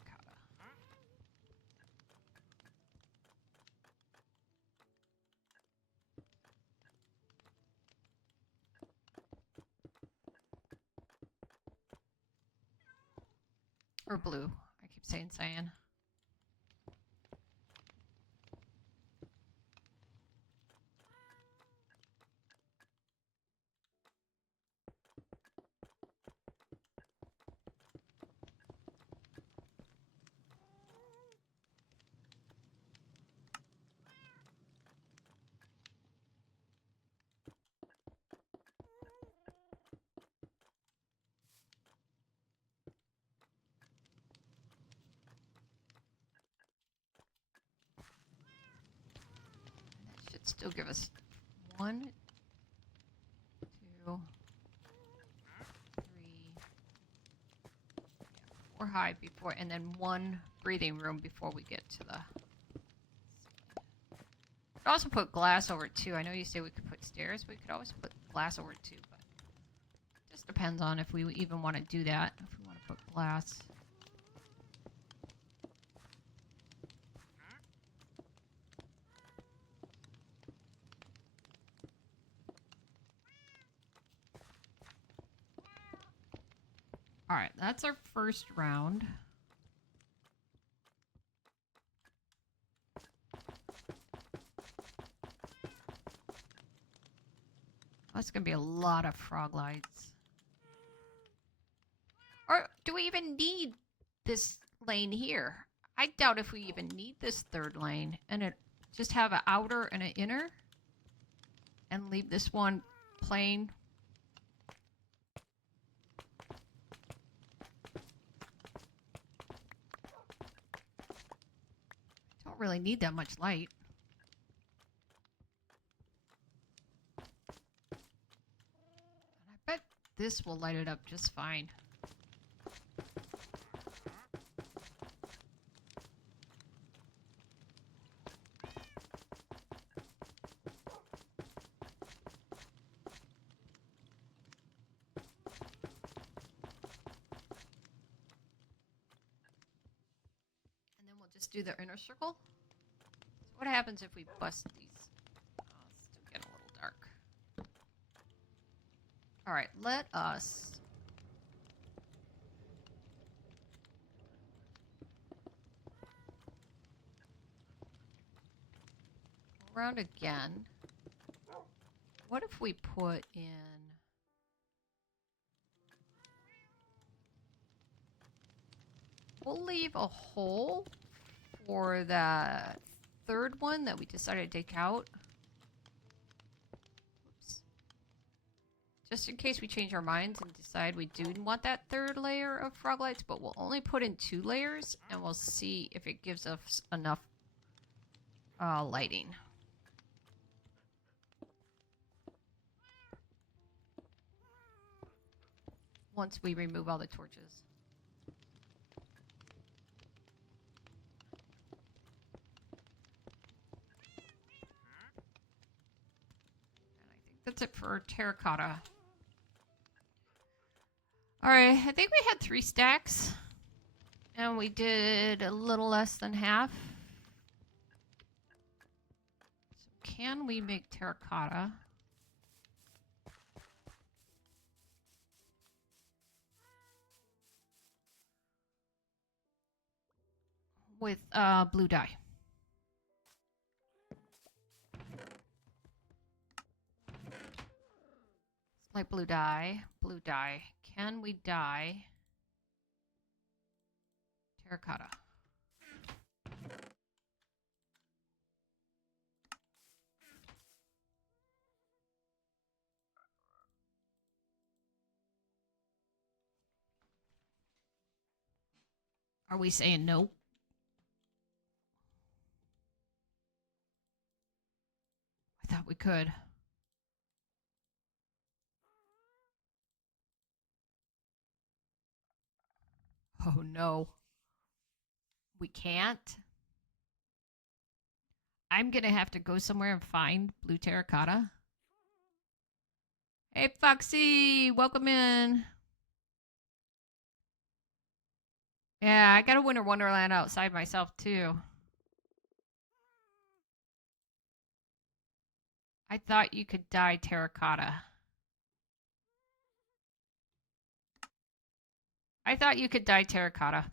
Or blue. I keep saying cyan. Should still give us 1, 2, 3, 4 high before, and then 1 breathing room before we get to the. We could also put glass over it too. I know you say we could put stairs, but we could always put glass over it too. But it just depends on if we even want to do that. If we want to put glass. Alright, that's our first round. That's going to be a lot of frog lights. Or do we even need this lane here? I doubt if we even need this third lane. And it just have an outer and an inner. And leave this one plain. Don't really need that much light. And I bet this will light it up just fine. Just do the inner circle. So what happens if we bust these? Oh, it's still getting a little dark. Alright, let us go around again. What if we put in we'll leave a hole for the third one that we decided to take out. Oops. Just in case we change our minds and decide we do want that third layer of frog lights, but we'll only put in 2 layers and we'll see if it gives us enough lighting. Once we remove all the torches. That's it for terracotta. Alright, I think we had 3 stacks. And we did a little less than half. So can we make terracotta? with blue dye. Light blue dye. Blue dye. Can we dye terracotta? Are we saying no? I thought we could. Oh no. We can't? I'm gonna have to go somewhere and find blue terracotta. Hey Foxy, welcome in. Yeah, I got a Winter Wonderland outside myself too. I thought you could dye terracotta. I thought you could dye terracotta.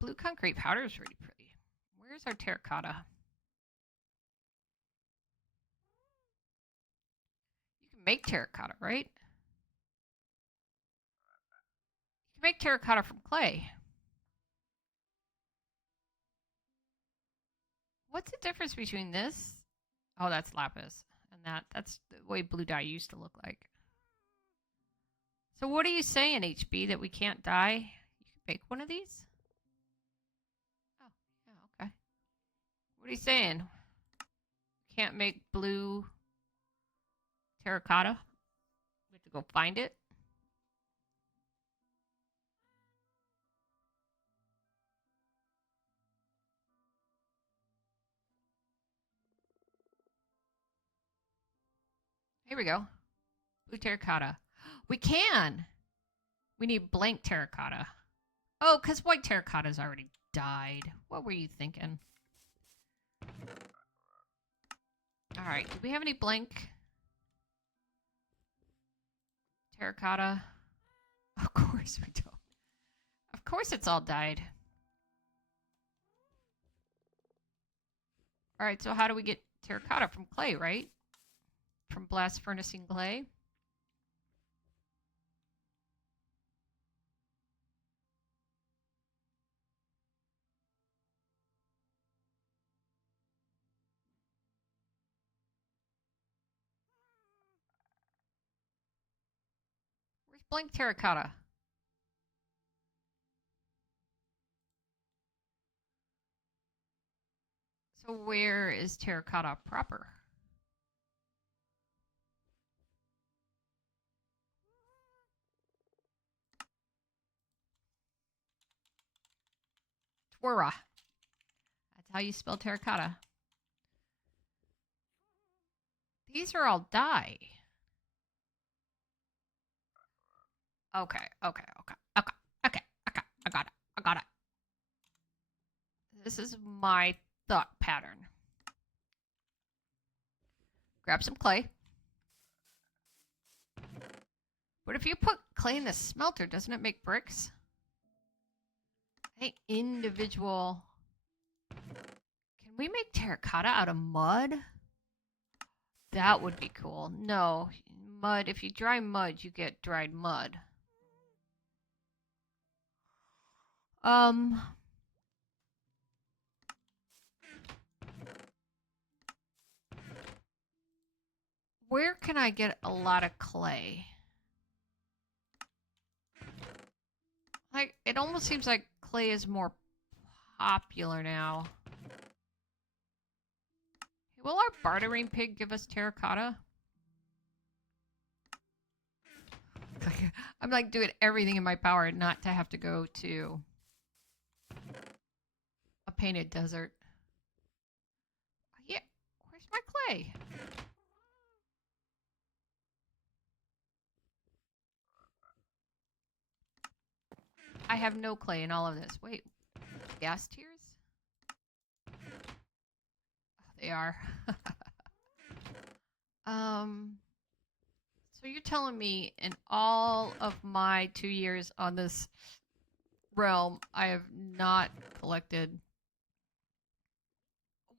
Blue concrete powder is really pretty. Where's our terracotta? You can make terracotta, right? You can make terracotta from clay. What's the difference between this? Oh, that's lapis. And that's the way blue dye used to look like. So what are you saying, HB, that we can't dye? You can make one of these? Oh, yeah, okay. What are you saying? Can't make blue terracotta? We have to go find it? Here we go. Blue terracotta. We can! We need blank terracotta. Oh, because white terracotta's already died. What were you thinking? Alright, do we have any blank terracotta? Of course we don't. Of course it's all died. Alright, so how do we get terracotta? From clay, right? From blast furnacing clay. Where's blank terracotta? So where is terracotta proper? Twara. That's how you spell terracotta. These are all dye. Okay. I got it. This is my thought pattern. Grab some clay. But if you put clay in the smelter, doesn't it make bricks? I think individual... Can we make terracotta out of mud? That would be cool. No, mud. If you dry mud, you get dried mud. Where can I get a lot of clay? Like, it almost seems like clay is more popular now. Will our bartering pig give us terracotta? I'm like doing everything in my power not to have to go to a painted desert. Yeah, where's my clay? I have no clay in all of this. Wait, gas tears? Oh, they are. So you're telling me in all of my 2 years on this realm, I have not collected...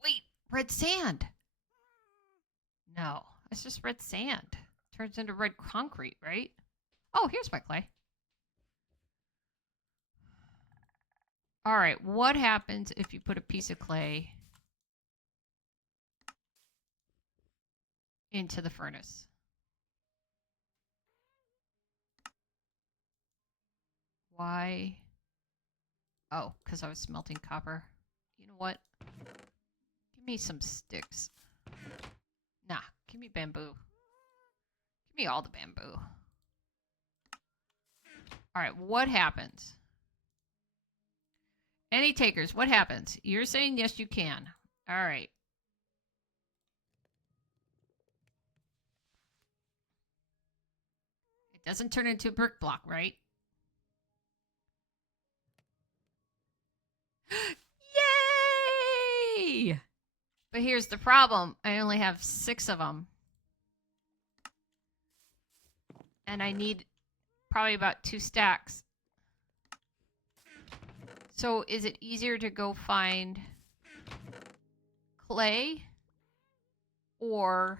Wait, red sand! No, it's just red sand. Turns into red concrete, right? Oh, here's my clay. Alright, what happens if you put a piece of clay into the furnace? Why? Oh, because I was smelting copper. You know what? Give me some sticks. Nah, give me bamboo. Give me all the bamboo. Alright, what happens? Any takers, what happens? You're saying yes, you can. Alright. It doesn't turn into a brick block, right? Yay! But here's the problem. I only have 6 of them. And I need probably about 2 stacks. So is it easier to go find clay? Or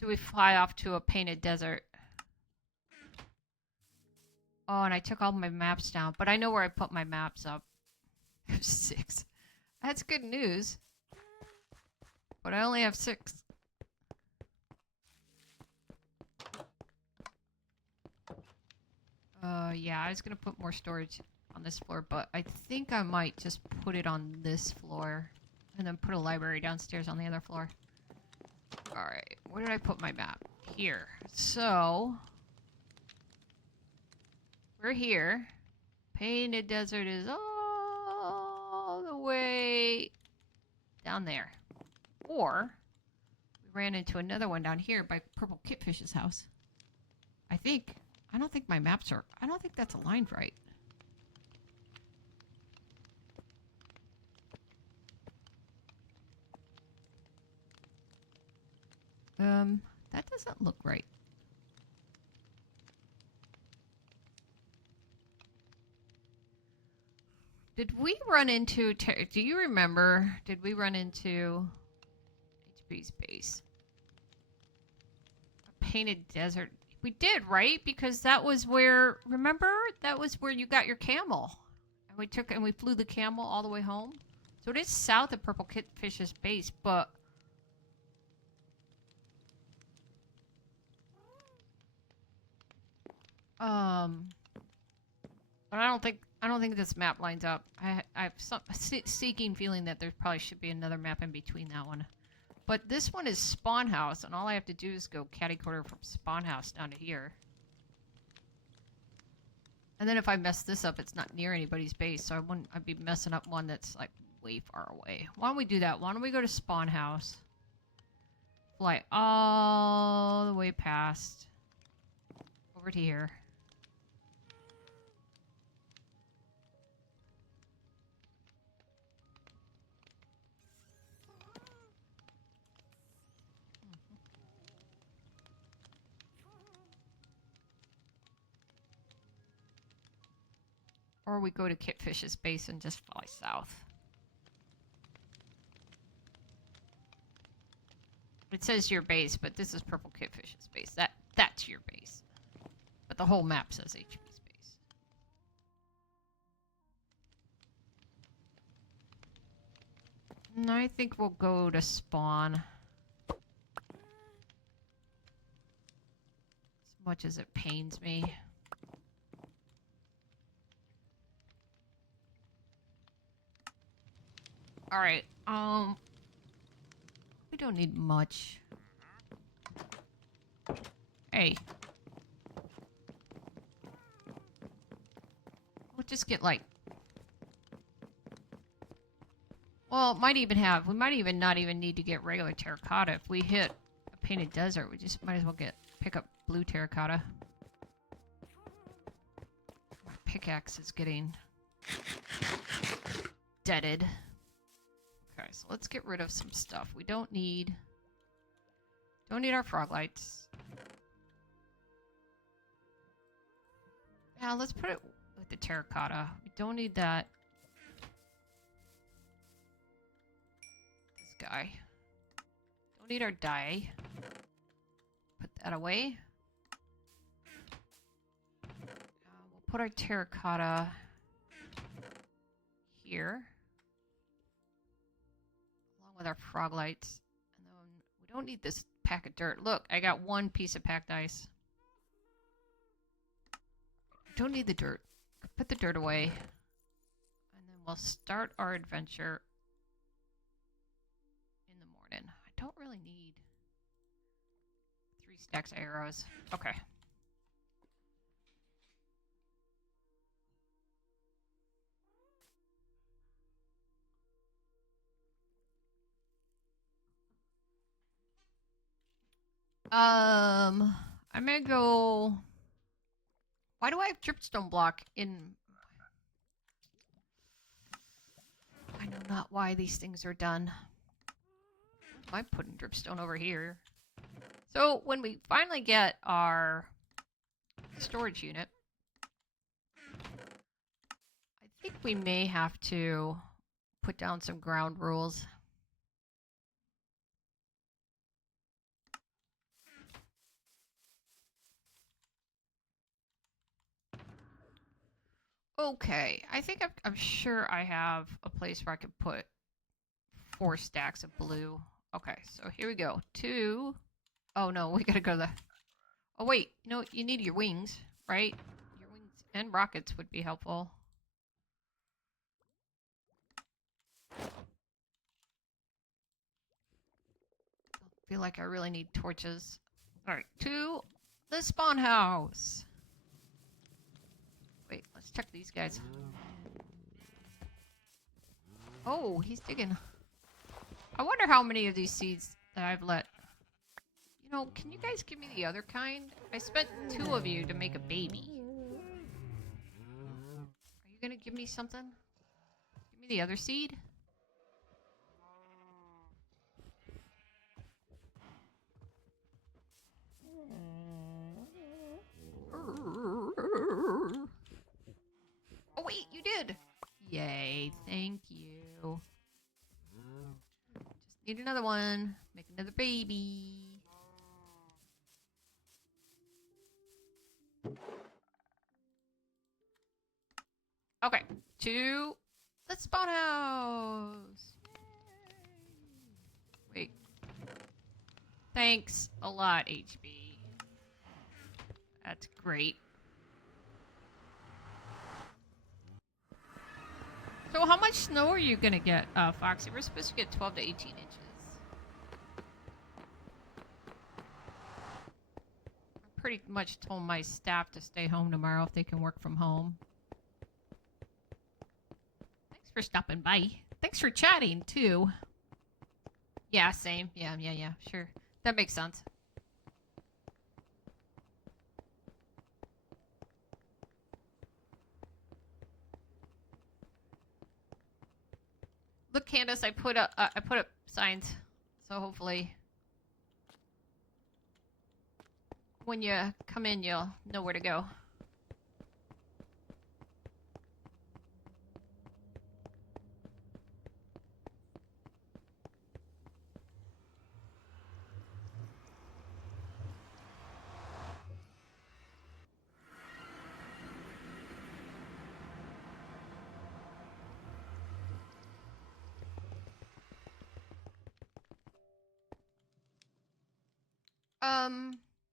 do we fly off to a painted desert? Oh, and I took all my maps down. But I know where I put my maps up. 6. That's good news. But I only have 6. Yeah, I was gonna put more storage on this floor, but I think I might just put it on this floor. And then put a library downstairs on the other floor. Alright, where did I put my map? Here. So... we're here. Painted Desert is all the way down there. Or we ran into another one down here by Purple Kitfish's house. I think. I don't think my maps are... I don't think that's aligned right. That doesn't look right. Did we run into... do you remember? Did we run into... HP's base? A painted desert. We did, right? Because that was where... remember? That was where you got your camel. And we took... and we flew the camel all the way home. So it is south of Purple Kitfish's base, but... but I don't think this map lines up. I have some seeking feeling that there probably should be another map in between that one. But this one is Spawn House, and all I have to do is go catty-corner from Spawn House down to here. And then if I mess this up, it's not near anybody's base, so I'd be messing up one that's like way far away. Why don't we do that? Why don't we go to Spawn House? Fly all the way past over to here. Or we go to Kitfish's base and just fly south. It says your base, but this is Purple Kitfish's base. That's your base. But the whole map says HP's base. And I think we'll go to spawn. As much as it pains me. Alright, we don't need much. Hey. We'll just get like... well, we might even not even need to get regular terracotta. If we hit a painted desert, we just might as well pick up blue terracotta. My pickaxe is getting deaded. Okay, so let's get rid of some stuff. We don't need Don't need our frog lights. Now let's put it with the terracotta. We don't need that. This guy. Don't need our dye. Put that away. We'll put our terracotta here. Along with our frog lights. And then we don't need this pack of dirt. Look, I got one piece of packed ice. Don't need the dirt. Put the dirt away. And then we'll start our adventure in the morning. I don't really need 3 stacks of arrows. Okay. I'm gonna go... Why do I have dripstone block in... I know not why these things are done. Why am I putting dripstone over here? So, when we finally get our storage unit, I think we may have to put down some ground rules. Okay, I think I'm sure I have a place where I could put 4 stacks of blue. Okay, so here we go. 2. Oh no, we gotta go to the... Oh wait, no, you need your wings, right? Your wings and rockets would be helpful. I feel like I really need torches. Alright, to the spawn house. Wait, let's check these guys. Oh, he's digging. I wonder how many of these seeds that I've let. You know, can you guys give me the other kind? I spent 2 of you to make a baby. Are you gonna give me something? Give me the other seed? Oh wait, you did! Yay, thank you. Just need another one. Make another baby. Okay, to the spawn house. Wait. Thanks a lot, HB. That's great. So how much snow are you gonna get, Foxy? We're supposed to get 12 to 18 inches. I pretty much told my staff to stay home tomorrow if they can work from home. Thanks for stopping by. Thanks for chatting, too. Yeah, same. Yeah, sure. That makes sense. Look, Candace, I put up signs, so hopefully when you come in, you'll know where to go.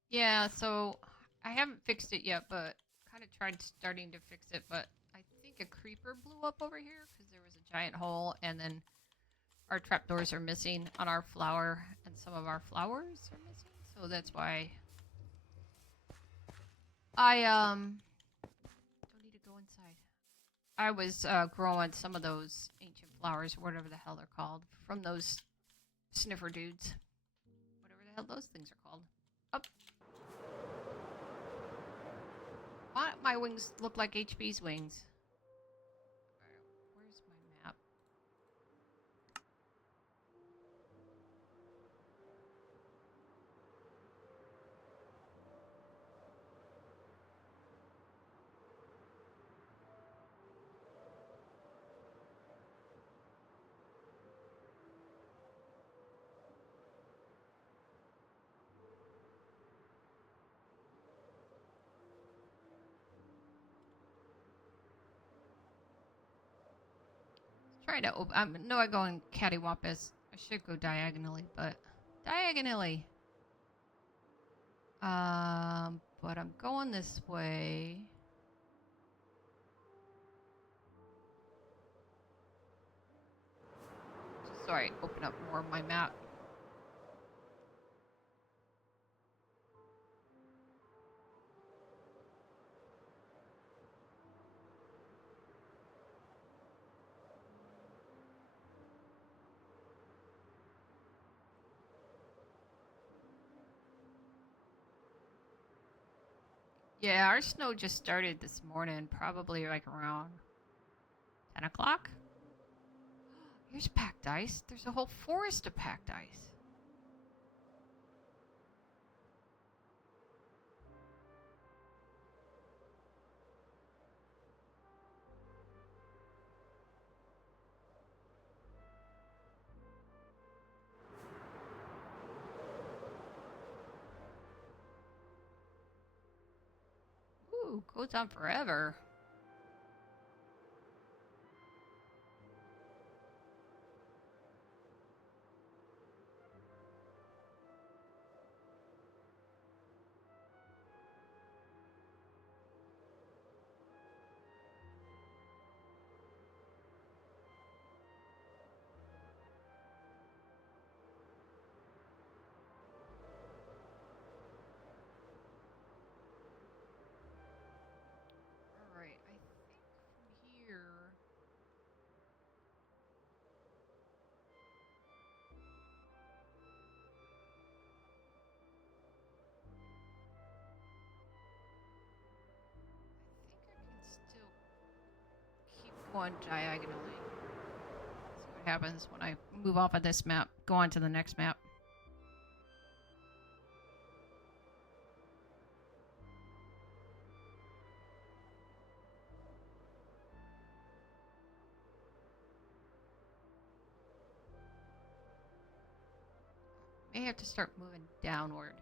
Yeah, so I haven't fixed it yet, but kind of tried starting to fix it, but I think a creeper blew up over here because there was a giant hole, and then our trapdoors are missing on our flower, and some of our flowers are missing, so that's why I, don't need to go inside. I was, growing some of those ancient flowers, whatever the hell they're called, from those sniffer dudes. Whatever the hell those things are called. Up. Why my wings look like HB's wings? Where's my map? Trying to open. No, I go in cattywampus. I should go diagonally, but diagonally. But I'm going this way. Just so I open up more of my map. Yeah, our snow just started this morning, probably like around 10 o'clock. Here's packed ice. There's a whole forest of packed ice. Ooh, goes on forever. Alright, I think from here... I think I can still keep going diagonally. See what happens when I move off of this map, go on to the next map. May have to start moving downward.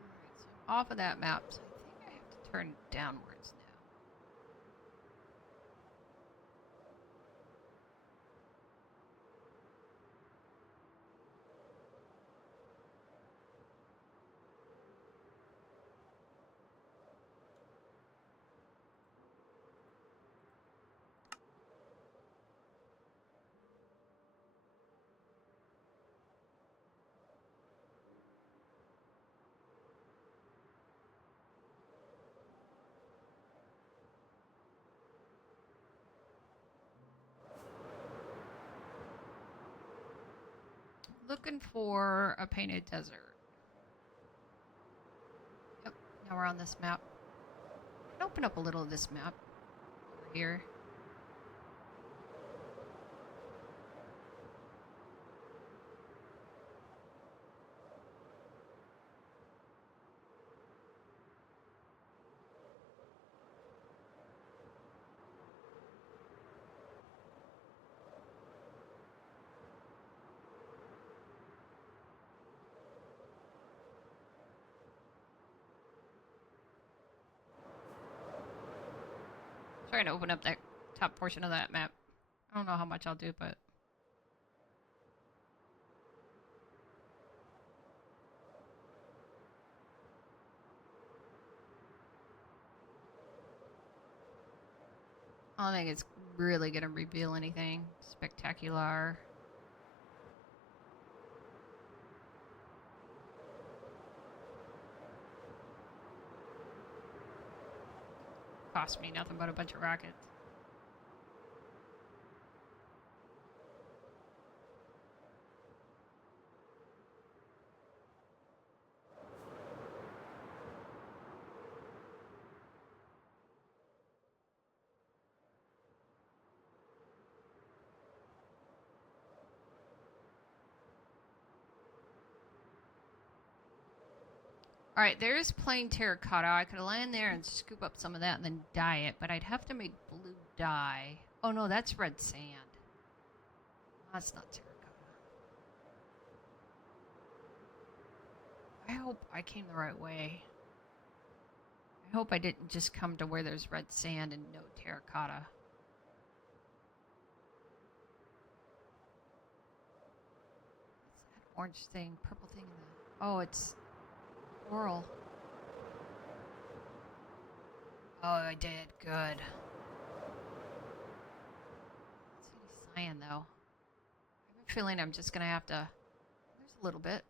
Alright, so I'm off of that map, so I think I have to turn downwards now. Looking for a painted desert. Yep, now we're on this map. I can open up a little of this map over here. Trying to open up that top portion of that map. I don't know how much I'll do, but... I don't think it's really going to reveal anything spectacular. Cost me nothing but a bunch of rockets. Alright, there's plain terracotta. I could land there and scoop up some of that and then dye it, but I'd have to make blue dye. Oh no, that's red sand. That's not terracotta. I hope I came the right way. I hope I didn't just come to where there's red sand and no terracotta. What's that orange thing, purple thing in the... Oh, it's coral. Oh, I did. Good. I don't see any cyan, though. I have a feeling I'm just going to have to... There's a little bit.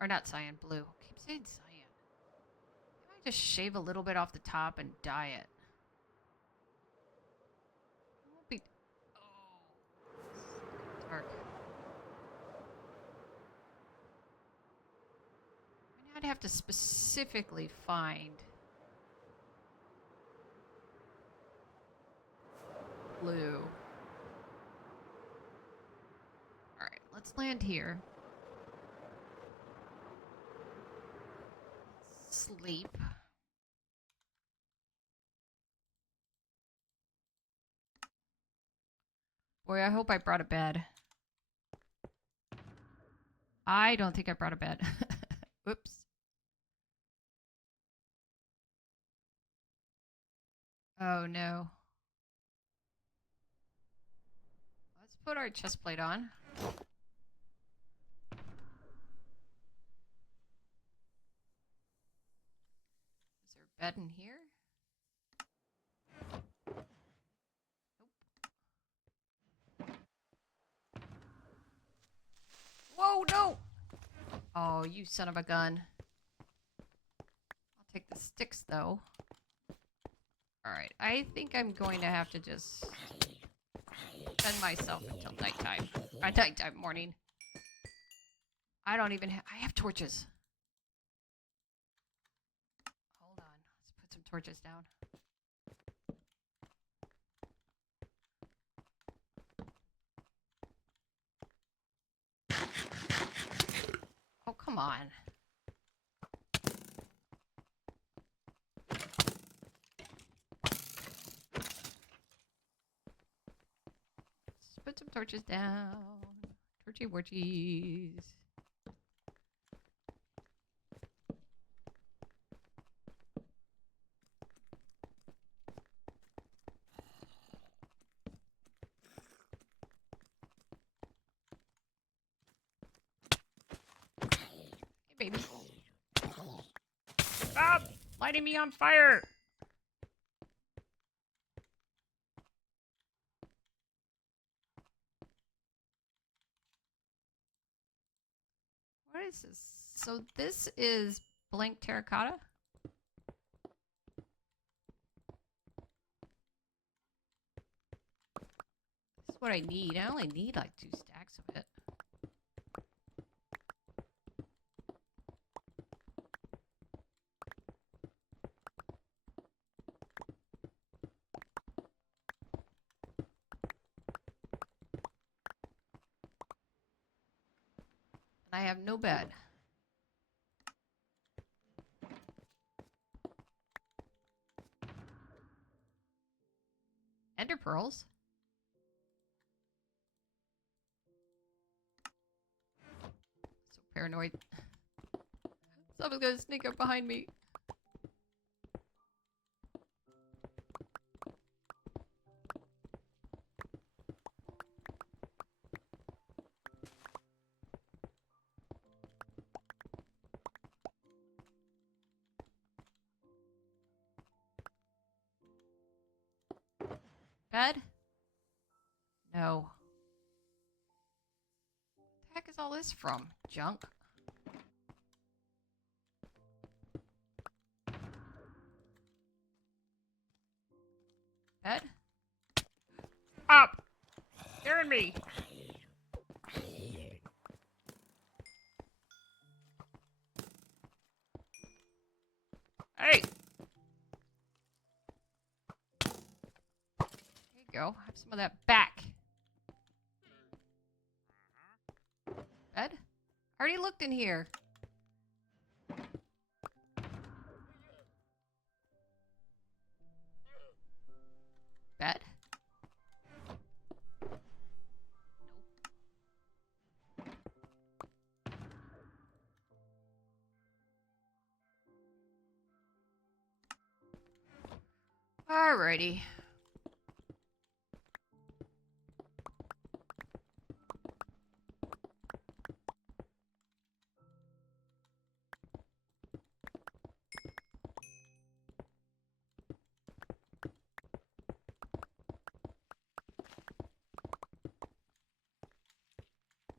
Or not cyan, blue. I keep saying cyan. I just shave a little bit off the top and dye it. It won't be... Oh. Dark. I mean, I'd have to specifically find... blue. Alright, let's land here. Sleep. Boy, I hope I brought a bed. I don't think I brought a bed. Oops. Oh no. Let's put our chest plate on. Is there a bed in here? Whoa, no! Oh, you son of a gun. I'll take the sticks, though. Alright, I think I'm going to have to just spend myself until nighttime. Nighttime, morning. I don't even have... I have torches. Hold on. Let's put some torches down. Oh, come on. Let's put some torches down. Torchy warchies. Hey, baby. Stop lighting me on fire! What is this? So this is blank terracotta? This is what I need. I only need like 2 stacks of it. I have no bed. Ender pearls. So paranoid. Someone's gonna sneak up behind me. Bed? No. What the heck is all this from? Junk? Bed? Up! Scaring me! Hey! Go. Have some of that back. Bed? I already looked in here. Alrighty.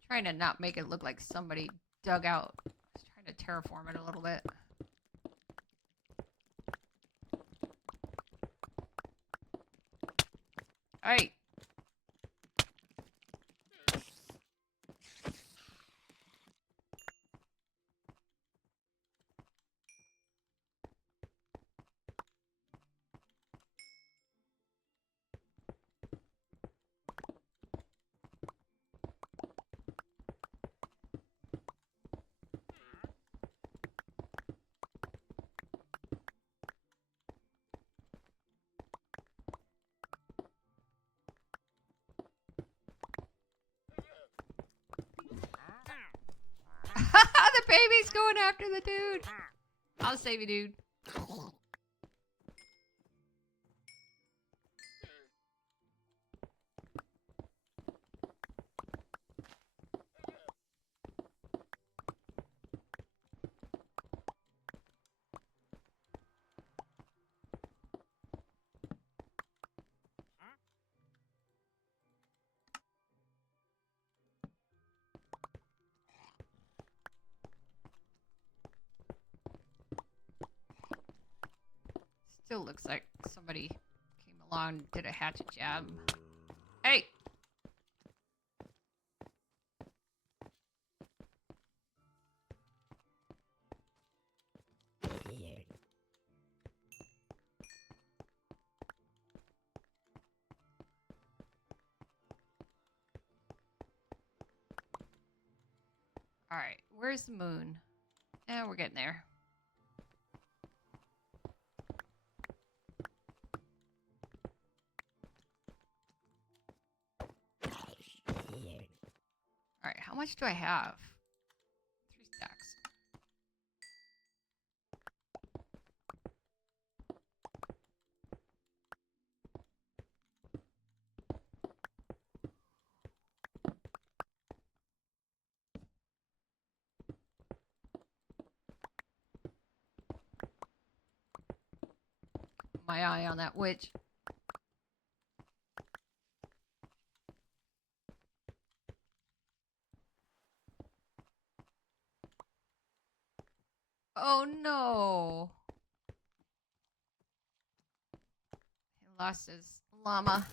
Trying to not make it look like somebody dug out. I was trying to terraform it a little bit. Alright. The baby's going after the dude. I'll save you, dude. Still looks like somebody came along and did a hatchet job. Hey! Alright, where's the moon? Yeah, we're getting there. Alright, how much do I have? 3 stacks. My eye on that witch. Oh no! He lost his llama.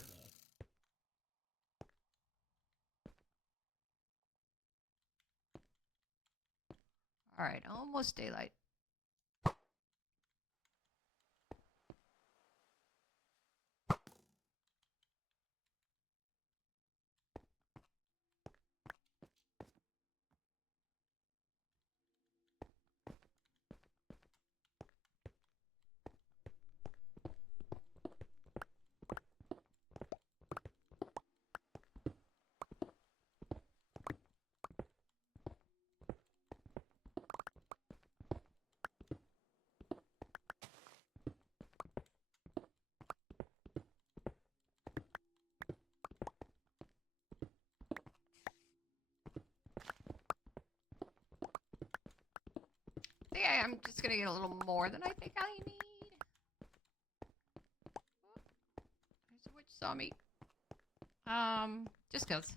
Alright, almost daylight. I think I'm just gonna get a little more than I think I need. Oh, there's a witch saw me. Just goes.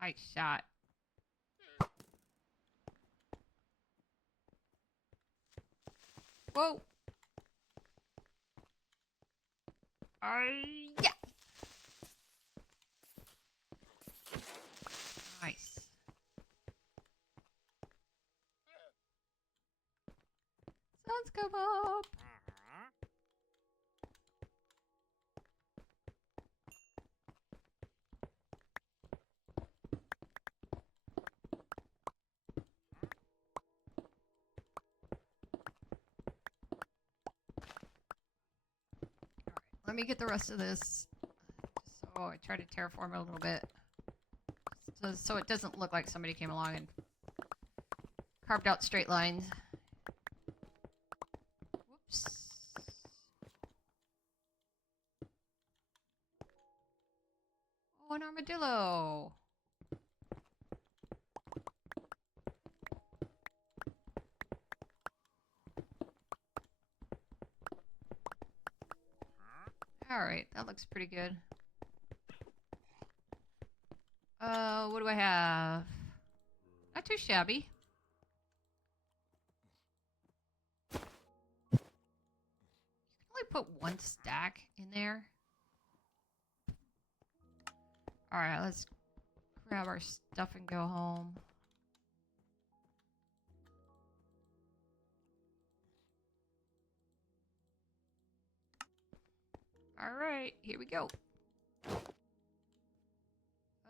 Nice shot. Whoa. Yeah. Nice. Sun's come up. Let me get the rest of this. So I try to terraform it a little bit. So it doesn't look like somebody came along and carved out straight lines. Whoops. Oh, an armadillo. Alright, that looks pretty good. What do I have? Not too shabby. You can only put one stack in there. Alright, let's grab our stuff and go home. Alright, here we go.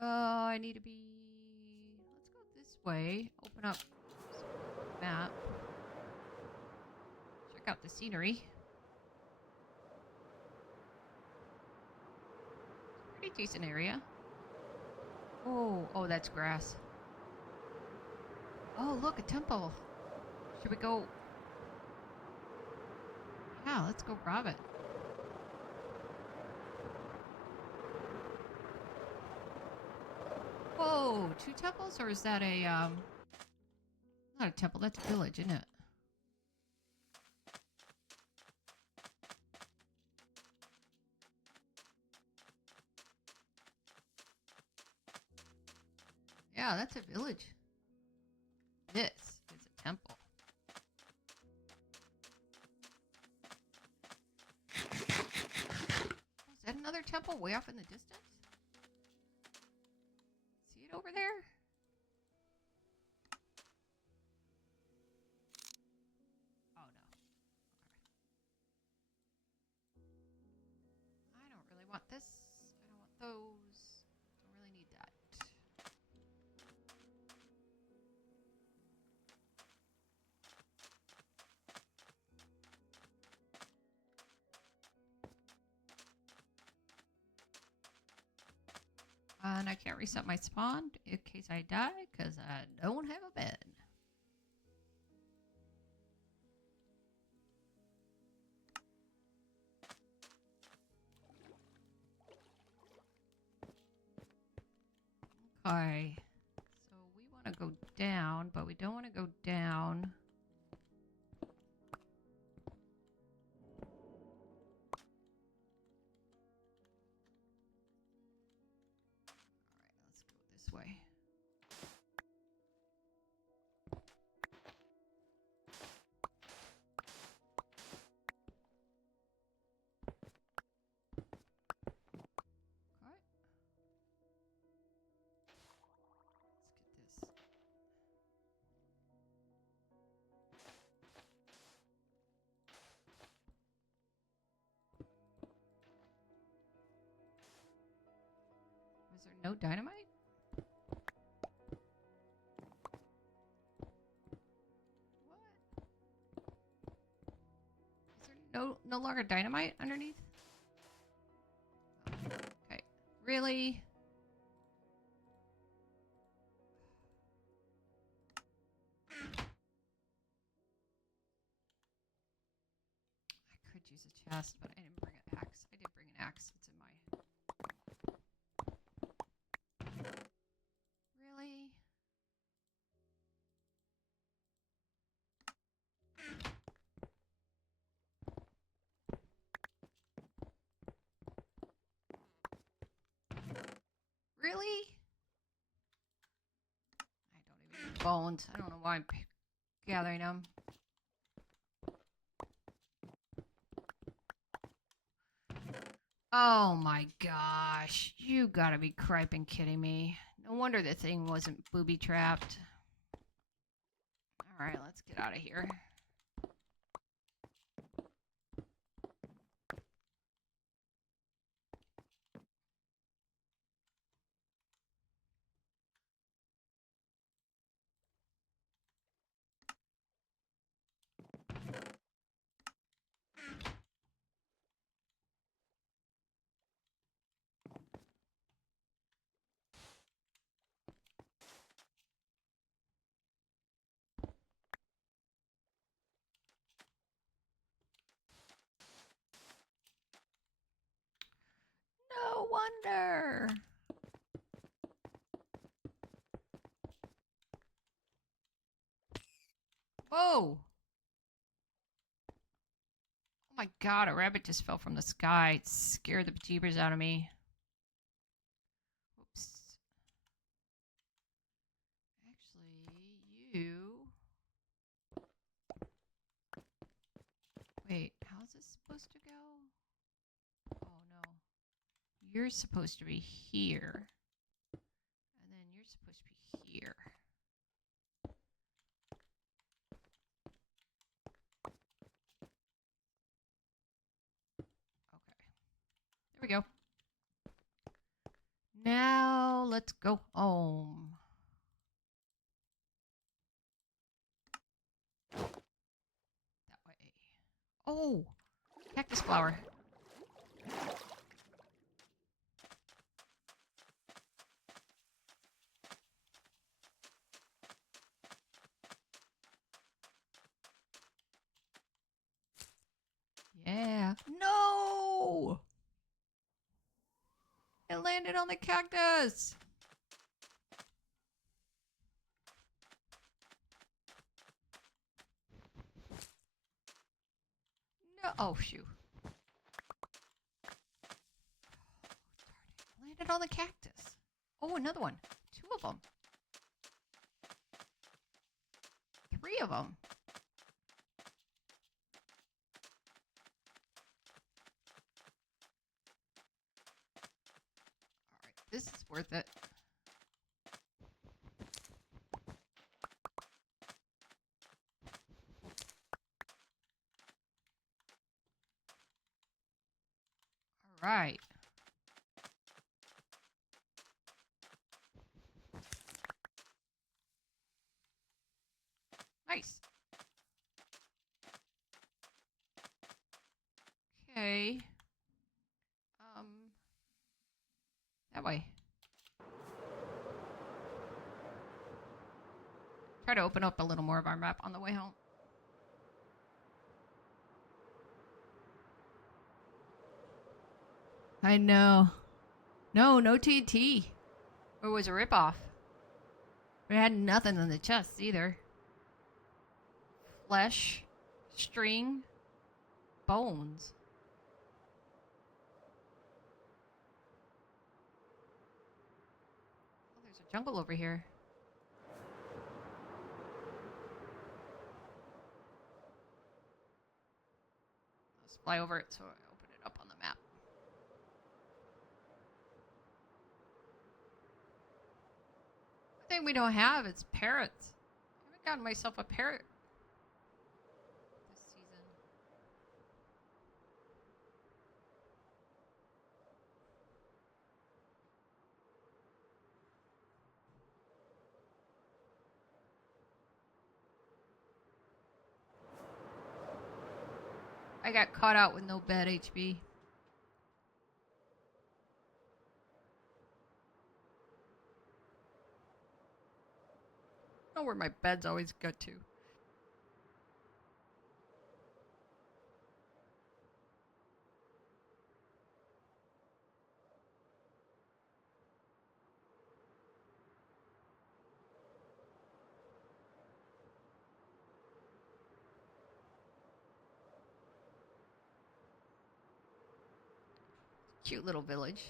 I need to be... Let's go this way. Open up map. Check out the scenery. Pretty decent area. Oh, that's grass. Oh, look, a temple. Should we go? Yeah, let's go rob it. Whoa, 2 temples, or is that a, not a temple, that's a village, isn't it? Yeah, that's a village. This is a temple. Oh, is that another temple way off in the distance? See it over there? Oh, no. Okay. I don't really want this. I don't want those. Don't really need that. And I can't reset my spawn in case I die, because I don't have a bed. Okay. So we want to go down, but we don't want to go down. Alright, let's go this way. Okay. Let's get this. Was there no dynamite? What? Is there no longer dynamite underneath? Okay. Really? I could use a chest, but I didn't bring an axe. I did bring an axe. It's in my... Really? Really? I don't even need bones. I don't know why I'm gathering them. Oh my gosh. You gotta be criping kidding me. No wonder the thing wasn't booby trapped. Alright, let's get out of here. wonder. Whoa! Oh my god, a rabbit just fell from the sky. It scared the bejeebers out of me. Oops. Actually, you... Wait, how's this supposed to go? Oh no. You're supposed to be here. And then you're supposed to be here. Okay. There we go. Now let's go home. That way. Oh! Cactus flower. Yeah. No! It landed on the cactus! No. Oh, shoot. Landed on the cactus. Oh, another one. 2 of them. 3 of them. Alright, this is worth it. Alright. Nice. Okay. That way. Try to open up a little more of our map on the way home. I know. No TNT. Or it was a ripoff. It had nothing in the chest either. Flesh, string, bones. Oh, there's a jungle over here. Let's fly over it so I open it up on the map. The thing we don't have is parrots. I haven't gotten myself a parrot this season. I got caught out with no bad HP. I know where my beds always go to. Cute little village.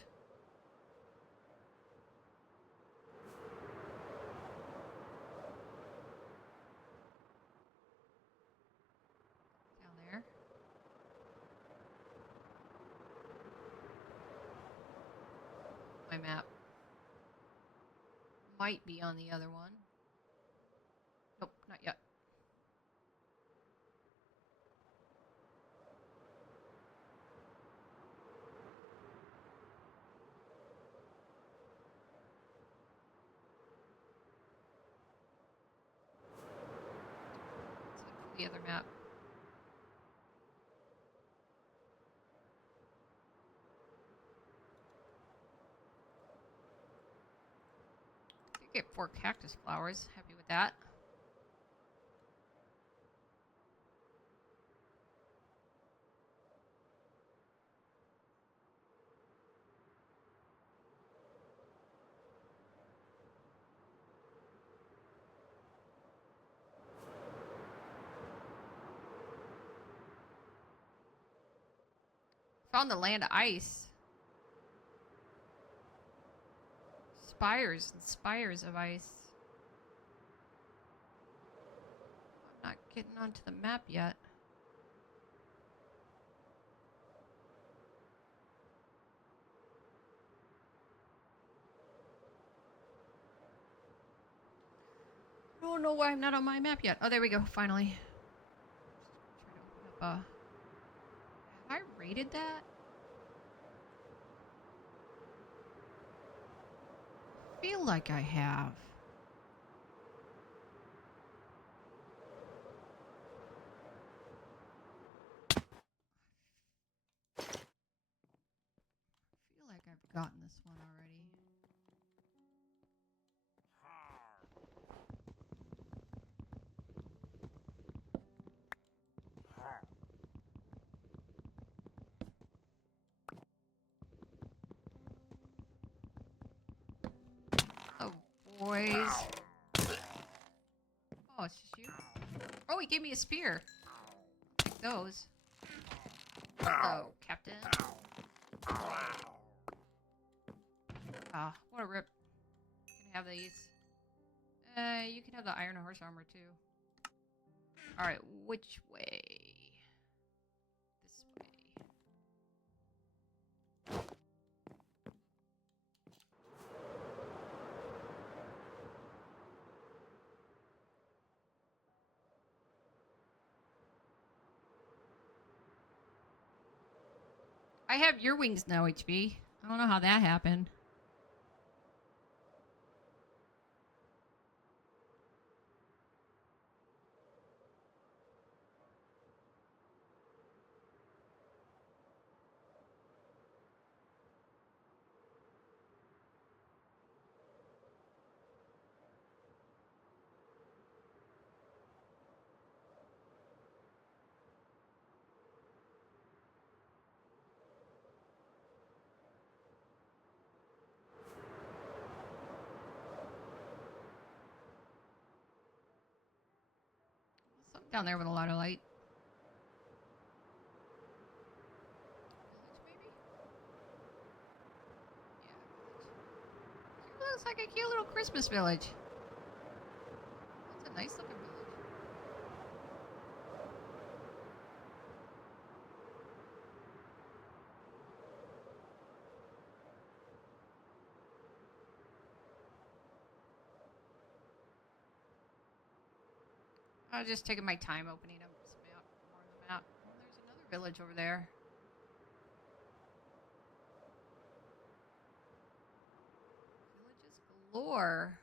Down there. My map might be on the other one. Nope, not yet. Let's look for the other map. Did get 4 cactus flowers. Happy with that. Found the land of ice. Spires and spires of ice. I'm not getting onto the map yet. I don't know why I'm not on my map yet. Oh, there we go. Finally. Try to open up a... Have I raided that? I feel like I have. I feel like I've gotten this one already. Oh, boys. Oh, it's just you? Oh, he gave me a spear. I'll take those. Hello, Captain. Ah, what a rip. You can have these. You can have the iron horse armor too. Alright, which way? This way. I have your wings now, HB. I don't know how that happened. Something down there with a lot of light. Village, maybe? Yeah, village. It looks like a cute little Christmas village. That's a nice looking village. I was just taking my time opening up this map, more of the map. Oh, there's another village over there. Villages galore.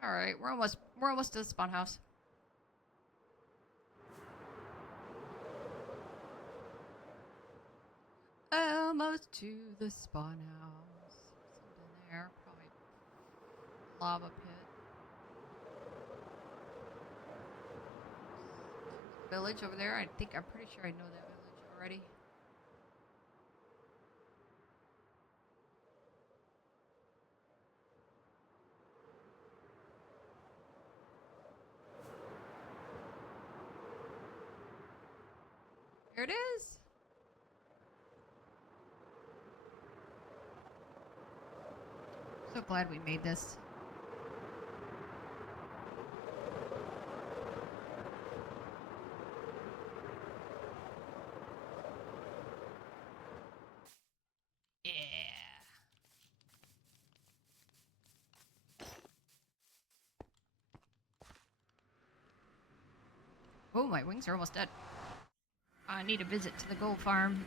All right, we're almost to the spawn house. Almost to the spawn house. Something there, probably lava pit. Village over there. I'm pretty sure I know that village already. Here it is. So glad we made this. Yeah. Oh, my wings are almost dead. I need a visit to the gold farm.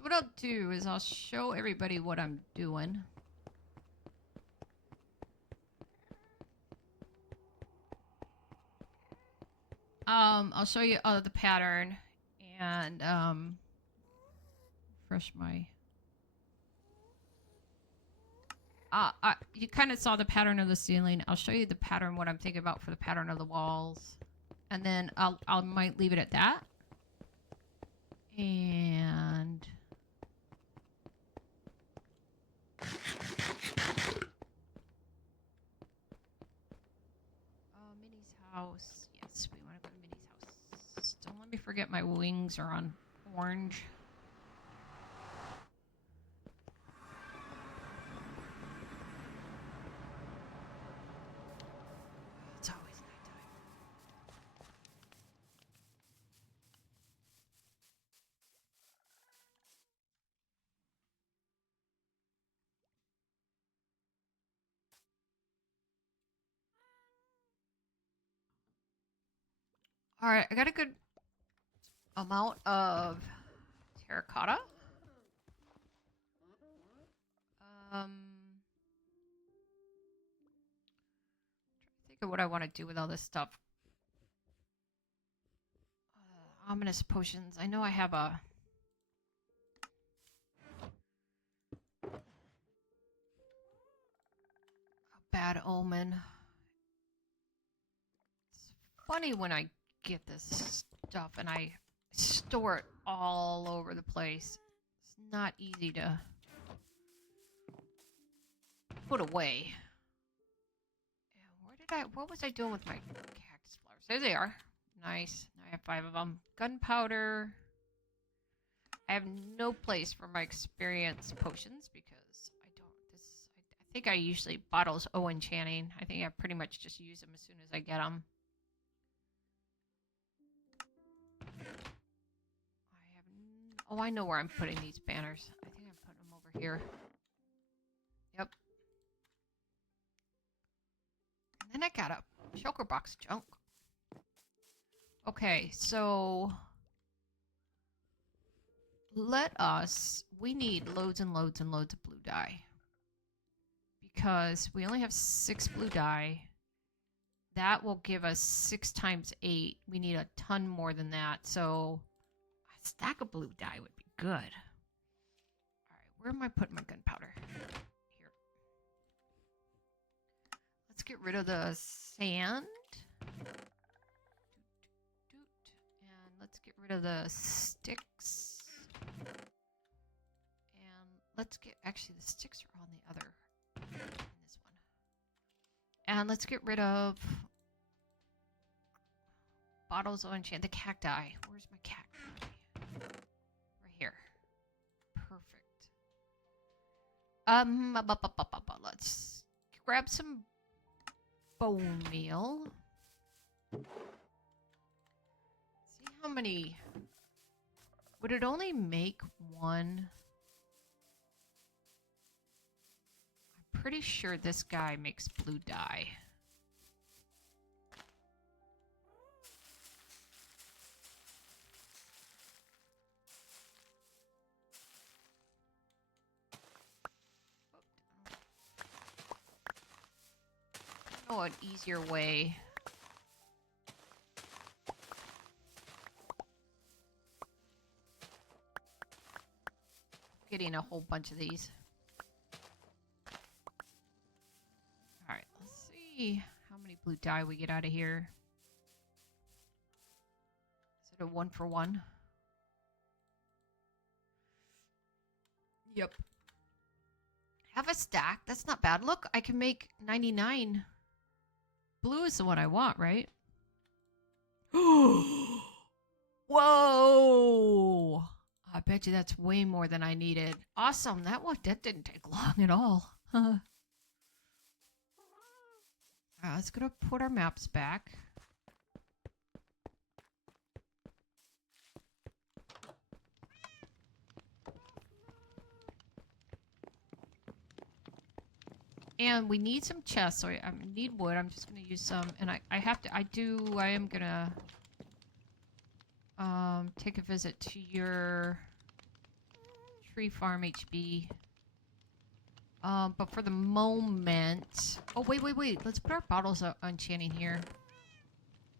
So what I'll do is I'll show everybody what I'm doing. I'll show you the pattern and refresh my. You kind of saw the pattern of the ceiling. I'll show you the pattern, what I'm thinking about for the pattern of the walls, and then I might leave it at that. And Minnie's house. Yes, we want to go to Minnie's house. Don't let me forget my wings are on orange. It's always nighttime. All right, I got a good amount of terracotta. Think of what I want to do with all this stuff. Ominous potions. I know I have a bad omen. It's funny when I get this stuff and I store it all over the place. It's not easy to put away. What was I doing with my cactus flowers? There they are. Nice. Now I have 5 of them. Gunpowder. I have no place for my experience potions because I think I usually bottles enchanting. I think I pretty much just use them as soon as I get them. I know where I'm putting these banners. I think I'm putting them over here. Yep. And then I got a shulker box junk. Okay, so we need loads and loads and loads of blue dye. Because we only have 6 blue dye. That will give us 6 times 8. We need a ton more than that. So a stack of blue dye would be good. Alright, where am I putting my gunpowder? Here. Let's get rid of the sand. And let's get rid of the sticks. And let's get, actually the sticks are on the other, in this one. And let's get rid of bottles of enchant, the cacti. Where's my cacti? Right here. Perfect. Let's grab some bone meal. See how many. Would it only make 1? I'm pretty sure this guy makes blue dye. I know an easier way. Getting a whole bunch of these. Alright, let's see how many blue dye we get out of here. Is it a 1 for 1? Yep. Have a stack. That's not bad. Look, I can make 99. Blue is the one I want, right? Whoa! I bet you that's way more than I needed. Awesome. That didn't take long at all. Let's go to put our maps back. And we need some chests, so I need wood. I'm just gonna use some, and I am gonna take a visit to your tree farm HB. But for the moment... Oh, wait. Let's put our bottles of enchanting here.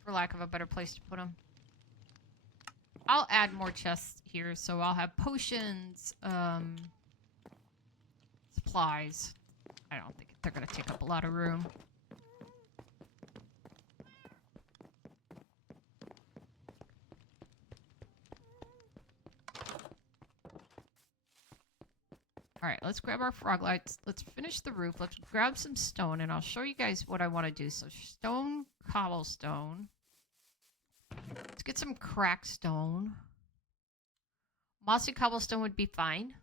For lack of a better place to put them. I'll add more chests here, so I'll have potions, supplies. I don't think they're going to take up a lot of room. Alright, let's grab our frog lights. Let's finish the roof. Let's grab some stone, and I'll show you guys what I want to do. So, stone, cobblestone. Let's get some cracked stone. Mossy cobblestone would be fine.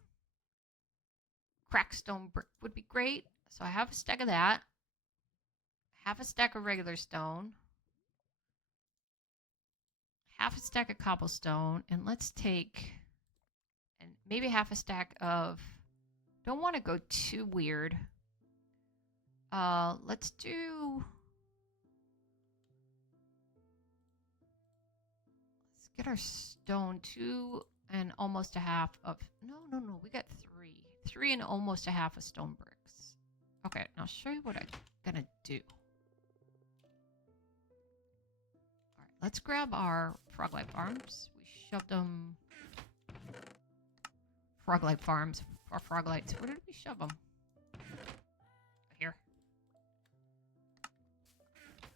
Cracked stone brick would be great. So I have a stack of that. Half a stack of regular stone. Half a stack of cobblestone. And let's take... and maybe half a stack of... don't want to go too weird. Let's do... let's get our stone 2 and almost a half of... No. We got 3. 3 and almost a half of stone bricks. Okay, now I'll show you what I'm gonna do. Alright, let's grab our Froglight Farms. We shoved them... Froglight Farms. Our Froglights. Where did we shove them? Here.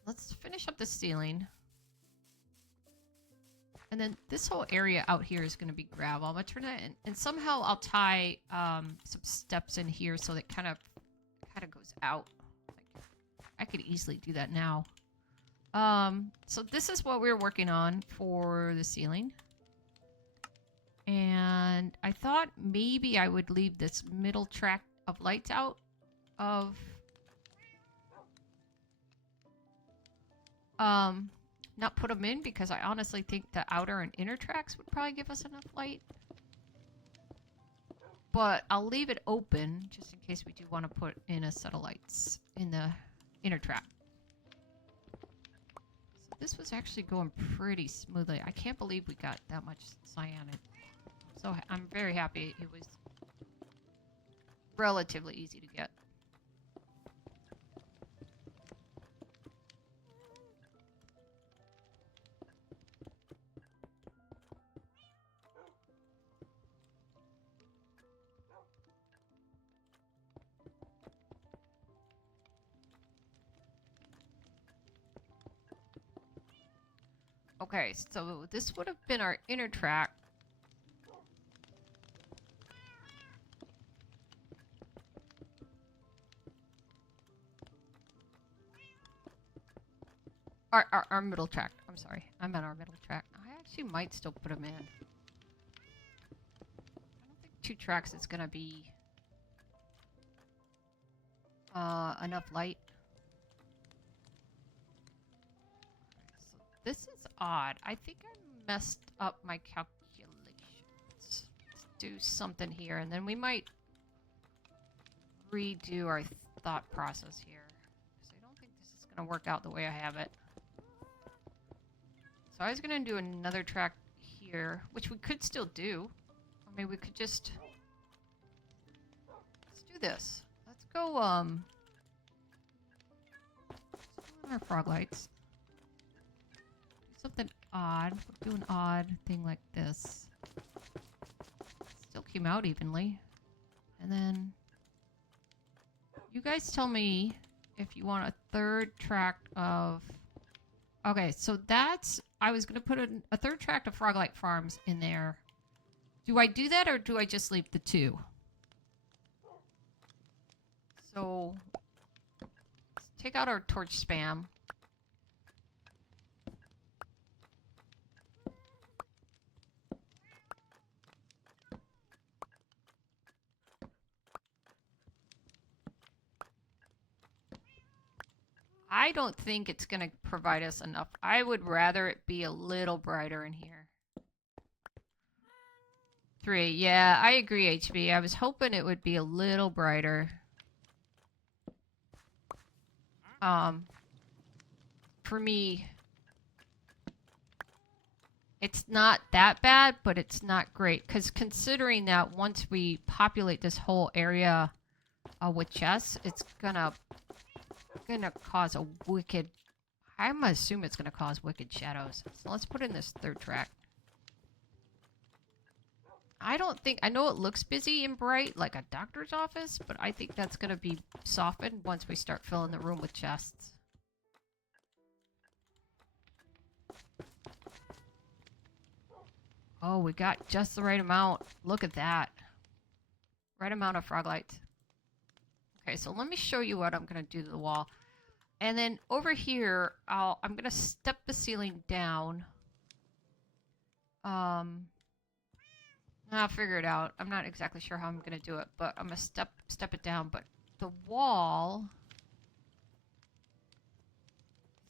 Let's finish up the ceiling. And then this whole area out here is going to be gravel. I'm going to turn that in. And somehow I'll tie some steps in here so that kind of goes out. Like, I could easily do that now. So this is what we're working on for the ceiling. And I thought maybe I would leave this middle track of lights out of... not put them in because I honestly think the outer and inner tracks would probably give us enough light. But I'll leave it open just in case we do want to put in a set of lights in the inner track. So this was actually going pretty smoothly. I can't believe we got that much cyanide. So I'm very happy it was relatively easy to get. Okay, so this would have been our inner track. Our middle track. I'm sorry. I meant our middle track. I actually might still put them in. I don't think 2 tracks is going to be enough light. So this is odd. I think I messed up my calculations. Let's do something here, and then we might redo our thought process here. Because I don't think this is going to work out the way I have it. So I was going to do another track here, which we could still do. I mean, we could just... let's do this. Let's go, let's do our frog lights. Do something odd. We'll do an odd thing like this. Still came out evenly. And then... you guys tell me if you want a third track of... okay, so that's... I was going to put a third track of Froglight Farms in there. Do I do that or do I just leave the 2? So, let's take out our torch spam. I don't think it's going to provide us enough. I would rather it be a little brighter in here. 3. Yeah, I agree, HB. I was hoping it would be a little brighter. For me... It's not that bad, but it's not great. Because considering that once we populate this whole area with chests, it's gonna cause a wicked... I'm gonna assume it's gonna cause wicked shadows. So let's put in this third track. I don't think... I know it looks busy and bright like a doctor's office, but I think that's gonna be softened once we start filling the room with chests. Oh, we got just the right amount. Look at that. Right amount of frog lights. Okay, so let me show you what I'm going to do to the wall. And then over here, I'm going to step the ceiling down. I'll figure it out. I'm not exactly sure how I'm going to do it, but I'm going to step it down. But the wall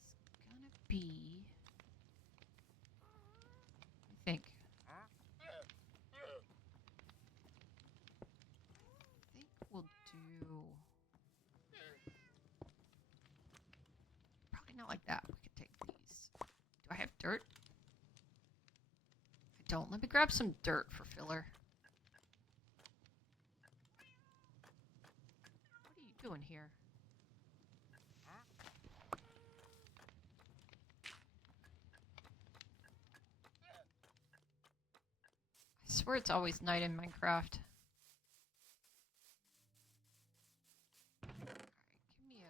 is going to be... I think we'll do... Probably not like that. We could take these. Do I have dirt? I don't. Let me grab some dirt for filler. What are you doing here? I swear it's always night in Minecraft. Alright, give me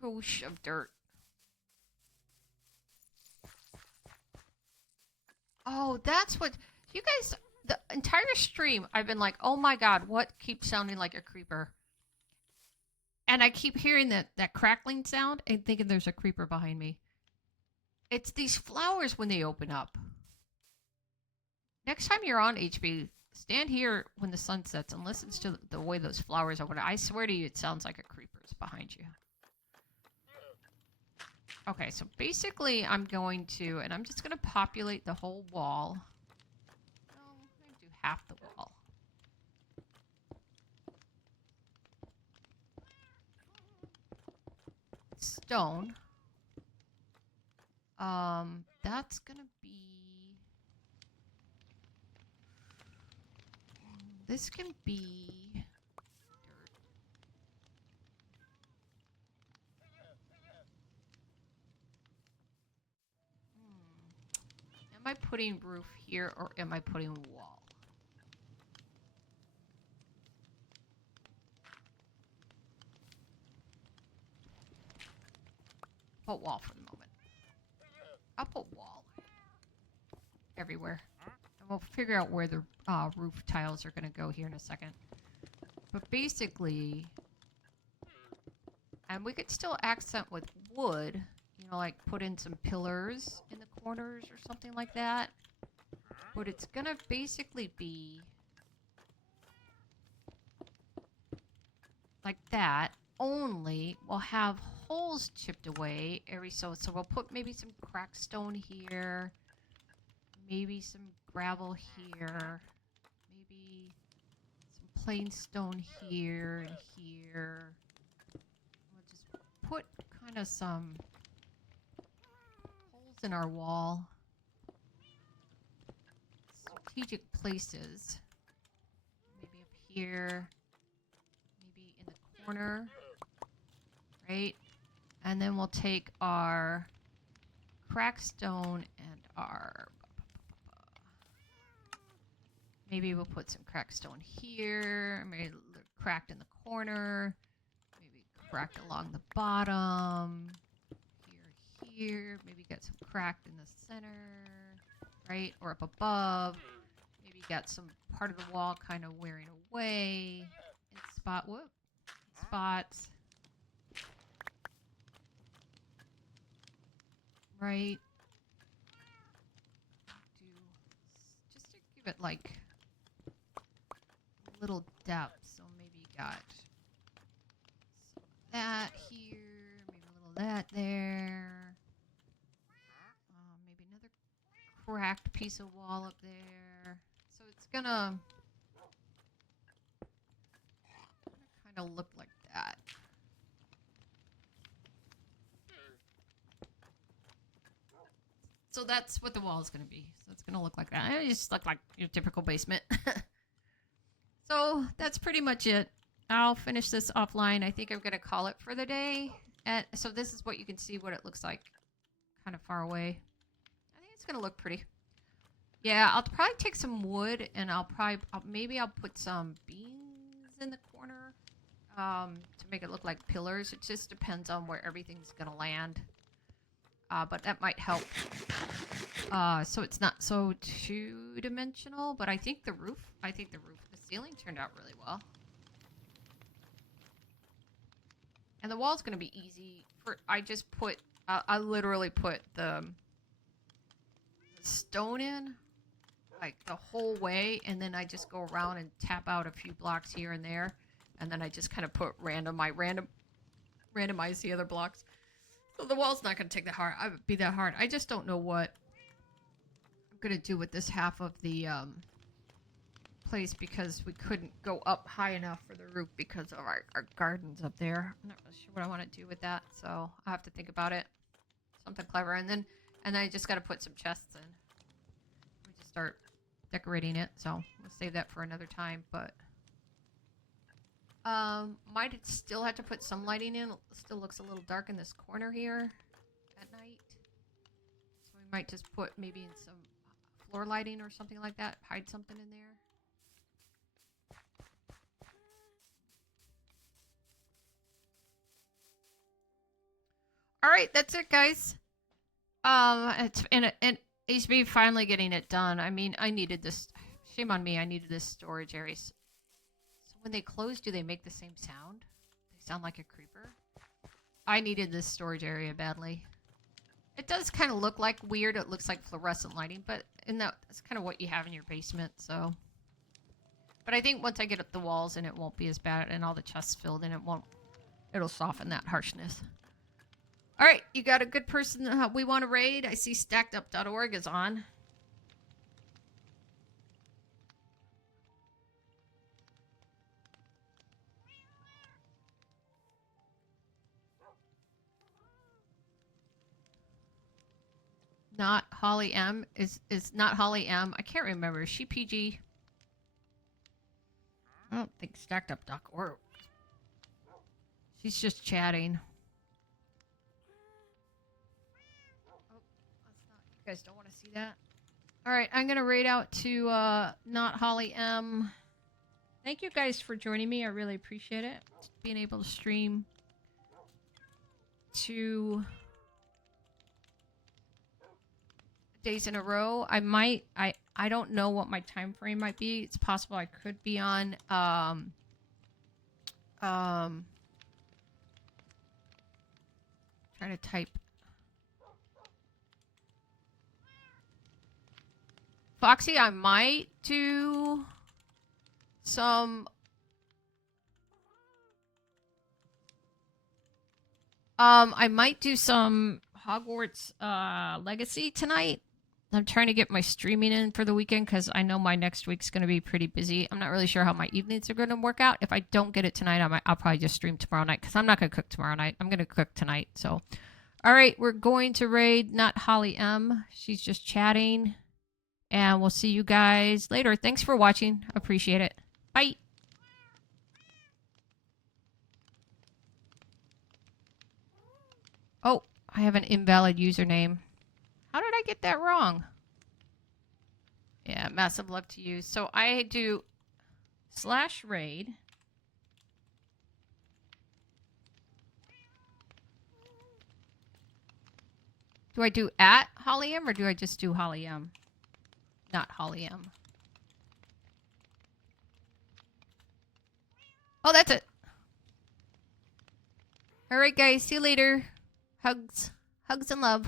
a goosh of dirt. Oh, that's what... You guys... The entire stream, I've been like, oh my god, what keeps sounding like a creeper? And I keep hearing that crackling sound and thinking there's a creeper behind me. It's these flowers when they open up. Next time you're on HB, stand here when the sun sets and listen to the way those flowers open. I swear to you, it sounds like a creeper's behind you. Okay, so basically I'm going to, and I'm just going to populate the whole wall. Well, I'm going to do half the wall. Stone. That's going to be... This can be dirt. Am I putting roof here or am I putting wall? Put wall for the moment. I'll put wall everywhere. And we'll figure out where the roof tiles are going to go here in a second. But basically... And we could still accent with wood. You know, like put in some pillars in the corners or something like that. But it's going to basically be... like that. Only we'll have holes chipped away every so we'll put maybe some cracked stone here, maybe some gravel here, maybe some plain stone here and here. We'll just put kind of some holes in our wall, strategic places, maybe up here, maybe in the corner. Right? And then we'll take our cracked stone and our... Maybe we'll put some cracked stone here, maybe cracked in the corner, maybe cracked along the bottom, here, maybe get some cracked in the center, right? Or up above. Maybe got some part of the wall kind of wearing away in spots. Right. Just to give it like a little depth. So maybe you got some of that here, maybe a little of that there. Maybe another cracked piece of wall up there. So it's gonna kind of look like that. So that's what the wall is going to be. So it's going to look like that. It just look like your typical basement. So that's pretty much it. I'll finish this offline. I think I'm going to call it for the day. So this is what you can see what it looks like kind of far away. I think it's going to look pretty. Yeah, I'll probably take some wood and maybe I'll put some beams in the corner to make it look like pillars. It just depends on where everything's going to land. But that might help. So it's not so two-dimensional, but I think the ceiling turned out really well. And the wall's going to be easy. I literally put the stone in, like the whole way, and then I just go around and tap out a few blocks here and there, and then I just kind of put randomize the other blocks. So the wall's not going to be that hard. I just don't know what I'm going to do with this half of the place because we couldn't go up high enough for the roof because of our gardens up there. I'm not really sure what I want to do with that, so I have to think about it. Something clever, and then I just got to put some chests in. We just start decorating it, so we'll save that for another time. But might still have to put some lighting in. It still looks a little dark in this corner here at night, so we might just put maybe in some floor lighting or something like that. Hide something in there. All right, that's it, guys. It's and HB finally getting it done. I mean, I needed this. Shame on me. I needed this storage area. So when they close, do they make the same sound? They sound like a creeper. I needed this storage area badly. It does kind of look like weird. It looks like fluorescent lighting, but that's kind of what you have in your basement. So, but I think once I get up the walls, and it won't be as bad, and all the chests filled, and it'll soften that harshness. All right, you got a good person we want to raid. I see stackedup.org is on. Not Holly M. Is not Holly M. I can't remember. Is she PG? I don't think stackedup.org. She's just chatting. You guys don't want to see that? All right, I'm going to raid out to Not Holly M. Thank you guys for joining me. I really appreciate it. Being able to stream 2 days in a row. I don't know what my time frame might be. It's possible I could be on trying to type Foxy, I might do some I might do some Hogwarts Legacy tonight. I'm trying to get my streaming in for the weekend because I know my next week's going to be pretty busy. I'm not really sure how my evenings are going to work out. If I don't get it tonight, I'll probably just stream tomorrow night because I'm not going to cook tomorrow night. I'm going to cook tonight. So, all right, we're going to raid Not Holly M. She's just chatting. And we'll see you guys later. Thanks for watching. Appreciate it. Bye. Oh, I have an invalid username. How did I get that wrong? Yeah, massive love to you. So I do /raid. Do I do at Holly M or do I just do Holly M? Not Holly M. Oh, that's it. All right, guys. See you later. Hugs. Hugs and love.